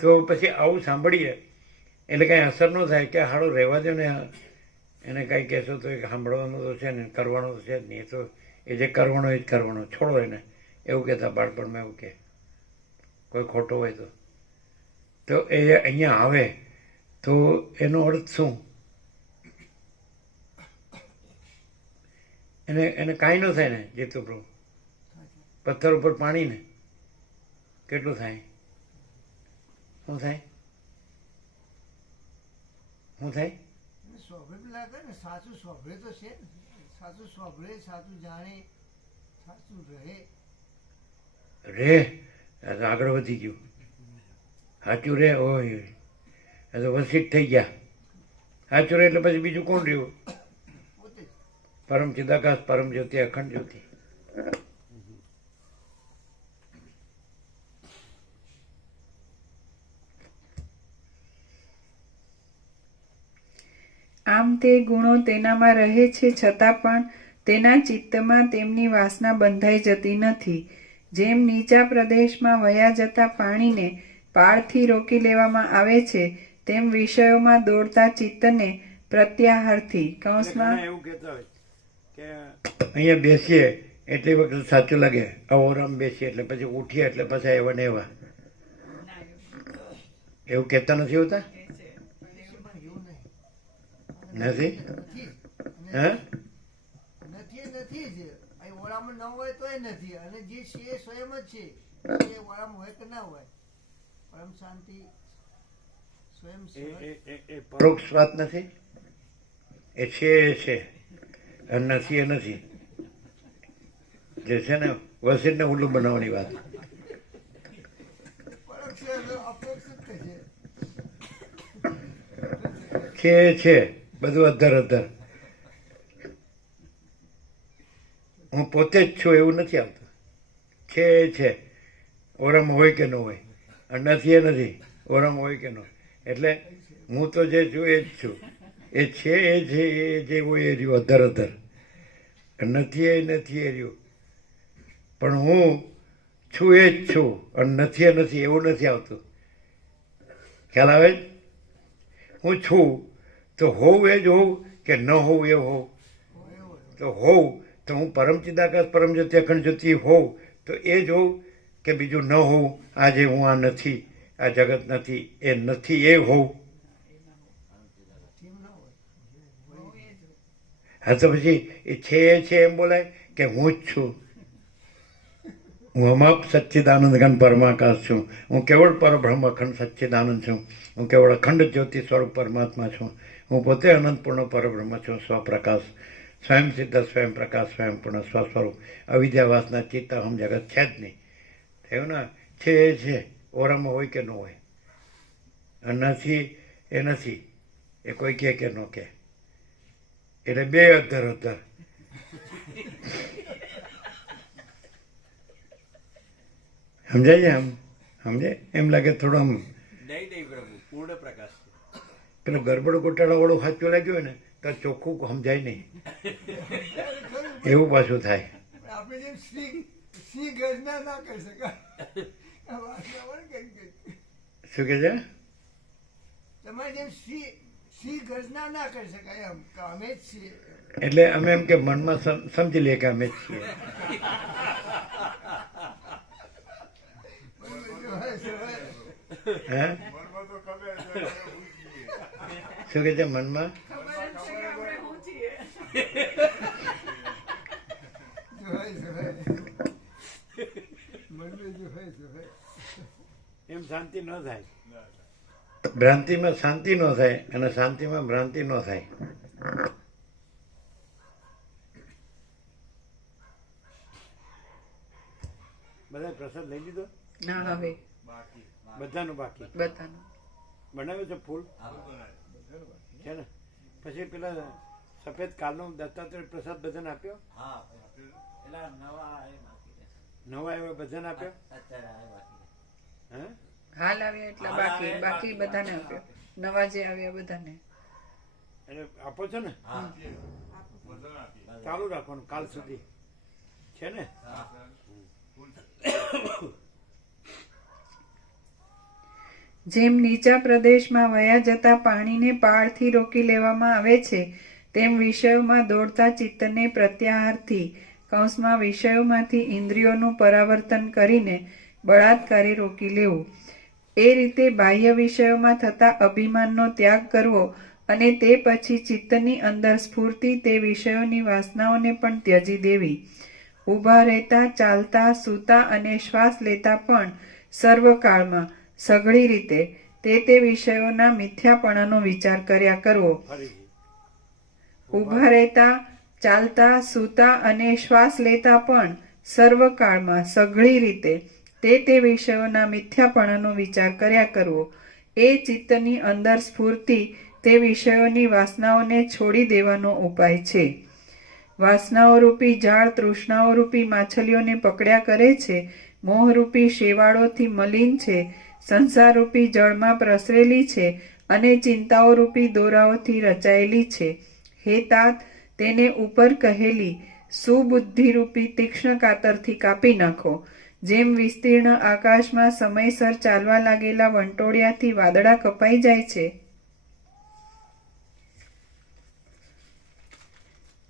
તો પછી આવું સાંભળીએ એટલે કાંઈ અસર ન થાય કે હાડો રહેવા દો ને, એને કાંઈ કહેશો તો એ સાંભળવાનું તો છે ને, કરવાનું તો છે જ નહીં. એ તો એ જે કરવાનો એ જ કરવાનો, છોડો એને. એવું કહેતા બાળપણમાં, એવું કે કોઈ ખોટો હોય તો એ અહીંયા આવે તો એનો અર્થ શું? એને કાંઈ ન થાય ને. જીતુ પ્રભુ પથ્થર ઉપર પાણી ને કેટલું થાય? શું થાય? શું થાય? સ્વાભાવિક લાગે ને, સાચું સ્વાભાવિક તો છે ને. સાચું સ્વાભાવિક, સાચું જાણે, સાચું રહે. આગળ વધી ગયું. સાચું રે, ઓય એ તો વસીત થઈ ગયા. સાચું રે એટલે પછી બીજું કોણ રહ્યું? પરમ ચિદાકાશ, પરમ જ્યોતિ, અખંડ જ્યોતિ. આમ તે ગુણો તેનામાં રહે છે, છતાં પણ તેના ચિત્તમાં તેમની વાસના બંધાઈ જતી નથી. જેમ નીચા પ્રદેશમાં વયા જતા પાણીને પાળથી રોકી લેવામાં આવે છે, તેમ વિષયોમાં દોડતા ચિત્તને પ્રત્યાહારથી કૌંસમાં એવું કહેતા હોય કે અહીંયા બેસીએ એટલી વખત સાચું લાગે, અવરામ બેસીએ એટલે પછી ઉઠીએ એટલે પછી એવા ને એવા. એવું કહેતા નથી હોતા? નથી? હે? નથી જ. ઓળામાં ન હોય તોય નથી, અને જે છે એ સ્વયં જ છે. એ ઓળામાં હોય કે ના હોય, પરમ શાંતિ સ્વયં એ પરોક્ષ વાત નથી. એ છે એ છે, અને નથી એ નથી. જે છે ને વસીને ઉલ્લુ બનાવવાની વાત. છે બધું અધર અધર. હું પોતે જ છું એવું નથી આવતું. છે ઓરમ હોય કે ન હોય, અને નથી એ નથી, ઓરમ હોય કે ન હોય. એટલે હું તો જે છું એ જ છું. એ છે એ જે હોય એ રહ્યું અધર અધર. નથી એ રહ્યું. પણ હું છું એ જ છું, અને નથી એ નથી એવું નથી આવતું. ખ્યાલ આવે જ? હું છું તો હોવું એ જ હોવું કે ન હોવું એ હોવું? તો હોવું તો હું પરમ ચિદાકાશ, પરમ જ્યોતિ, અખંડ જ્યોતિ હોઉં તો એ જ હોઉં કે બીજું ન હોવું? આજે હું આ નથી, આ જગત નથી, એ નથી એ હોઉં? હા તો પછી એ છે એમ બોલાય કે હું જ છું? હું અમાપ સચ્ચિદાનંદ ઘન પરમાકાશ છું. હું કેવળ પરબ્રહ્મ અખંડ સચ્ચિદાનંદ છું. હું કેવળ અખંડ જ્યોતિ સ્વરૂપ પરમાત્મા છું. હું પોતે અનંતપૂર્ણ પરબ્રહ્મ છું, સ્વપ્રકાશ, સ્વયં સિદ્ધ, સ્વયં પ્રકાશ, સ્વયં પૂર્ણ સ્વસ્વરૂપ. અવિદ્યા વાસના ચિત્ત હમ જગત છે જ નહીં. થયું ને? છે એ છે, ઓરામાં હોય કે ન હોય. નથી એ નથી, એ કોઈ કે ન કે. એટલે બે અધર અધર. સમજાય છે? આમ સમજાય? એમ લાગે થોડું આમ નહીં પ્રભુ, પૂર્ણ પ્રકાશ છે. પેલું ગરબડ ગોટાળા વાળું સાચું લાગ્યું હોય ને તો ચોખ્ખું સમજાય નહીં, એવું પાછું થાય. આપણે જેમ શ્રી ગર્જના ના કરી શકાય. શું કે છે? તમારે જેમ શ્રી ગર્જના ના કરી શકાય એમ કે અમે જ છીએ. એટલે અમે એમ કે મનમાં સમજી લઈએ કે અમે જ છીએ. હે? શું કે છે મનમાં? એમ શાંતિ ન થાય. ભ્રાંતિમાં શાંતિ ન થાય અને શાંતિમાં ભ્રાંતિ ન થાય. બધા પ્રસાદ લઈ લીધો? ના, હવે બધાનું બાકી? બધાનું બનાવ્યું છે ફૂલ છે ને? પછી પેલા સફેદ કાલનો દત્તાત્રેય પ્રસાદ બધાને આપ્યો? નવા આવ્યા બધાને આપ્યો? હે? હાલ આવ્યા એટલે બાકી બધાને આપ્યો. નવા જે આવ્યા બધાને. એટલે આપો છો ને? ચાલુ રાખવાનું કાલ સુધી છે ને? જેમ નીચા પ્રદેશમાં વયા જતા પાણીને પાળથી રોકી લેવામાં આવે છે, તેમ વિષયોમાં દોડતા ચિત્તને પ્રત્યાહારથી કૌંસમાં વિષયોમાંથી ઇન્દ્રિયોનું પરાવર્તન કરીને બળાત્કારે રોકી લેવું. એ રીતે બાહ્ય વિષયોમાં થતા અભિમાનનો ત્યાગ કરવો અને તે પછી ચિત્તની અંદર સ્ફૂર્તિ તે વિષયોની વાસનાઓને પણ ત્યજી દેવી. ઊભા રહેતા, ચાલતા, સૂતા અને શ્વાસ લેતા પણ સર્વકાળમાં સઘળી રીતે તે વિષયોના મિથ્યાપણાનો વિચાર કર્યા કરવો. ઊભા રહેતા, ચાલતા, સૂતા અને શ્વાસ લેતા પણ સર્વકાળમાં સઘળી રીતે તે વિષયોના મિથ્યાપણાનો વિચાર કર્યા કરવો. એ ચિત્તની અંદર સ્ફૂર્તિ તે વિષયોની વાસનાઓને છોડી દેવાનો ઉપાય છે. વાસનાઓ રૂપી જાળ તૃષ્ણાઓ રૂપી માછલીઓને પકડ્યા કરે છે, મોહરૂપી શેવાળોથી મલિન છે, સંસારરૂપી જળમાં પ્રસરેલી છે અને ચિંતાઓ રૂપી દોરાઓથી રચાયેલી છે. હે તાત, તેને ઉપર કહેલી સુબુદ્ધિરૂપી તીક્ષ્ણ કાતરથી કાપી નાખો. જેમ વિસ્તીર્ણ આકાશમાં સમયસર ચાલવા લાગેલા વંટોળિયાથી વાદળા કપાઈ જાય છે,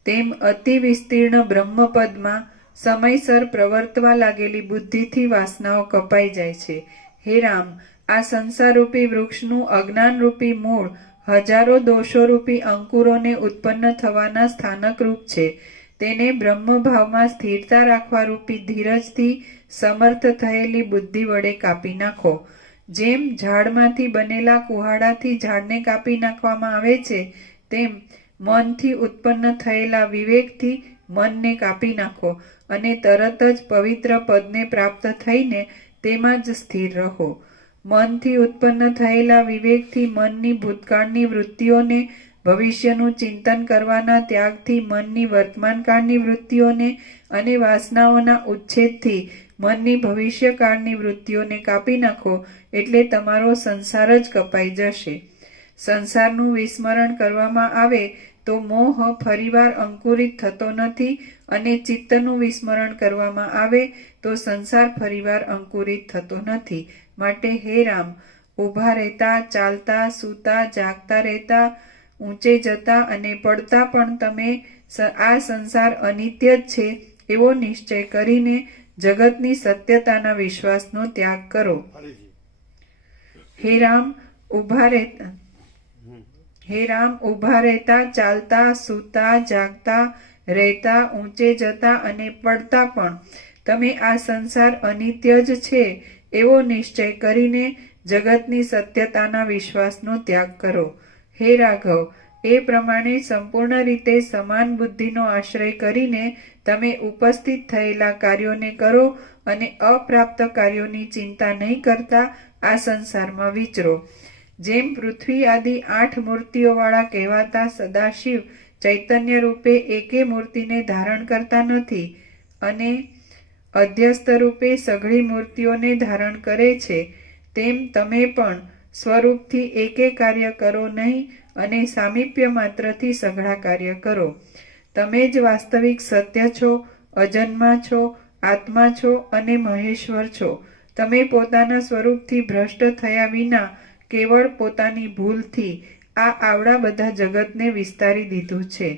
તેમ અતિ વિસ્તીર્ણ બ્રહ્મપદમાં સમયસર પ્રવર્તવા લાગેલી બુદ્ધિથી વાસનાઓ કપાઈ જાય છે. હે રામ, આ સંસારરૂપી વૃક્ષનું અજ્ઞાનરૂપી મૂળ હજારો દોષોરૂપી અંકુરોને ઉત્પન્ન થવાના સ્થાનકરૂપ છે. તેને બ્રહ્મભાવમાં સ્થિરતા રાખવા રૂપી ધીરજથી સમર્થ થયેલી બુદ્ધિ વડે કાપી નાખો. જેમ ઝાડમાંથી બનેલા કુહાડાથી ઝાડને કાપી નાખવામાં આવે છે, તેમ મનથી ઉત્પન્ન થયેલા વિવેકથી મનને કાપી નાખો અને તરત જ પવિત્ર પદને પ્રાપ્ત થઈને તેમાં જ સ્થિર રહો. મનથી ઉત્પન્ન થયેલા વિવેકથી મનની ભૂતકાળની વૃત્તિઓને, ભવિષ્યનું ચિંતન કરવાના ત્યાગથી મનની વર્તમાનકાળની વૃત્તિઓને અને વાસનાઓના ઉચ્છેદથી મનની ભવિષ્યકાળની વૃત્તિઓને કાપી નાખો એટલે તમારો સંસાર જ કપાઈ જશે. સંસારનું વિસ્મરણ કરવામાં આવે તો મોહ ફરીવાર અંકુરિત થતો નથી અને ચિત્તનું વિસ્મરણ કરવામાં આવે તો સંસાર ફરીવાર અંકુરિત થતો નથી. માટે હે રામ, ઊભા રહેતા, ચાલતા, સૂતા, જાગતા રહેતા, ઊંચે જતા અને પડતા પણ તમે આ સંસાર અનિત્ય જ છે એવો નિશ્ચય કરીને જગતની સત્યતાના વિશ્વાસનો ત્યાગ કરો. હે રામ, ઊભા રહેતા, ચાલતા, સૂતા, જાગતા, રહેતા, ઊંચે જતા અને પડતા પણ તમે આ સંસાર અનિત્ય જ છે એવો નિશ્ચય કરીને જગતની સત્યતાના વિશ્વાસનો ત્યાગ કરો. હે રાઘવ, એ પ્રમાણે સંપૂર્ણ રીતે સમાન બુદ્ધિનો આશ્રય કરીને તમે ઉપસ્થિત થયેલા કાર્યોને કરો અને અપ્રાપ્ત કાર્યોની ચિંતા નહીં કરતા આ સંસારમાં વિચરો. જેમ પૃથ્વી આદિ 8 મૂર્તિઓવાળા કહેવાતા સદાશિવ ચૈતન્ય રૂપે એકે મૂર્તિને ધારણ કરતા નથી અને અધ્યસ્ત રૂપે સઘળી મૂર્તિઓને ધારણ કરે છે, તેમ તમે પણ સ્વરૂપથી એકે કાર્ય કરો નહીં અને સામીપ્ય માત્રથી સઘળા કાર્ય કરો. તમે જ વાસ્તવિક સત્ય છો, અજન્મા છો, આત્મા છો અને મહેશ્વર છો. તમે પોતાના સ્વરૂપથી ભ્રષ્ટ થયા વિના કેવળ પોતાની ભૂલથી આ આવડા બધા જગતને વિસ્તારી દીધું છે.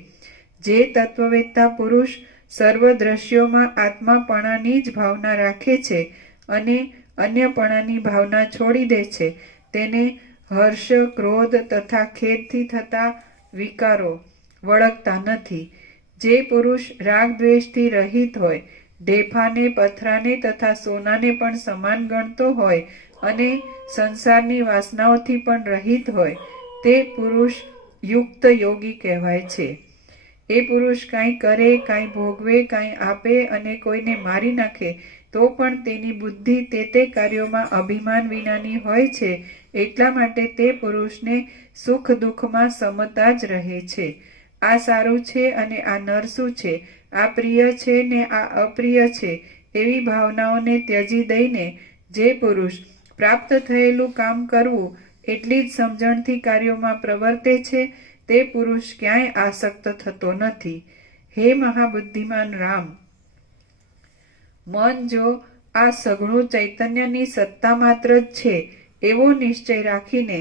જે તત્વવેત્તા પુરુષ સર્વ દ્રશ્યોમાં આત્માપણાની જ ભાવના રાખે છે અને અન્યપણાની ભાવના છોડી દે છે, તેને હર્ષ, ક્રોધ તથા ખેદથી થતા વિકારો વળગતા નથી. જે પુરુષ રાગ દ્વેષથી રહિત હોય, ઢેફાને, પથરાને તથા સોનાને પણ સમાન ગણતો હોય અને સંસારની વાસનાઓથી પણ રહિત હોય, તે પુરુષ યુક્ત યોગી કહેવાય છે. એ પુરુષ કાંઈ કરે, કાંઈ ભોગવે, કાંઈ આપે અને કોઈને મારી નાખે તો પણ તેની બુદ્ધિ તે કાર્યોમાં અભિમાન વિનાની હોય છે. એટલા માટે તે પુરુષને સુખ દુઃખમાં સમતા જ રહે છે. આ સારું છે અને આ નરસું છે, આ પ્રિય છે ને આ અપ્રિય છે એવી ભાવનાઓને ત્યજી દઈને જે પુરુષ પ્રાપ્ત થયેલું કામ કરવું એટલી જ સમજણથી કાર્યોમાં પ્રવર્તે છે, તે પુરુષ ક્યાંય આસક્ત થતો નથી. હે મહાબુદ્ધિમાન રામ, મન જો આ સઘળું ચૈતન્યની સત્તા માત્ર જ છે એવો નિશ્ચય રાખીને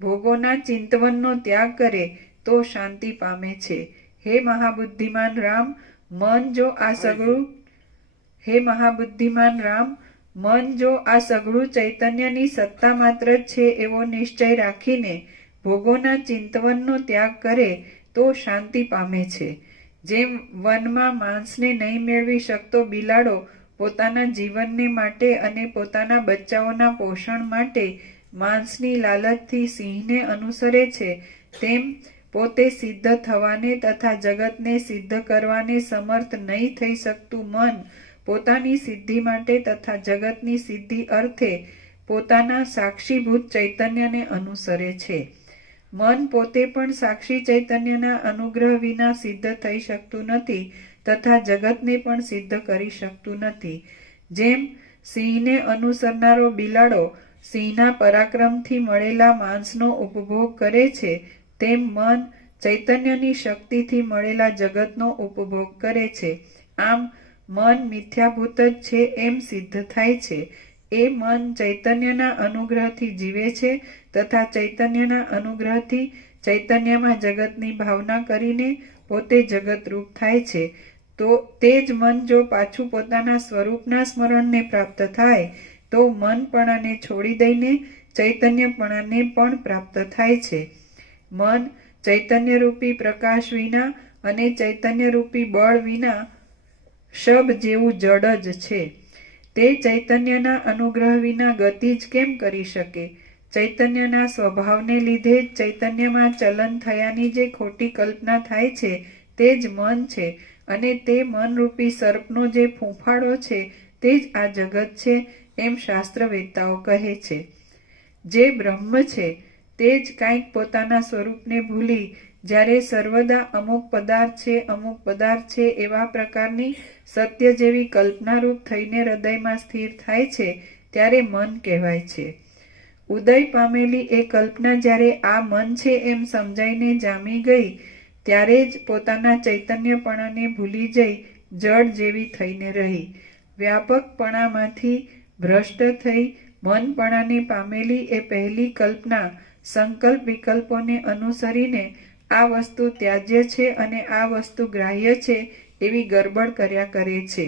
ભોગોના ચિંતવનનો ત્યાગ કરે તો શાંતિ પામે છે. હે મહાબુદ્ધિમાન રામ, મન જો આ સઘળું ચૈતન્યની સત્તા માત્ર જ છે એવો નિશ્ચય રાખીને ભોગોના ચિંતવનનો ત્યાગ કરે તો શાંતિ પામે છે. જેમ વનમાં માંસને નહીં મેળવી શકતો બિલાડો પોતાના જીવનને માટે અને પોતાના બચ્ચાઓના પોષણ માટે માંસની લાલચથી સિંહને અનુસરે છે, તેમ પોતે સિદ્ધ થવાને તથા જગતને સિદ્ધ કરવાને સમર્થ નહીં થઈ શકતું મન પોતાની સિદ્ધિ માટે તથા જગતની સિદ્ધિ અર્થે પોતાના સાક્ષીભૂત ચૈતન્યને અનુસરે છે. મન પોતે પણ સાક્ષી ચૈતન્યના અનુગ્રહ વિના સિદ્ધ થઈ શકતું નથી તથા જગતને પણ સિદ્ધ કરી શકતું નથી. જેમ સિંહને અનુસરનારો બિલાડો સિંહના પરાક્રમથી મળેલા માંસનો ઉપભોગ કરે છે, તેમ મન ચૈતન્યની શક્તિથી મળેલા જગતનો ઉપભોગ કરે છે. આમ મન મિથ્યાભૂત જ છે એમ સિદ્ધ થાય છે. એ મન ચૈતન્યના અનુગ્રહથી જીવે છે તથા ચૈતન્યના અનુગ્રહથી ચૈતન્યમાં જગતની ભાવના કરીને પોતે જગતરૂપ થાય છે. તો તે જ મન જો પાછું પોતાના સ્વરૂપના સ્મરણને પ્રાપ્ત થાય તો મનપણાને છોડી દઈને ચૈતન્યપણાને પણ પ્રાપ્ત થાય છે. મન ચૈતન્યરૂપી પ્રકાશ વિના અને ચૈતન્યરૂપી બળ વિના શબ જેવું જડ જ છે. તે ચૈતન્યના અનુગ્રહ વિના ગતિ જ કેમ કરી શકે? ચૈતન્યના સ્વભાવને લીધે જ ચૈતન્યમાં ચલન થયાની જે ખોટી કલ્પના થાય છે તે જ મન છે, અને તે મનરૂપી સર્પનો જે ફૂંફાડો છે તે જ આ જગત છે એમ શાસ્ત્રવેત્તાઓ કહે છે. જે બ્રહ્મ છે તે જ કાંઈક પોતાના સ્વરૂપને ભૂલી જ્યારે સર્વદા અમુક પદાર્થ છે એવા પ્રકારની સત્ય જેવી કલ્પનારૂપ થઈને હૃદયમાં સ્થિર થાય છે ત્યારે મન કહેવાય છે. ઉદય પામેલી એ કલ્પના જ્યારે આ મન છે એમ સમજાઈને જામી ગઈ ત્યારે જ પોતાના ચૈતન્યપણાને ભૂલી જઈ જડ જેવી થઈને રહી. વ્યાપકપણામાંથી ભ્રષ્ટ થઈ મનપણાને પામેલી એ પહેલી કલ્પના સંકલ્પ વિકલ્પોને અનુસરીને આ વસ્તુ ત્યાજ્ય છે અને આ વસ્તુ ગ્રાહ્ય છે એવી ગરબડ કર્યા કરે છે.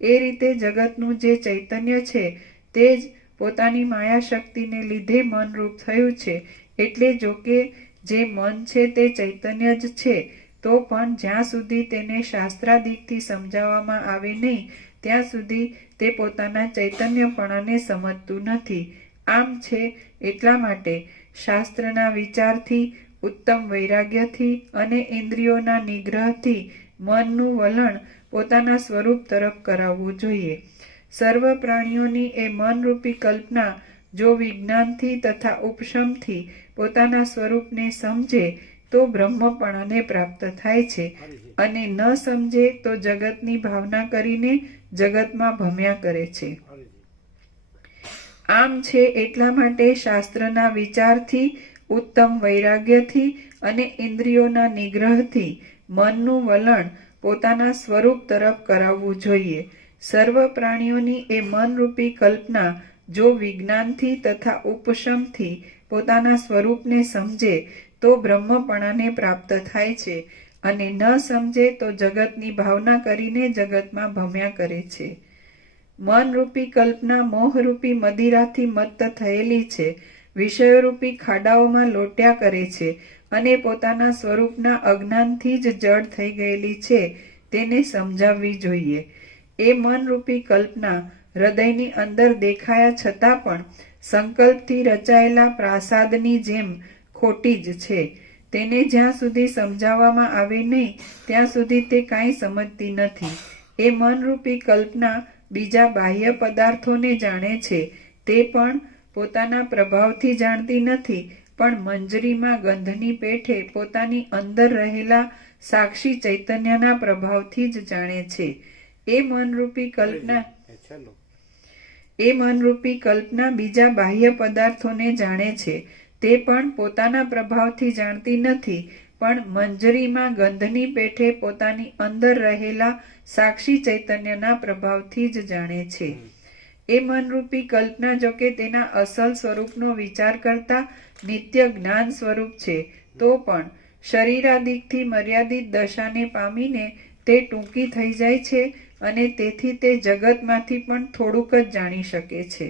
એ રીતે જગતનું જે ચૈતન્ય છે તે જ પોતાની માયા શક્તિને લીધે મનરૂપ થયું છે. એટલે જોકે જે મન છે તે ચૈતન્ય જ છે, તો પણ જ્યાં સુધી તેને શાસ્ત્રાદિકથી સમજાવવામાં આવે નહીં ત્યાં સુધી તે પોતાના ચૈતન્યપણાને સમજતું નથી. આમ છે એટલા માટે શાસ્ત્રના વિચારથી, ઉત્તમ વૈરાગ્યથી અને ઇન્દ્રિયોના નિગ્રહથી મનનું વલણ પોતાના સ્વરૂપ તરફ કરાવવું જોઈએ. સર્વ પ્રાણીઓની એ મનરૂપી કલ્પના જો વિજ્ઞાનથી તથા ઉપશમથી પોતાના સ્વરૂપને સમજે તો બ્રહ્મપણાને પ્રાપ્ત થાય છે, અને ન સમજે તો જગતની ભાવના કરીને જગતમાં ભમ્યા કરે છે. આમ છે એટલા માટે શાસ્ત્રના વિચારથી, ઉત્તમ વૈરાગ્યથી અને ઇન્દ્રિયોના નિગ્રહથી મનનું વલણ પોતાના સ્વરૂપ તરફ કરાવવું જોઈએ. સર્વ પ્રાણીઓની એ મનરૂપી કલ્પના જો વિજ્ઞાનથી તથા ઉપશમથી પોતાના સ્વરૂપને સમજે તો બ્રહ્મપણાને પ્રાપ્ત થાય છે, અને ન સમજે તો જગતની ભાવના કરીને જગતમાં ભમ્યા કરે છે. મનરૂપી કલ્પના મોહરૂપી મદિરાથી મત્ત થયેલી છે, વિષયોરૂપી ખાડાઓમાં લોટ્યા કરે છે અને પોતાના સ્વરૂપના અજ્ઞાનથી જ જડ થઈ ગયેલી છે. તેને સમજાવવી જોઈએ. એ મનરૂપી કલ્પના હૃદયની અંદર દેખાયા છતાં પણ સંકલ્પથી રચાયેલા પ્રાસાદની જેમ ખોટી જ છે. તેને જ્યાં સુધી સમજાવવામાં આવે નહીં ત્યાં સુધી તે કાંઈ સમજતી નથી. એ મનરૂપી કલ્પના બીજા બાહ્ય પદાર્થોને જાણે છે, તે પણ પોતાના પ્રભાવથી જાણતી નથી, પણ મંજરીમાં ગંધની પેઠે પોતાની અંદર રહેલા સાક્ષી ચૈતન્યના પ્રભાવથી જ જાણે છે. એ મનરૂપી કલ્પના બીજા બાહ્ય પદાર્થોને જાણે છે, તે પણ પોતાના પ્રભાવથી જાણતી નથી, પણ મંજરીમાં ગંધની પેઠે પોતાની અંદર રહેલા સાક્ષી ચૈતન્યના પ્રભાવથી જ જાણે છે. એ મનરૂપી કલ્પના જોકે તેના અસલ સ્વરૂપનો વિચાર કરતા નિત્ય જ્ઞાન સ્વરૂપ છે, તો પણ શરીરાદિકથી મર્યાદિત દશાને પામીને તે ટૂંકી થઈ જાય છે અને તેથી તે જગતમાંથી પણ થોડુંક જ જાણી શકે છે.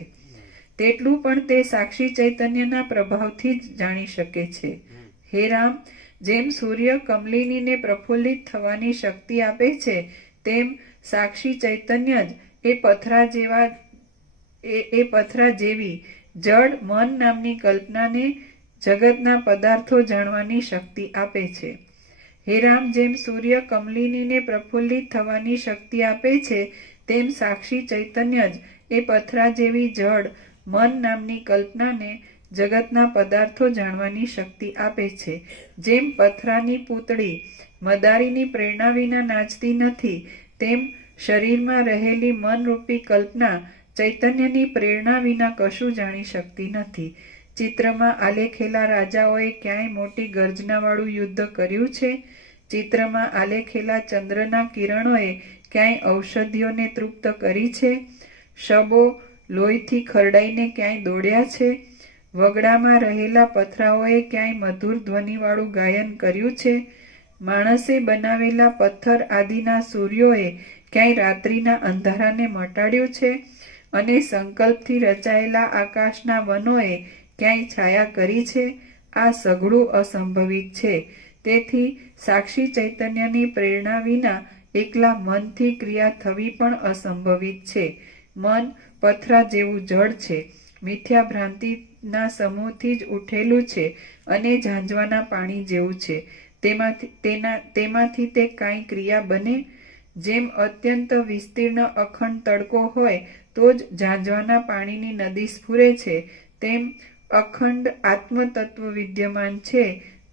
તેટલું પણ તે સાક્ષી ચૈતન્યના પ્રભાવથી જ જાણી શકે છે. હે રામ, જેમ સૂર્ય કમલિનીને પ્રફુલ્લિત થવાની શક્તિ આપે છે, તેમ સાક્ષી ચૈતન્ય જ એ પથરા જેવી જડ મન નામની કલ્પનાને જગતના પદાર્થો જાણવાની શક્તિ આપે છે. હે રામ, જેમ સૂર્ય કમલિનીને પ્રફુલ્લિત થવાની શક્તિ આપે છે, તેમ સાક્ષી ચૈતન્ય જ એ પથરા જેવી જડ મન નામની કલ્પનાને જગતના પદાર્થો જાણવાની શક્તિ આપે છે. જેમ પથરાની પૂતળી મદારીની પ્રેરણા વિના નાચતી નથી, તેમ શરીરમાં રહેલી મનરૂપી કલ્પના ચૈતન્યની પ્રેરણા વિના કશું જાણી શકતી નથી. ચિત્રમાં આલેખેલા રાજાઓએ ક્યાંય મોટી ગર્જનાવાળું યુદ્ધ કર્યું છે? ચિત્રમાં આલેખેલા ચંદ્રના કિરણોએ ક્યાંય ઔષધિઓને તૃપ્ત કરી છે? શબો લોહીથી ખરડાઈને ક્યાંય દોડ્યા છે? વગડામાં રહેલા પથરાઓએ ક્યાંય મધુર ધ્વનિવાળું ગાયન કર્યું છે? માણસે બનાવેલા પથ્થર આદિના સૂર્યોએ ક્યાંય રાત્રિના અંધારાને મટાડ્યું છે? અને સંકલ્પથી રચાયેલા આકાશના વનોએ ક્યાંય છાયા કરી છે? આ સઘળું અસંભવિત છે. તેથી સાક્ષી ચૈતન્યની પ્રેરણા વિના એકલા મનથી ક્રિયા થવી પણ અસંભવિત છે. મન પથરા જેવું જડ છે, મિથ્યા ભ્રાંતિના સમૂહથી જ ઉઠેલું છે અને ઝાંઝવાના પાણી જેવું છે. તેમાંથી તે કાંઈ ક્રિયા બને? જેમ અત્યંત વિસ્તીર્ણ અખંડ તડકો હોય તો જ ઝાંઝવાના પાણીની નદી સ્ફુરે છે, તેમ અખંડ આત્મતત્વ વિદ્યમાન છે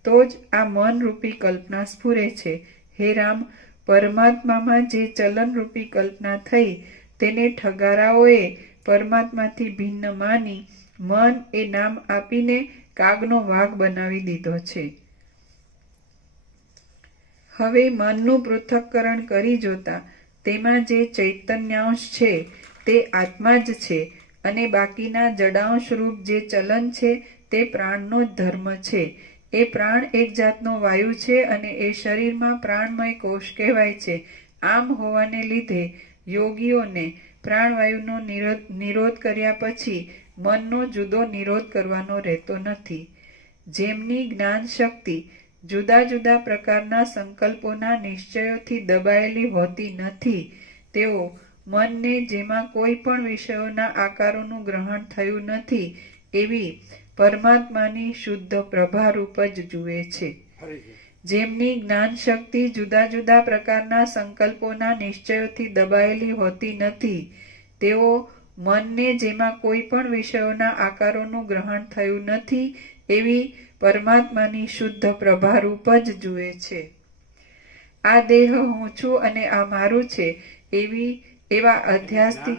તો જ આ મનરૂપી કલ્પના સ્ફુરે છે. હે રામ, પરમાત્મામાં જે ચલનરૂપી કલ્પના થઈ તેને ઠગારાઓએ પરમાત્માથી ભિન્ન માની મન એ નામ આપીને કાગનો વાઘ બનાવી દીધો છે. હવે મનનું પૃથક્કરણ કરી જોતા તેમાં જે ચૈતન્યાંશ છે તે આત્મા જ છે અને બાકીના જડાંશ રૂપ જે ચલન છે તે પ્રાણનો જ ધર્મ છે. એ પ્રાણ એક જાતનો વાયુ છે અને એ શરીરમાં પ્રાણમય કોષ કહેવાય છે. આમ હોવાને લીધે યોગીઓને પ્રાણવાયુનો નિરોધ કર્યા પછી મનનો જુદો નિરોધ કરવાનો રહેતો નથી. જેમની જ્ઞાન શક્તિ જુદા જુદા પ્રકારના સંકલ્પોના નિશ્ચયોથી દબાયેલી હોતી નથી, તેઓ મનને જેમાં કોઈ પણ વિષયોના આકારોનું ગ્રહણ થયું નથી એવી પરમાત્માની શુદ્ધ પ્રભારૂપ જ જુએ છે. જેમની જ્ઞાન શક્તિ જુદા જુદા પ્રકારના સંકલ્પોના નિશ્ચયોથી દબાયેલી હોતી નથી, તેઓ મનને જેમાં કોઈ પણ વિષયોના આકારોનું ગ્રહણ થયું નથી એવી પરમાત્માની શુદ્ધ પ્રભારૂપ જ જુએ છે. આ દેહ હું છું અને આ મારું છે એવા અધ્યાસથી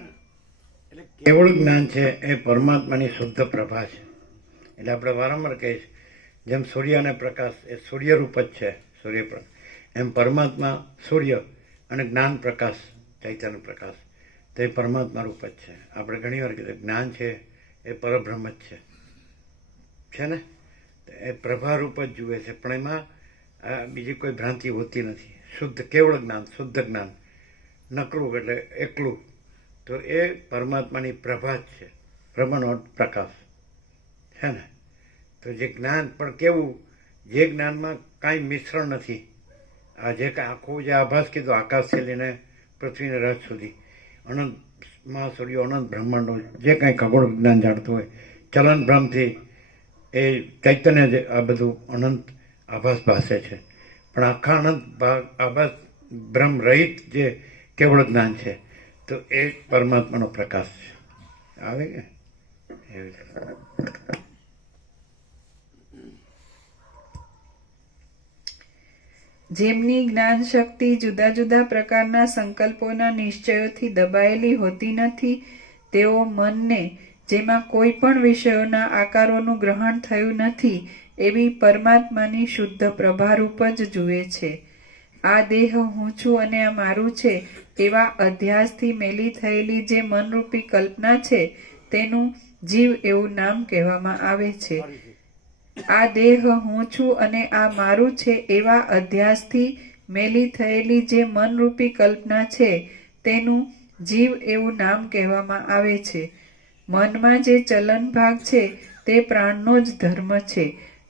કેવળ જ્ઞાન છે એ પરમાત્માની શુદ્ધ પ્રભા છે. એટલે આપણે વારંવાર કહીશ, જેમ સૂર્ય અને પ્રકાશ એ સૂર્યરૂપ જ છે, સૂર્યપ્રકાશ, એમ પરમાત્મા સૂર્ય અને જ્ઞાન પ્રકાશ, ચૈતન્ય પ્રકાશ તે પરમાત્મા રૂપ જ છે. આપણે ઘણી વાર કીધું જ્ઞાન છે એ પરબ્રહ્મ જ છે ને, એ પ્રભારૂપ જ જુએ છે, પણ એમાં બીજી કોઈ ભ્રાંતિ હોતી નથી. શુદ્ધ કેવળ જ્ઞાન, શુદ્ધ જ્ઞાન, નકરું એટલે એકલું, તો એ પરમાત્માની પ્રભા જ છે, પ્રભાનો પ્રકાશ છે ને. તો જે જ્ઞાન પણ કેવું, જે જ્ઞાનમાં કાંઈ મિશ્રણ નથી. આ જે કાંઈ આખું જે આભાસ કીધું, આકાશથી લઈને પૃથ્વીને રજ સુધી, અનંત મહાસૂર્યો, અનંત બ્રહ્માંડો, જે કાંઈ ખગોળ વિજ્ઞાન જાણતું હોય, ચલન ભ્રમથી એ ચૈતન્ય જ આ બધું અનંત આભાસ ભાસે છે. પણ આખા અનંત આભાસ બ્રહ્મ રહિત જે કેવળ જ્ઞાન છે તો એ પરમાત્માનો પ્રકાશ છે. આવે કે એવી રીતે જેમની જ્ઞાન શક્તિ જુદા જુદા પ્રકારના સંકલ્પોના નિશ્ચયોથી દબાયેલી હોતી નથી, તેઓ મનને જેમાં કોઈ પણ વિષયોના આકારોનું ગ્રહણ થયું નથી એવી પરમાત્માની શુદ્ધ પ્રભારૂપ જ જુએ છે. આ દેહ હું છું અને આ મારું છે એવા અધ્યાસથી મેલી થયેલી જે મનરૂપી કલ્પના છે તેનું જીવ એવું નામ કહેવામાં આવે છે. આ દેહ હું છું અને આ મારું છે એવા અધ્યાસથી મેલી થયેલી જે મનરૂપી કલ્પના છે તેનું જીવ એવું નામ કહેવામાં આવે છે. મનમાં જે ચલન ભાગ છે તે પ્રાણનો જ ધર્મ છે.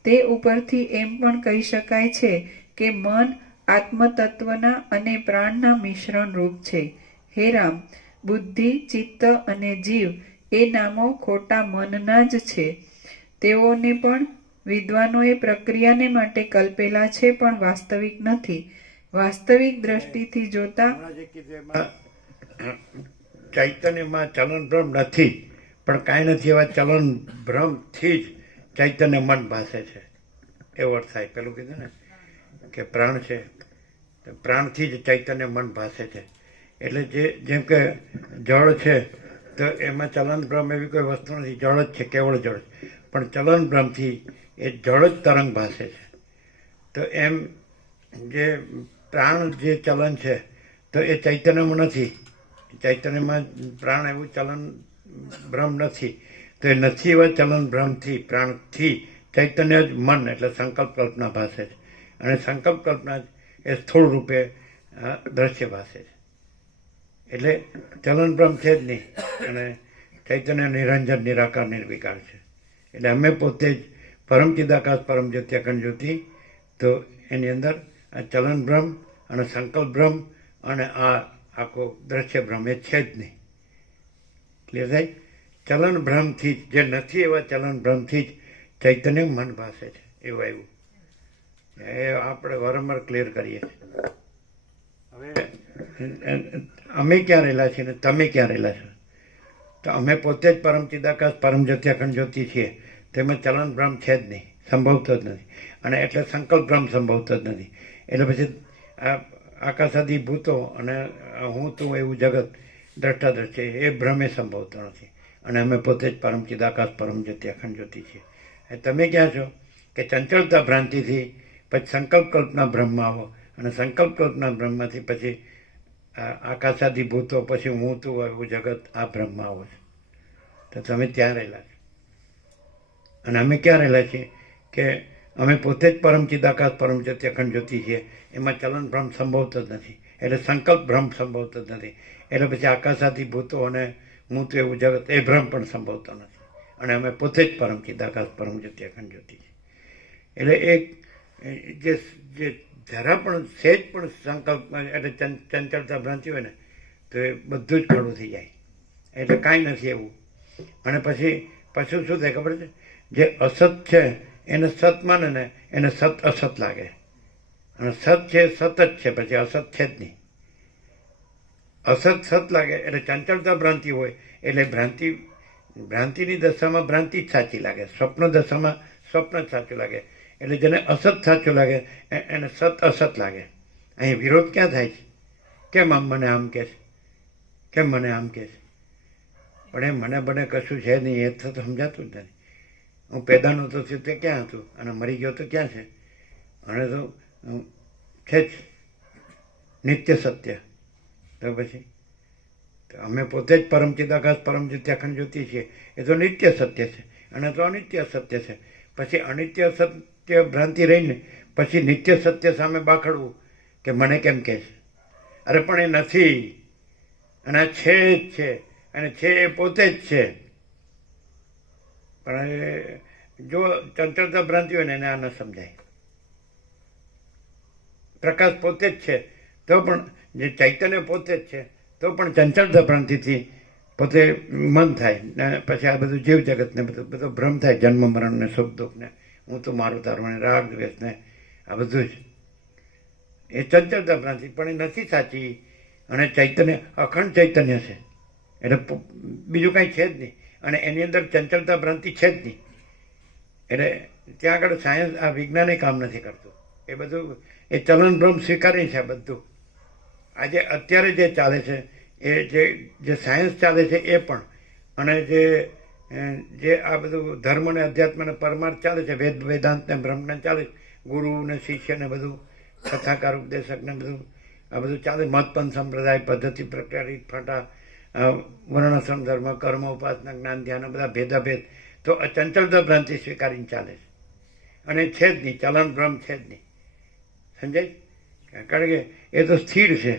તે ઉપરથી એમ પણ કહી શકાય છે કે મન આત્મતત્વના અને પ્રાણના મિશ્રણ રૂપ છે. હે રામ, બુદ્ધિ, ચિત્ત અને જીવ એ નામો ખોટા મનના જ છે. તેઓને પણ વિદ્વાનોએ પ્રક્રિયાને માટે કલ્પેલા છે, પણ વાસ્તવિક નથી. વાસ્તવિક દ્રષ્ટિથી જોતા હમણાં જે કીધું એમાં ચૈતન્યમાં ચલન ભ્રમ નથી, પણ કાંઈ નથી એવા ચલન ભ્રમથી જ ચૈતન્ય મન ભાસે છે એવો અર્થ થાય. પેલું કીધું ને કે પ્રાણ છે, પ્રાણથી જ ચૈતન્ય મન ભાસે છે. એટલે જેમ કે જળ છે તો એમાં ચલન ભ્રમ એવી કોઈ વસ્તુ નથી, જળ જ છે, કેવળ જળ. પણ ચલન ભ્રમથી એ જળ જ તરંગ ભાસે છે. તો એમ જે પ્રાણ જે ચલન છે તો એ ચૈતન્યમાં નથી. ચૈતન્યમાં પ્રાણ એવું ચલન ભ્રમ નથી. તો એ નથી એવા ચલન ભ્રમથી પ્રાણથી ચૈતન્ય જ મન એટલે સંકલ્પ કલ્પના ભાસે છે. અને સંકલ્પ કલ્પના એ સ્થૂળ રૂપે દ્રશ્ય ભાસે છે. એટલે ચલન ભ્રમ છે જ નહીં. અને ચૈતન્ય નિરંજન નિરાકાર નિર્વિકાર છે. એટલે અમે પોતે જ પરમ ચિદાકાશ પરમ જ્યોતિ અખંડ જ્યોતિ. તો એની અંદર આ ચલન ભ્રમ અને સંકલ્પ ભ્રમ અને આ આખો દ્રશ્ય ભ્રમ એ છે જ નહીં. ક્લિયર થાય? ચલન ભ્રમથી જ, જે નથી એવા ચલન ભ્રમથી જ ચૈતન્ય મન ભાસે છે. એવું આવ્યું. એ આપણે વારંવાર ક્લિયર કરીએ છીએ. હવે અમે ક્યાં રહેલા છીએ ને તમે ક્યાં રહેલા છો? તો અમે પોતે જ પરમ ચિદાકાશ પરમ જ્યોતિ અખંડ જ્યોતિ છીએ. તેમાં ચલન ભ્રમ છે જ નહીં, સંભવતો જ નથી. અને એટલે સંકલ્પ ભ્રમ સંભવતો જ નથી. એટલે પછી આ આકાશાદી ભૂતો અને હું તું એવું જગત દ્રષ્ટાદ્રષ્ટિ એ ભ્રમે સંભવતો નથી. અને અમે પોતે જ પરમ ચિદાકાશ પરમ જ્યોતિ અખંડ જ્યોતિ છીએ. તમે ક્યાં છો કે ચંચળતા ભ્રાંતિથી પછી સંકલ્પ કલ્પના બ્રહ્મમાં આવો અને સંકલ્પ કલ્પના બ્રહ્મમાંથી પછી આકાશાદી ભૂતો પછી હું તું એવું જગત આ બ્રહ્મમાં આવો છો. તો તમે ત્યાં રહેલા છો. અને અમે ક્યાં રહેલા છીએ કે અમે પોતે જ પરમ ચિદાકાશ પરમ જ્યોતિ અખંડ જ્યોતિ છીએ. એમાં ચલન ભ્રમ સંભવતો જ નથી. એટલે સંકલ્પ ભ્રમ સંભવતો જ નથી. એટલે પછી આકાશાદી ભૂતો અને હું તો એવું જગત એ ભ્રમ પણ સંભવતો નથી. અને અમે પોતે જ પરમ ચિદાકાશ પરમ જ્યોતિ અખંડ જ્યોતિ છીએ. એટલે એક જે જરા પણ સહેજ પણ સંકલ્પ એટલે ચંચળતા ભ્રાંતિ હોય ને તો એ બધું જ ખડું થઈ જાય. એટલે કાંઈ નથી એવું. અને પછી શું થાય ખબર છે? જે અસત છે એને સત માને ને એને સત અસત લાગે. અને સત છે સત જ છે, પછી અસત છે જ નહીં. અસત સત લાગે એટલે ચંચળતા ભ્રાંતિ હોય એટલે ભ્રાંતિની દશામાં ભ્રાંતિ જ સાચી લાગે, સ્વપ્ન દશામાં સ્વપ્ન જ સાચું લાગે. એટલે જેને અસત સાચું લાગે એને સત અસત લાગે. અહીં વિરોધ ક્યાં થાય છે? કેમ આમ મને આમ કહે છે, કેમ મને આમ કહે છે? પણ એ મને બને કશું છે નહીં, એ તો સમજાતું જ નથી. હું પેદા નહોતો થયો તે ક્યાં હતું અને મરી ગયો તો ક્યાં છે? અને તો છે જ નિત્ય સત્ય. તો પછી અમે પોતે જ પરમ ચિદાકાશ પરમ જ્યોતિ અખંડ જ્યોતિ છીએ. એ તો નિત્ય સત્ય છે અને તો અનિત્ય સત્ય છે. પછી અનિત્ય સત્ય ભ્રાંતિ રહીને પછી નિત્ય સત્ય સામે બાખડવું કે મને કેમ કહે છે? અરે પણ એ નથી અને આ છે જ છે અને છે એ પોતે જ છે. પણ જો ચંચળતા ભ્રાંતિ હોય ને એને આ ન સમજાય. પ્રકાશ પોતે જ છે તો પણ જે ચૈતન્ય પોતે જ છે તો પણ ચંચળતા ભ્રાંતિથી પોતે મન થાય ને પછી આ બધું જીવ જગત ને બધો ભ્રમ થાય. જન્મ મરણ ને સુખ દુઃખ ને હું તો મારું તારું ને રાગ દ્વેષ ને આ બધું જ એ ચંચળતા ભ્રાંતિ પણ એ નથી સાચી. અને ચૈતન્ય અખંડ ચૈતન્ય છે એટલે બીજું કાંઈ છે જ નહીં. અને એની અંદર ચંચળતા ભ્રાંતિ છે જ નહીં. એટલે ત્યાં આગળ સાયન્સ આ વિજ્ઞાને કામ નથી કરતું. એ બધું એ ચલન ભ્રમ સ્વીકારી છે બધું. આજે અત્યારે જે ચાલે છે એ જે સાયન્સ ચાલે છે એ પણ અને જે આ બધું ધર્મ ને અધ્યાત્મ ને પરમાર્થ ચાલે છે, વેદાંત ને બ્રહ્મજ્ઞાન ચાલે છે, ગુરુ ને શિષ્ય ને બધું કથાકાર ઉપદેશક ને બધું આ બધું ચાલે. મતપંથ સંપ્રદાય, પદ્ધતિ, પ્રક્રિયા, રીત, ફાટા, વર્ણાશ્રમ ધર્મ, કર્મ, ઉપાસના, જ્ઞાન, ધ્યાન, બધા ભેદાભેદ તો ચંચળતા ભ્રાંતિ સ્વીકારીને ચાલે છે. અને છે જ નહીં, ચલણ ભ્રમ છે જ નહીં. સમજાય? કારણ કે એ તો સ્થિર છે,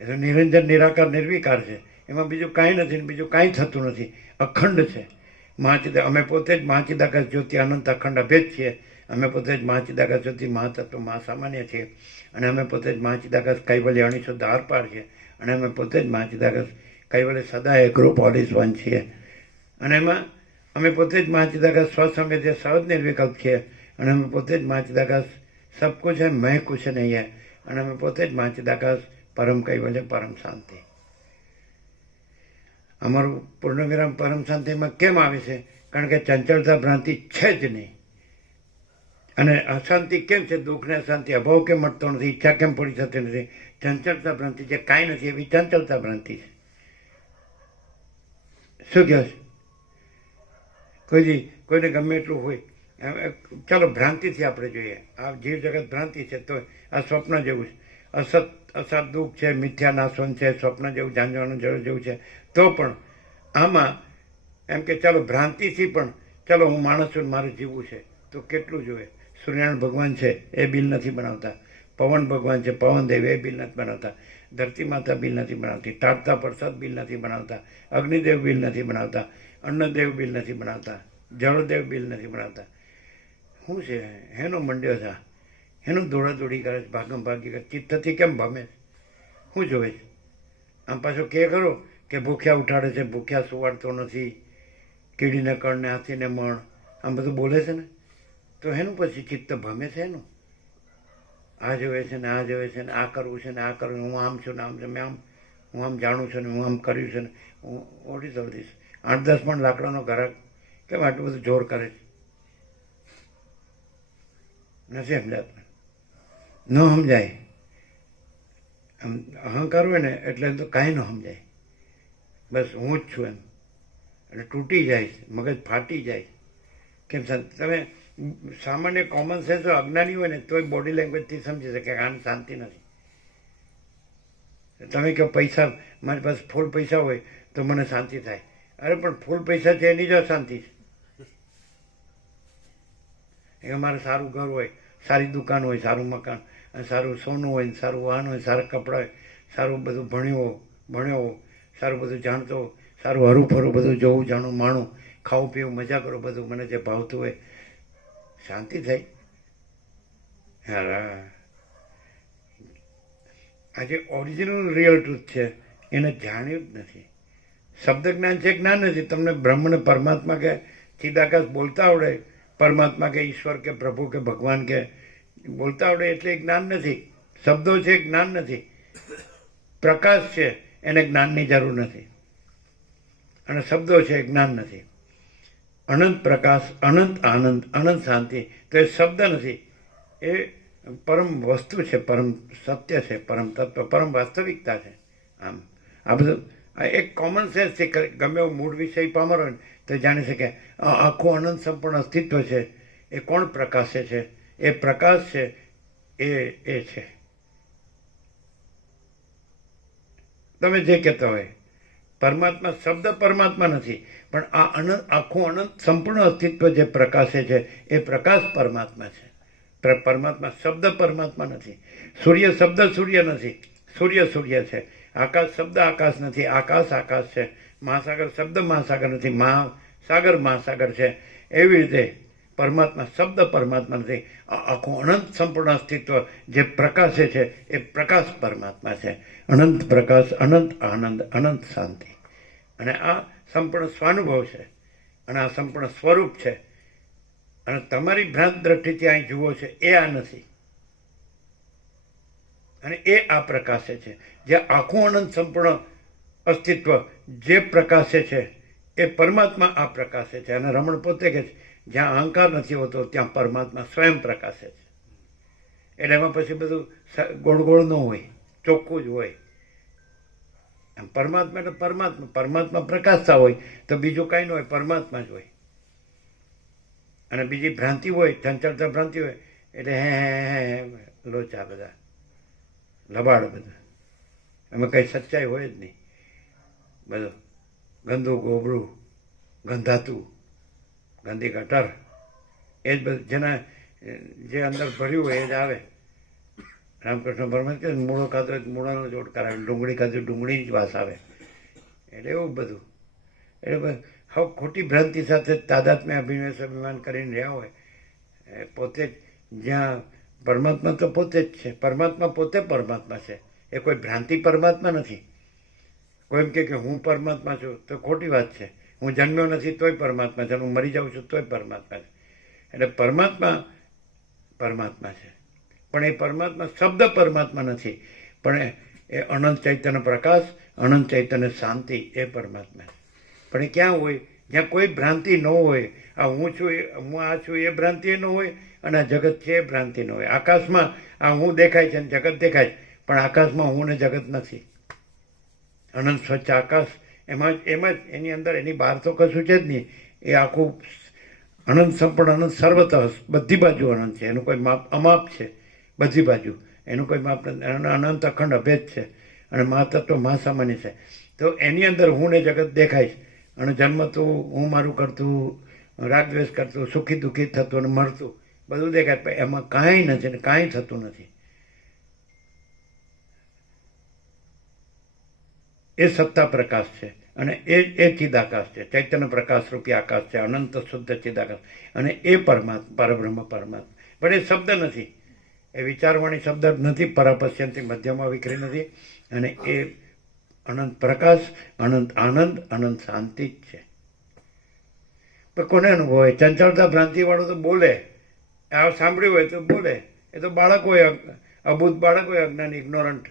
એ તો નિરંજન, નિરાકાર, નિર્વિકાર છે. એમાં બીજું કાંઈ નથી ને બીજું કાંઈ થતું નથી. અખંડ છે. અમે પોતે જ મહાચિદાકાશ જ્યોતિ અનંત અખંડ અભેદ છીએ. અમે પોતે જ મહાચિદાકાશ જ્યોતિ મહાતત્વ મહાસામાન્ય છીએ. અને અમે પોતે જ મહાચિદાકાશ કૈવલ્ય અણીશુદ્ધ આરપાર છીએ. અને અમે પોતે જ મહાચિદાકાશ કૈવલ્ય સદા ગ્રુપ ઓલ ઇઝ વન છીએ. અને એમાં અમે પોતે જ મહાચિદાકાશ સ્વસંવેદ્ય સહજ નિર્વિકલ્પ છીએ. અને અમે પોતે જ મહાચિદાકાશ સબ કુછ है मैं कुछ नहीं है. અને અમે પોતે જ મહાચિદાકાશ પરમ કૈવલ્ય પરમ શાંતિ. અમારું પૂર્ણવિરામ પરમ શાંતિમાં કેમ આવે છે? કારણ કે ચંચળતા ભ્રાંતિ છે જ નહીં. અને અશાંતિ કેમ છે? દુઃખ ને અશાંતિ, અભાવ કેમ મળતો નથી? ઈચ્છા કેમ પૂરી થતી નથી? ચંચળતા ભ્રાંતિ જે કાંઈ નથી એવી ચંચળતા ભ્રાંતિ છે. શું કહે છે? કોઈને ગમે એટલું હોય, ચાલો ભ્રાંતિથી આપણે જોઈએ. આ જીવ જગત ભ્રાંતિ છે તો આ સ્વપ્ન જેવું છે. અસત દુઃખ છે, મિથ્યા નાશવન છે, સ્વપ્ન જેવું જાણવાનું જરૂર જેવું છે. તો પણ આમાં એમ કે ચાલો ભ્રાંતિથી પણ ચાલો હું માણસ છું, મારે જીવવું છે તો કેટલું જોઈએ? સૂર્યનારાયણ ભગવાન છે એ બિલ નથી બનાવતા. પવન ભગવાન છે, પવનદેવ એ બિલ નથી બનાવતા. ધરતી માતા બિલ નથી બનાવતી. ટાટતા પ્રસાદ બિલ નથી બનાવતા. અગ્નિદેવ બિલ નથી બનાવતા. અન્નદેવ બિલ નથી બનાવતા. જળદેવ બિલ નથી બનાવતા. શું છે? એનો મંડ્યો છે, એનું દોડાદોડી કરે છે, ભાગમ ભાગી કરે. ચિત્તથી કેમ ભમે? શું જોવે છે? આમ પાછો કે ખરો કે ભૂખ્યા ઉઠાડે છે, ભૂખ્યા સુવાડતો નથી, કીડીને કણને હાથીને મણ, આમ બધું બોલે છે ને. તો એનું પછી ચિત્ત ભમે છે એનું. આ જોવે છે ને આ જોવે છે ને આ કરવું છે ને આ કરવું, હું આમ છું ને આમ છું, હું આમ જાણું છું ને હું આમ કર્યું છે ને હું ઓઢી દઉં દઈશ. 8-10 પણ લાકડાનો ઘરાક કેમ આટલું બધું જોર કરે છે? નથી સમજાતું. ન સમજાય. આમ અહંકાર હોય ને એટલે તો કાંઈ ન સમજાય. બસ હું જ છું એમ એટલે તૂટી જાય, મગજ ફાટી જાય. કેમ તમે સામાન્ય કોમન સેન્સ અજ્ઞાની હોય ને તોય બોડી લેંગ્વેજથી સમજી શકે કે આને શાંતિ નથી. તમે કહો પૈસા, મારી પાસે ફૂલ પૈસા હોય તો મને શાંતિ થાય. અરે પણ ફૂલ પૈસા છે એની જ અશાંતિ છે. મારે સારું ઘર હોય, સારી દુકાન હોય, સારું મકાન, સારું સોનું હોય, સારું વાહન હોય, સારા કપડાં હોય, સારું બધું ભણ્યો, સારું બધું જાણતો, સારું હરું ફરું બધું જોવું જાણું માણું, ખાવું પીવું મજા કરો, બધું મને જે ભાવતું હોય, શાંતિ થાય. હા, આ જે ઓરિજિનલ રિયલ ટ્રુથ છે એને જાણ્યું જ નથી. શબ્દ જ્ઞાન છે, જ્ઞાન નથી. તમને બ્રહ્મને પરમાત્મા કે ચિદાકાશ બોલતા આવડે, પરમાત્મા કે ઈશ્વર કે પ્રભુ કે ભગવાન કે બોલતા આવડે એટલે જ્ઞાન નથી. શબ્દો છે, જ્ઞાન નથી. પ્રકાશ છે, એને જ્ઞાનની જરૂર નથી. અને શબ્દો છે, જ્ઞાન નથી. અનંત પ્રકાશ, અનંત આનંદ, અનંત શાંતિ તો એ શબ્દ નથી, એ પરમ વસ્તુ છે, પરમ સત્ય છે, પરમ તત્વ, પરમ વાસ્તવિકતા છે. આમ આ બધું એક કોમન સેન્સથી ગમે એવું મૂળ વિષય પામર હોય ને તો જાણી શકે આખું અનંત સંપૂર્ણ અસ્તિત્વ છે એ કોણ પ્રકાશે છે? એ પ્રકાશ છે, એ છે. તમે જે કહેતા હોય પરમાત્મા, શબ્દ પરમાત્મા નથી, પણ આ અનંત, આખું અનંત સંપૂર્ણ અસ્તિત્વ જે પ્રકાશે છે એ પ્રકાશ પરમાત્મા છે. પરમાત્મા શબ્દ પરમાત્મા નથી. સૂર્ય શબ્દ સૂર્ય નથી, સૂર્ય છે. આકાશ શબ્દ આકાશ નથી, આકાશ આકાશ છે. મહાસાગર શબ્દ મહાસાગર નથી, મહાસાગર છે. એવી રીતે પરમાત્મા શબ્દ પરમાત્મા નથી. આખું અનંત સંપૂર્ણ અસ્તિત્વ જે પ્રકાશે છે એ પ્રકાશ પરમાત્મા છે. અનંત પ્રકાશ, અનંત આનંદ, અનંત શાંતિ. અને આ સંપૂર્ણ સ્વાનુભવ છે અને આ સંપૂર્ણ સ્વરૂપ છે. અને તમારી ભ્રાંત દ્રષ્ટિથી અહીં જુઓ છે એ આ નથી. અને એ આ પ્રકાશે છે. જે આખું અનંત સંપૂર્ણ અસ્તિત્વ જે પ્રકાશે છે એ પરમાત્મા આ પ્રકાશે છે. અને રમણ પોતે કે જ્યાં અહંકાર નથી હોતો ત્યાં પરમાત્મા સ્વયં પ્રકાશે છે. એટલે એમાં પછી બધું ગોળ ન હોય, ચોખ્ખું જ હોય. પરમાત્મા એટલે પરમાત્મા પ્રકાશતા હોય તો બીજું કાંઈ ન હોય, પરમાત્મા જ હોય. અને બીજી ભ્રાંતિ હોય, ચંચળતા ભ્રાંતિ હોય એટલે હે લોચા બધા, લબાડ બધા, એમાં કંઈ સચ્ચાઈ હોય જ નહીં. બધું ગંદુ ગોબરું, ગંધાતું, ગંદી ગટર, એ જ બધું જેના જે અંદર ભર્યું હોય એ જ આવે. રામકૃષ્ણ પરમહંસ કે મૂળો ખાધો હોય તો મૂળાનો જોડ કરાવે, ડુંગળી ખાધો ડુંગળીની જ વાસ આવે. એટલે એવું બધું. એટલે હવે ખોટી ભ્રાંતિ સાથે તાદાત્મ્ય અભિનિવેશ અભિમાન કરીને રહ્યા હોય. પોતે જ જ્યાં પરમાત્મા તો પોતે જ છે, પરમાત્મા પોતે પરમાત્મા છે. એ કોઈ ભ્રાંતિ પરમાત્મા નથી. કોઈ એમ કે હું પરમાત્મા છું તો ખોટી વાત છે. હું જન્મ્યો નથી તોય પરમાત્મા છે, હું મરી જાઉં છું તોય પરમાત્મા છે. એટલે પરમાત્મા પરમાત્મા છે, પણ એ પરમાત્મા શબ્દ પરમાત્મા નથી, પણ એ અનંત ચૈતન્ય પ્રકાશ, અનંત ચૈતન્ય શાંતિ, એ પરમાત્મા છે. પણ એ ક્યાં હોય? જ્યાં કોઈ ભ્રાંતિ ન હોય. આ હું છું, હું આ છું એ ભ્રાંતિ ન હોય, અને આ જગત છે એ ભ્રાંતિ ન હોય. આકાશમાં આ હું દેખાય છે અને જગત દેખાય છે, પણ આકાશમાં હું ને જગત નથી. અનંત સ્વચ્છ આકાશ, એમાં જ એની અંદર, એની બહાર તો કશું છે જ નહીં. એ આખું અનંત સંપૂર્ણ, અનંત સર્વતઃ, બધી બાજુ અનંત છે. એનું કોઈ માપ, અમાપ છે બધી બાજુ, એનું કોઈ માપ નથી. અનંત અખંડ અભેદ છે, અને મહાતત્વ મહાસામાન્ય છે. તો એની અંદર હું ને જગત દેખાય છે, અને જન્મતું, હું મારું કરતું, રાગદ્વેષ કરતું, સુખી દુઃખી થતું અને મરતું, બધું દેખાય. પણ એમાં કાંઈ નથી ને કાંઈ થતું નથી. એ સત્તા પ્રકાશ છે, અને એ ચિદાકાશ છે, ચૈતન્ય પ્રકાશ રૂપી આકાશ છે, અનંત શુદ્ધ ચિદાકાશ. અને એ પરમાત્મા, પરબ્રહ્મ પરમાત્મા. પણ એ શબ્દ નથી, એ વિચારવાણી શબ્દ નથી, પરાપશ્યંતી મધ્યમાં વિખરી નથી. અને એ અનંત પ્રકાશ, અનંત આનંદ, અનંત શાંતિ જ છે. પણ કોને અનુભવ હોય? ચંચળતા ભ્રાંતિવાળો તો બોલે, આ સાંભળ્યું હોય તો બોલે. એ તો બાળક હોય, અબૂધ બાળક હોય, અજ્ઞાન, ઇગ્નોરન્ટ,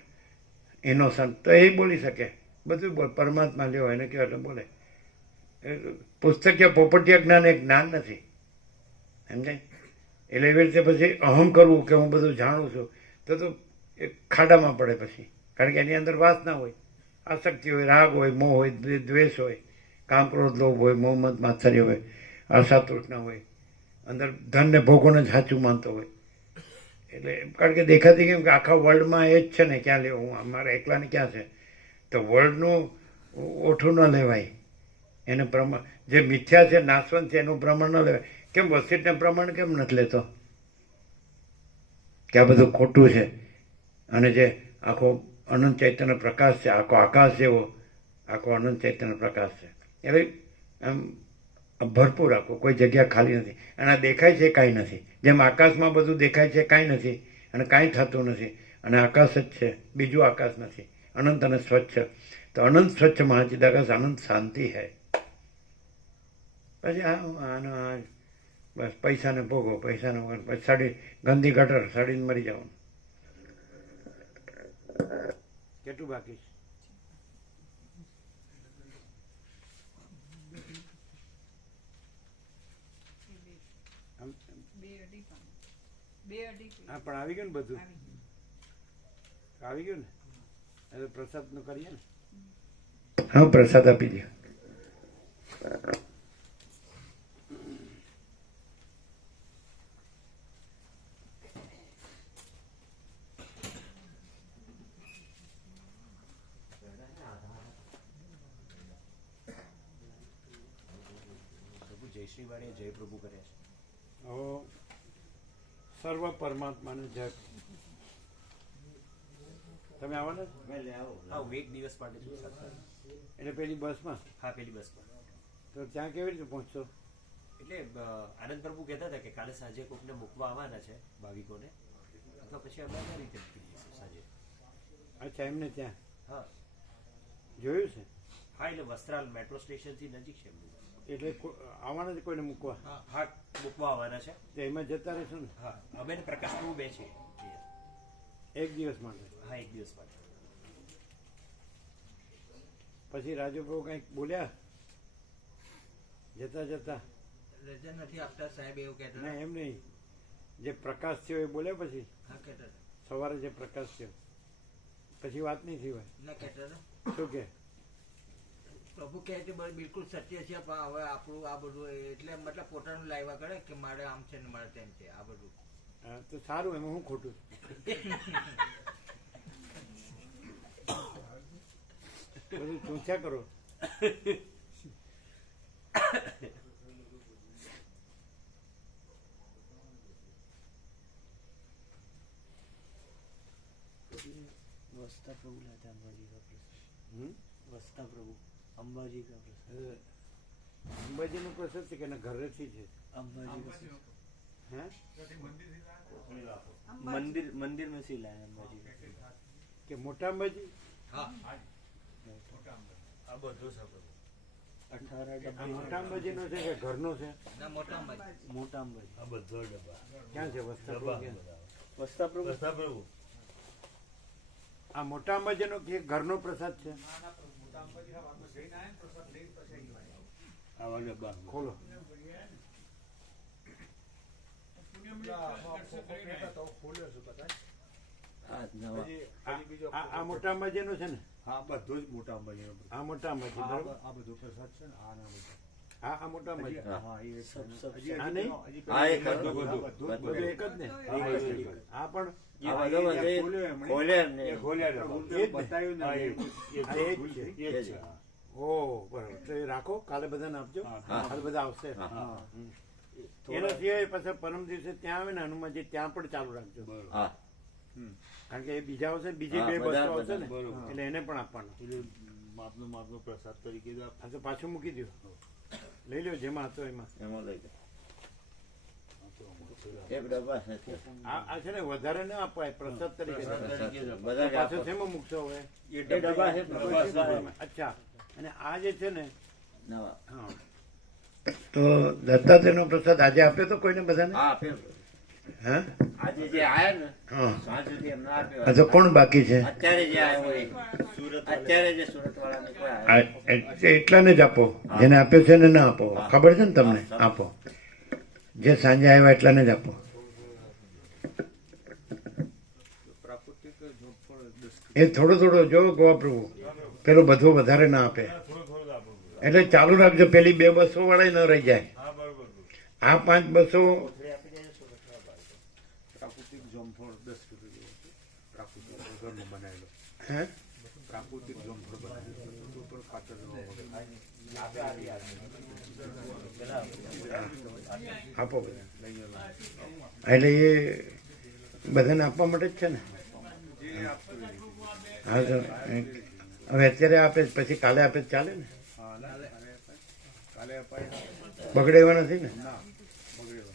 ઇનોસન્ટ, તો એ બોલી શકે. બધું બોલ. પરમાત્મા લેવો એને કહેવાય એટલે બોલે. પુસ્તકીય પોપટીય જ્ઞાન એ જ્ઞાન નથી, સમજાય? એટલે એવી રીતે પછી અહમ કરવું કે હું બધું જાણું છું, તો એ ખાડામાં પડે પછી. કારણ કે એની અંદર વાસના હોય, આસક્તિ હોય, રાગ હોય, મોહ હોય, દ્વેષ હોય, કામ, ક્રોધ, લોભ હોય, મોહ, મદ, માત્સર્ય હોય, આશા, તૃષ્ણા હોય, અંદર ધનને ભોગોને જ સાચું માનતો હોય. એટલે કારણ કે દેખાતી કેમ કે આખા વર્લ્ડમાં એ જ છે ને, ક્યાં લેવું? હું અમારા એકલાને ક્યાં છે? તો વર્લ્ડનું ઓઠું ન લેવાય. એને પ્રમાણ, જે મિથ્યા છે, નાશવંત છે, એનું પ્રમાણ ન લેવાય. કેમ વસીટને પ્રમાણ કેમ નથી લેતો? કે આ બધું ખોટું છે, અને જે આખો અનંત ચૈતન્ય પ્રકાશ છે, આખો આકાશ જેવો આખો અનંત ચૈતન્ય પ્રકાશ છે. એટલે આમ ભરપૂર આખો, કોઈ જગ્યા ખાલી નથી. અને આ દેખાય છે કાંઈ નથી. જેમ આકાશમાં બધું દેખાય છે કાંઈ નથી, અને કાંઈ થતું નથી, અને આકાશ જ છે, બીજું આકાશ નથી. અનંત અને સ્વચ્છ. તો અનંત સ્વચ્છ મહાચિદાકાશ, અનંત શાંતિ હૈ. પછી આનો બસ પૈસાને ભોગવો, પૈસાને પછી સડી, ગંદી ગટર, સડીને મરી જવાનું. કેટલું બાકી છે? હા, પણ આવી ગયું ને બધું? આવી ગયું ને? એટલે પ્રસાદ નું કરીએ ને? હા, પ્રસાદ આપી દો. પ્રભુ જયશ્રી વાળે જય પ્રભુ કર્યા છે. સર્વ પરમાત્માને જય. તમે આવવાના? હા, હું એક દિવસ માટે છું. એટલે પેલી બસમાં? હા, પેલી બસમાં. તો ત્યાં કેવી રીતે પહોંચશો? એટલે આનંદ પ્રભુ કહેતા હતા કે કાલે સાંજે કોકને મૂકવા આવવાના છે, ભાવિકોને, અથવા પછી અમે આ રીતે નીકળી જઈશું સાંજે. અચ્છા, એમને ત્યાં? હા, જોયું છે? હા, એટલે વસ્ત્રાલ મેટ્રો સ્ટેશનથી નજીક છે એમનું. એટલે આવવાના છે કોઈને મૂકવા? હા, મૂકવા આવવાના છે. તો એમાં જતા રહેશો ને? હા, અમે પ્રકાશ પ્રભુ બે છે. એક દિવસ માટે? હા, એક દિવસ માટે. પછી રાજુભાઈ કંઈક બોલ્યા જતા જતા? રજા નથી આપતા સાહેબ, એવું કહેતા. ના, એમ નહીં. જે પ્રકાશ થયો એ બોલ્યા પછી? હા, કહેતા સવારે જે પ્રકાશ થયો પછી વાત નહીં થઈ હોય? ના, કહેતા શું કે? પ્રભુ કહે છે બિલકુલ સત્ય છે, પણ હવે આપણું આ બધું એટલે મતલબ પોતાનું લાવ્યા કરે કે મારે આમ છે ને મારે તેમ છે, આ બધું. હા, તો સારું, એમાં હું ખોટું? બધું ચૂંચ્યા કરો. वस्ता प्रभु लाते अंबाजी का प्रसाद હમ? वस्ता प्रभु अंबाजी का प्रसाद અંબાજીનો પ્રસાદ છે કે એના ઘરેથી છે? अंबाजी का હે? मंदिर मंदिर में से लाए अंबाजी का કે મોટા અંબાજી? આ બધું છે બધું. 18 આ डब्बे મોટા અંબાજીનો છે કે ઘરનો છે? मोटा अंबाजी આ બધો ડબ્બા ક્યાં છે વસ્તા ડબ્બા ક્યાં? બધા. वस्ता प्रभु વસ્તા પ્રભુ આ મોટા અંબાજીનો કે ઘરનો પ્રસાદ છે? આવા ડબ્બા ખોલો. આ મોટા અંબાજીનો છે ને? હા બધું જ મોટા અંબાજી. આ મોટા અંબાજી બરોબર? આ બધો પ્રસાદ છે ને આના બધો. આ મોટા અંબાજી. હા એ सब सब આ નહીં? હા, એક જ. બધું એક જ ને? આ પણ આ બધો બધે ખોલે એમને. એ જ ને? આ એ જ છે. એ જ. ઓ બરાબર. તો એ રાખો, કાલે બધાને આપજો. હા. કાલે બધા આવશે. હા. હમ. એના સિવાય પાછા પરમ દિવસે ત્યાં આવે ને હનુમાનજી, ત્યાં પણ ચાલુ રાખજો. હા. કારણ કે એ બીજા આવશે, બીજી હા, બે બધા- બસો આવશે ને, બધા. એટલે એને પણ આપવાનું. માપનો પ્રસાદ તરીકે જ આ તો પાછું મૂકી દો, લઈ લો જેમાં હતો એમાં. એમાં લઈ લો. એક ડબ્બા છે. આ છે ને વધારે ના અપાય પ્રસાદ તરીકે. બધા પાછું શેમાં મૂકશો હવે? એ ડબ્બા છે પ્રભુ. અચ્છા, અને આ જે છે ને, નવા. હા, તો દત્તાત્રેયનો પ્રસાદ આજે આપ્યો તો કોઈને બધાને? હા, આપ્યો. હા, આજે જે આયા ને હા. સાંજ સુધી એમને આપ્યો. તો કોણ બાકી છે? અત્યારે જે આવ્યો એ અત્યારે જે સુરત વાળાને કોઈ આવ્યો. એટલાને જ આપો, જેને આપ્યો છે એને ના આપો. ખબર છે ને તમને? આપો. જે સાંજે આવ્યા એટલાને જ આપો. એ થોડો થોડો જો ગોવા પ્રભુ, પેલો બધો વધારે ના આપે. એટલે ચાલુ રાખજો, પેલી 2 બસો વાળા ન રહી જાય. આ 5 બસો પ્રાકૃતિક જોમફળ 10 રૂપિયા પ્રાકૃતિક ઘરનો બનાવેલો. હે? પ્રાકૃતિક જોમફળ બનાવેલો ઉપર ખાતર આપો બધા. એટલે એ બધાને આપવા માટે જ છે ને? હા, તો હવે અત્યારે આપે જ, પછી કાલે આપે જ ચાલે ને? કાલે અપાય બગડે એવા નથી ને?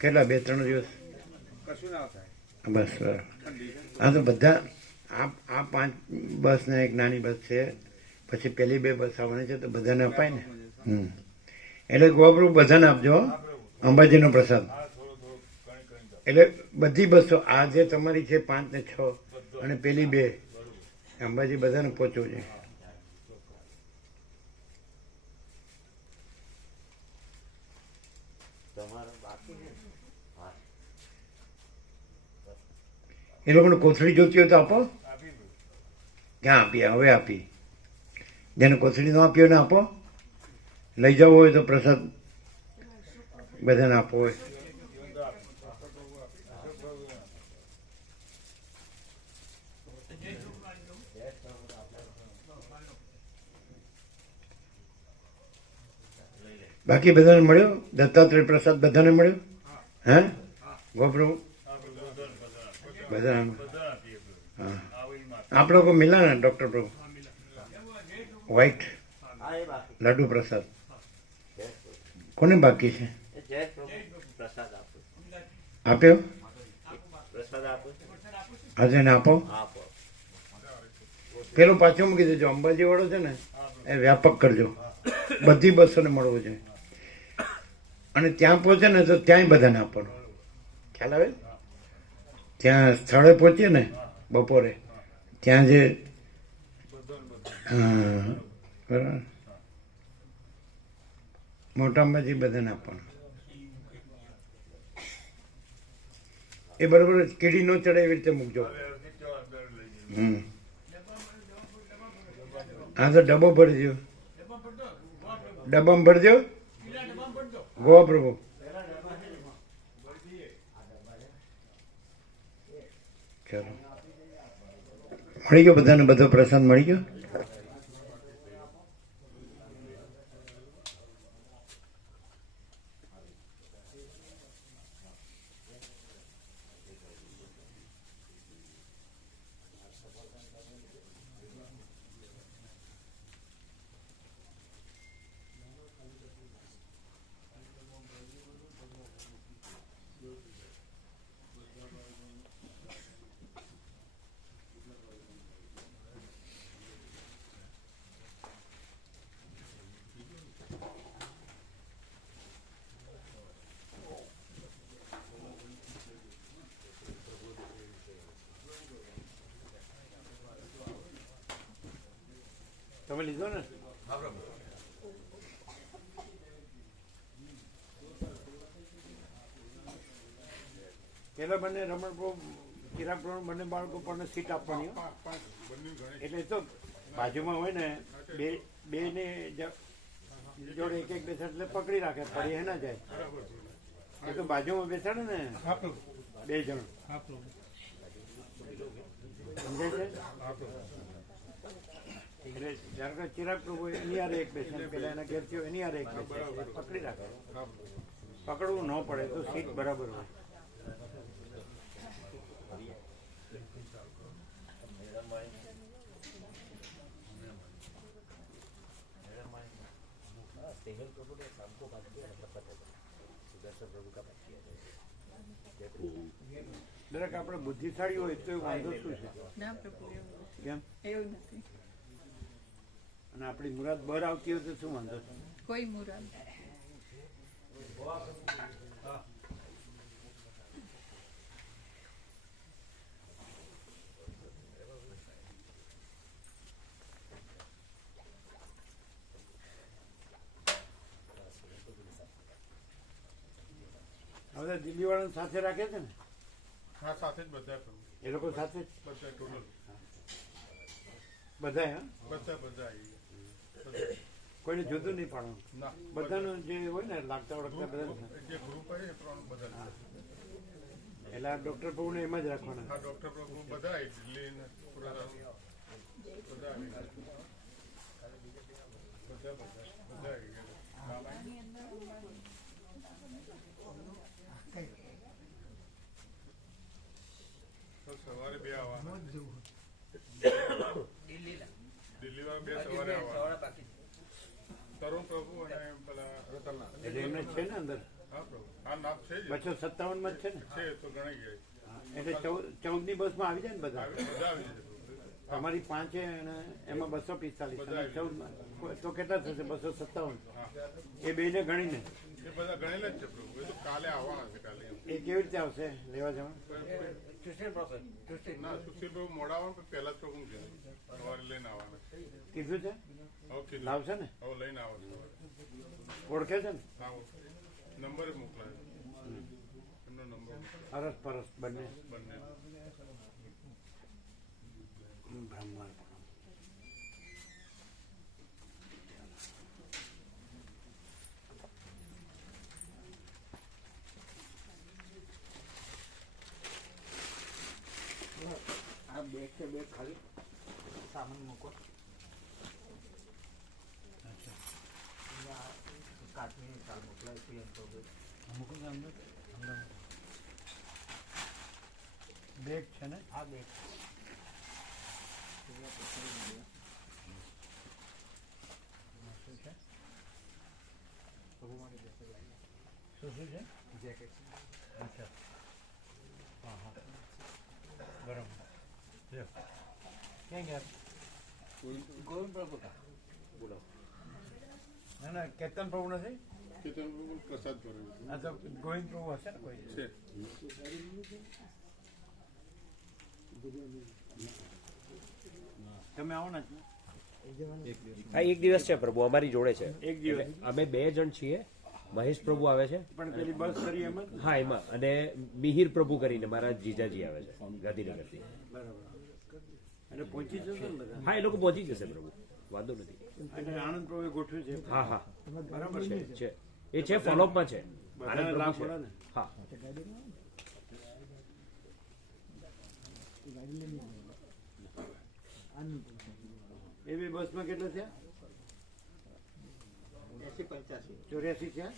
કેટલા 2-3 દિવસ? કશું ના થાય. બસ બરાબર. હા, તો બધા આ 5 બસ ને એક નાની બસ છે, પછી પેલી 2 બસ આવવાની છે, તો બધાને અપાય ને? એટલે ગોબરું બધાને આપજો હો, અંબાજીનો પ્રસાદ. એટલે બધી બસો, આ જે તમારી છે 5 ને 6 અને પેલી 2, અંબાજી બધાને પહોંચવું છે. એ લોકોને કોથળી જોતી હોય તો આપો. ક્યાં આપી? હવે આપી. જેને કોથળી ન આપી હોય ને આપો. લઈ જવો હોય તો પ્રસાદ બધાને આપવો હોય. બાકી બધાને મળ્યો? દત્તાત્રેય પ્રસાદ બધાને મળ્યો? હે ગોપ્રભુ? બધાને? हाँ, आप लोग को मिला ना डॉक्टर प्रभु? व्हाइट लड्डू प्रसाद कोने बाकी है? જય પ્રભુ પ્રસાદ આપો. આપ્યો? પ્રસાદ આપો. આજે ને આપો. આપો. પેલું પાછું મૂકી દેજો. અંબાજી વાળો છે ને એ વ્યાપક કરજો, બધી બસોને મળવું છે. અને ત્યાં પહોંચે ને તો ત્યાંય બધાને આપવાનું. ખ્યાલ આવે? ત્યાં સ્થળે પહોંચીએ ને બપોરે, ત્યાં જે બરાબર મોટા અંબાજી બધાને આપવાનું. એ બરોબર કીડી નો ચડે એવી રીતે મૂકજો. હા, તો ડબ્બો ભરજો, ડબ્બામાં ભરજો. ગોવા પ્રભુ ચલો, મળી ગયો બધાને? બધો પ્રસાદ મળી ગયો? તમે લીધો ને? પેલા બંને રમણ ચિરાગ બંને બાળકો પણ સીટ આપવાની, એટલે તો બાજુમાં હોય ને બે ને જોડે એક એક બેસાડ એટલે પકડી રાખે, પડી હે ના જાય. એ તો બાજુમાં બેસાડે ને 2 જણ, સમજાય છે? એટલે જ્યારે ચિરાગ પ્રભુ એની યારે એક બેસે, પેલા એના ઘેર થયો એની યારે એક બેસે, પકડી રાખે. પકડવું ન પડે તો સીટ બરાબર હોય. દરેક આપણે બુદ્ધિશાળી હોય તો વાંધો શું છે? ના પ્રભુ, કેમ? એવું નથી. અને આપણી મુરાદ બહાર આવતી હોય તો શું વાંધો છે? કોઈ મુરાદ. હવે દિલ્હી વાળાને સાથે રાખે છે ને? હા, સાથે જ બધા એ લોકો સાથે જ બધા ટોટલ બધા? હા, બધા આવી ગયા. કોઈને જુદું નહીં પાડવાનું, ના, બધાનું જે હોય ને લાગતા ઓળખતા બધા. જે ગ્રુપ હોય એ પ્રમાણે બધા. એટલે આ ડોક્ટર પ્રભુને એમ જ રાખવાના. હા, ડોક્ટર પ્રભુ બધા દિલ્હી ને બધા આવી ગયા. બધા આવી ગયા. સવારે 2 આવવાના, દિલ્હીમાં 2 સવારે આવવાના. તરુણ પ્રભુ અને પેલા રતનલાલ એટલે એમને છે ને અંદર? હા પ્રભુ, હા નામ છે જ. 257 માં જ છે ને? છે તો ગણાઈ ગયા. એટલે 14ની બસમાં આવી જાય ને બધા? બધા આવી જાય. તમારી 5 છે અને એમાં 245, 14માં તો કેટલા થશે? 257. એ બેને ગણીને એ બધા ગણેલા જ છે પ્રભુ. એ તો કાલે આવવાના છે. કાલે એ કેવી રીતે આવશે લેવા જવાનું? ના, સુશીલ પ્રભુ મોડા આવવાનું, પહેલા તો હું સવારે લઈને આવવાના. કીધું છે? ઓકે, લાવશે ને? હવે લઈને આવો છો. ઓળખે છે ને? હા, નંબર જ મોકલાયો એમનો નંબર. અરસ પરસ બંને બંને બ્રાહ્મણ. આ બેગ છે, બેગ ખાલી સામાન મૂકો. કાચની સાલ મોકલાય છે એમ તો મૂકો ને અંદર. બેગ છે ને? આ બેગ શું છે? જેકેટ. અચ્છા, હા હા, બરાબર. ક્યાં ગયા? ગોવિંદ પ્રભુ કા બોલો. ના ના, કેતન પ્રભુ નથી? કેતન પ્રભુ પ્રસાદ કરે આ તો ગોવિંદ પ્રભુ હશે ને કોઈ છે. તમે આવવાના છો? હા, એક દિવસ છે પ્રભુ, અમારી જોડે છે. એક દિવસ અમે 2 જણ છીએ. મહેશ પ્રભુ આવે છે, પણ પેલી બસ કરી એમ જ? હા એમાં, અને મિહિર પ્રભુ કરીને મારા જીજાજી આવે છે ગાંધીનગરથી. બરાબર. એટલે પહોંચી જશે ને બધા? હા, એ લોકો પહોંચી જશે પ્રભુ, વાંધો નથી. એટલે આનંદ પ્રભુએ ગોઠવ્યું છે? હા હા, બરાબર છે. એ છે, ફોલોઅપમાં છે. બધાને લાભ મળે ને? હા. એ બી બસમાં કેટલા થયા? 80-85 84 થયા?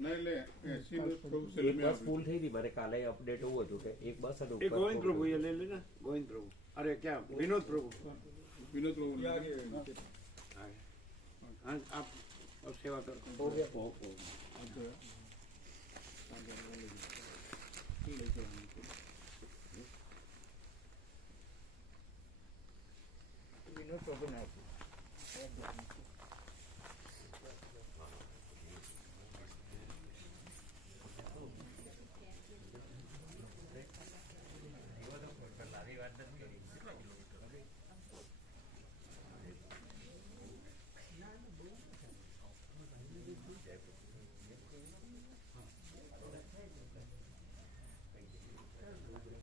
ના એટલે 80 બસ થવું છે એક બસ ફૂલ થઈ હતી. મારે કાલે અપડેટ એવું હતું કે એક બસ અને એ ગોવિંદ પ્રભુ એ લઈ લે ને, ગોવિંદ પ્રભુ. અરે ક્યાં? વિનોદ પ્રભુ. વિનોદ પ્રભુ હા, આપ સેવા કરો. વિનોદ પ્રભુ નાખ્યું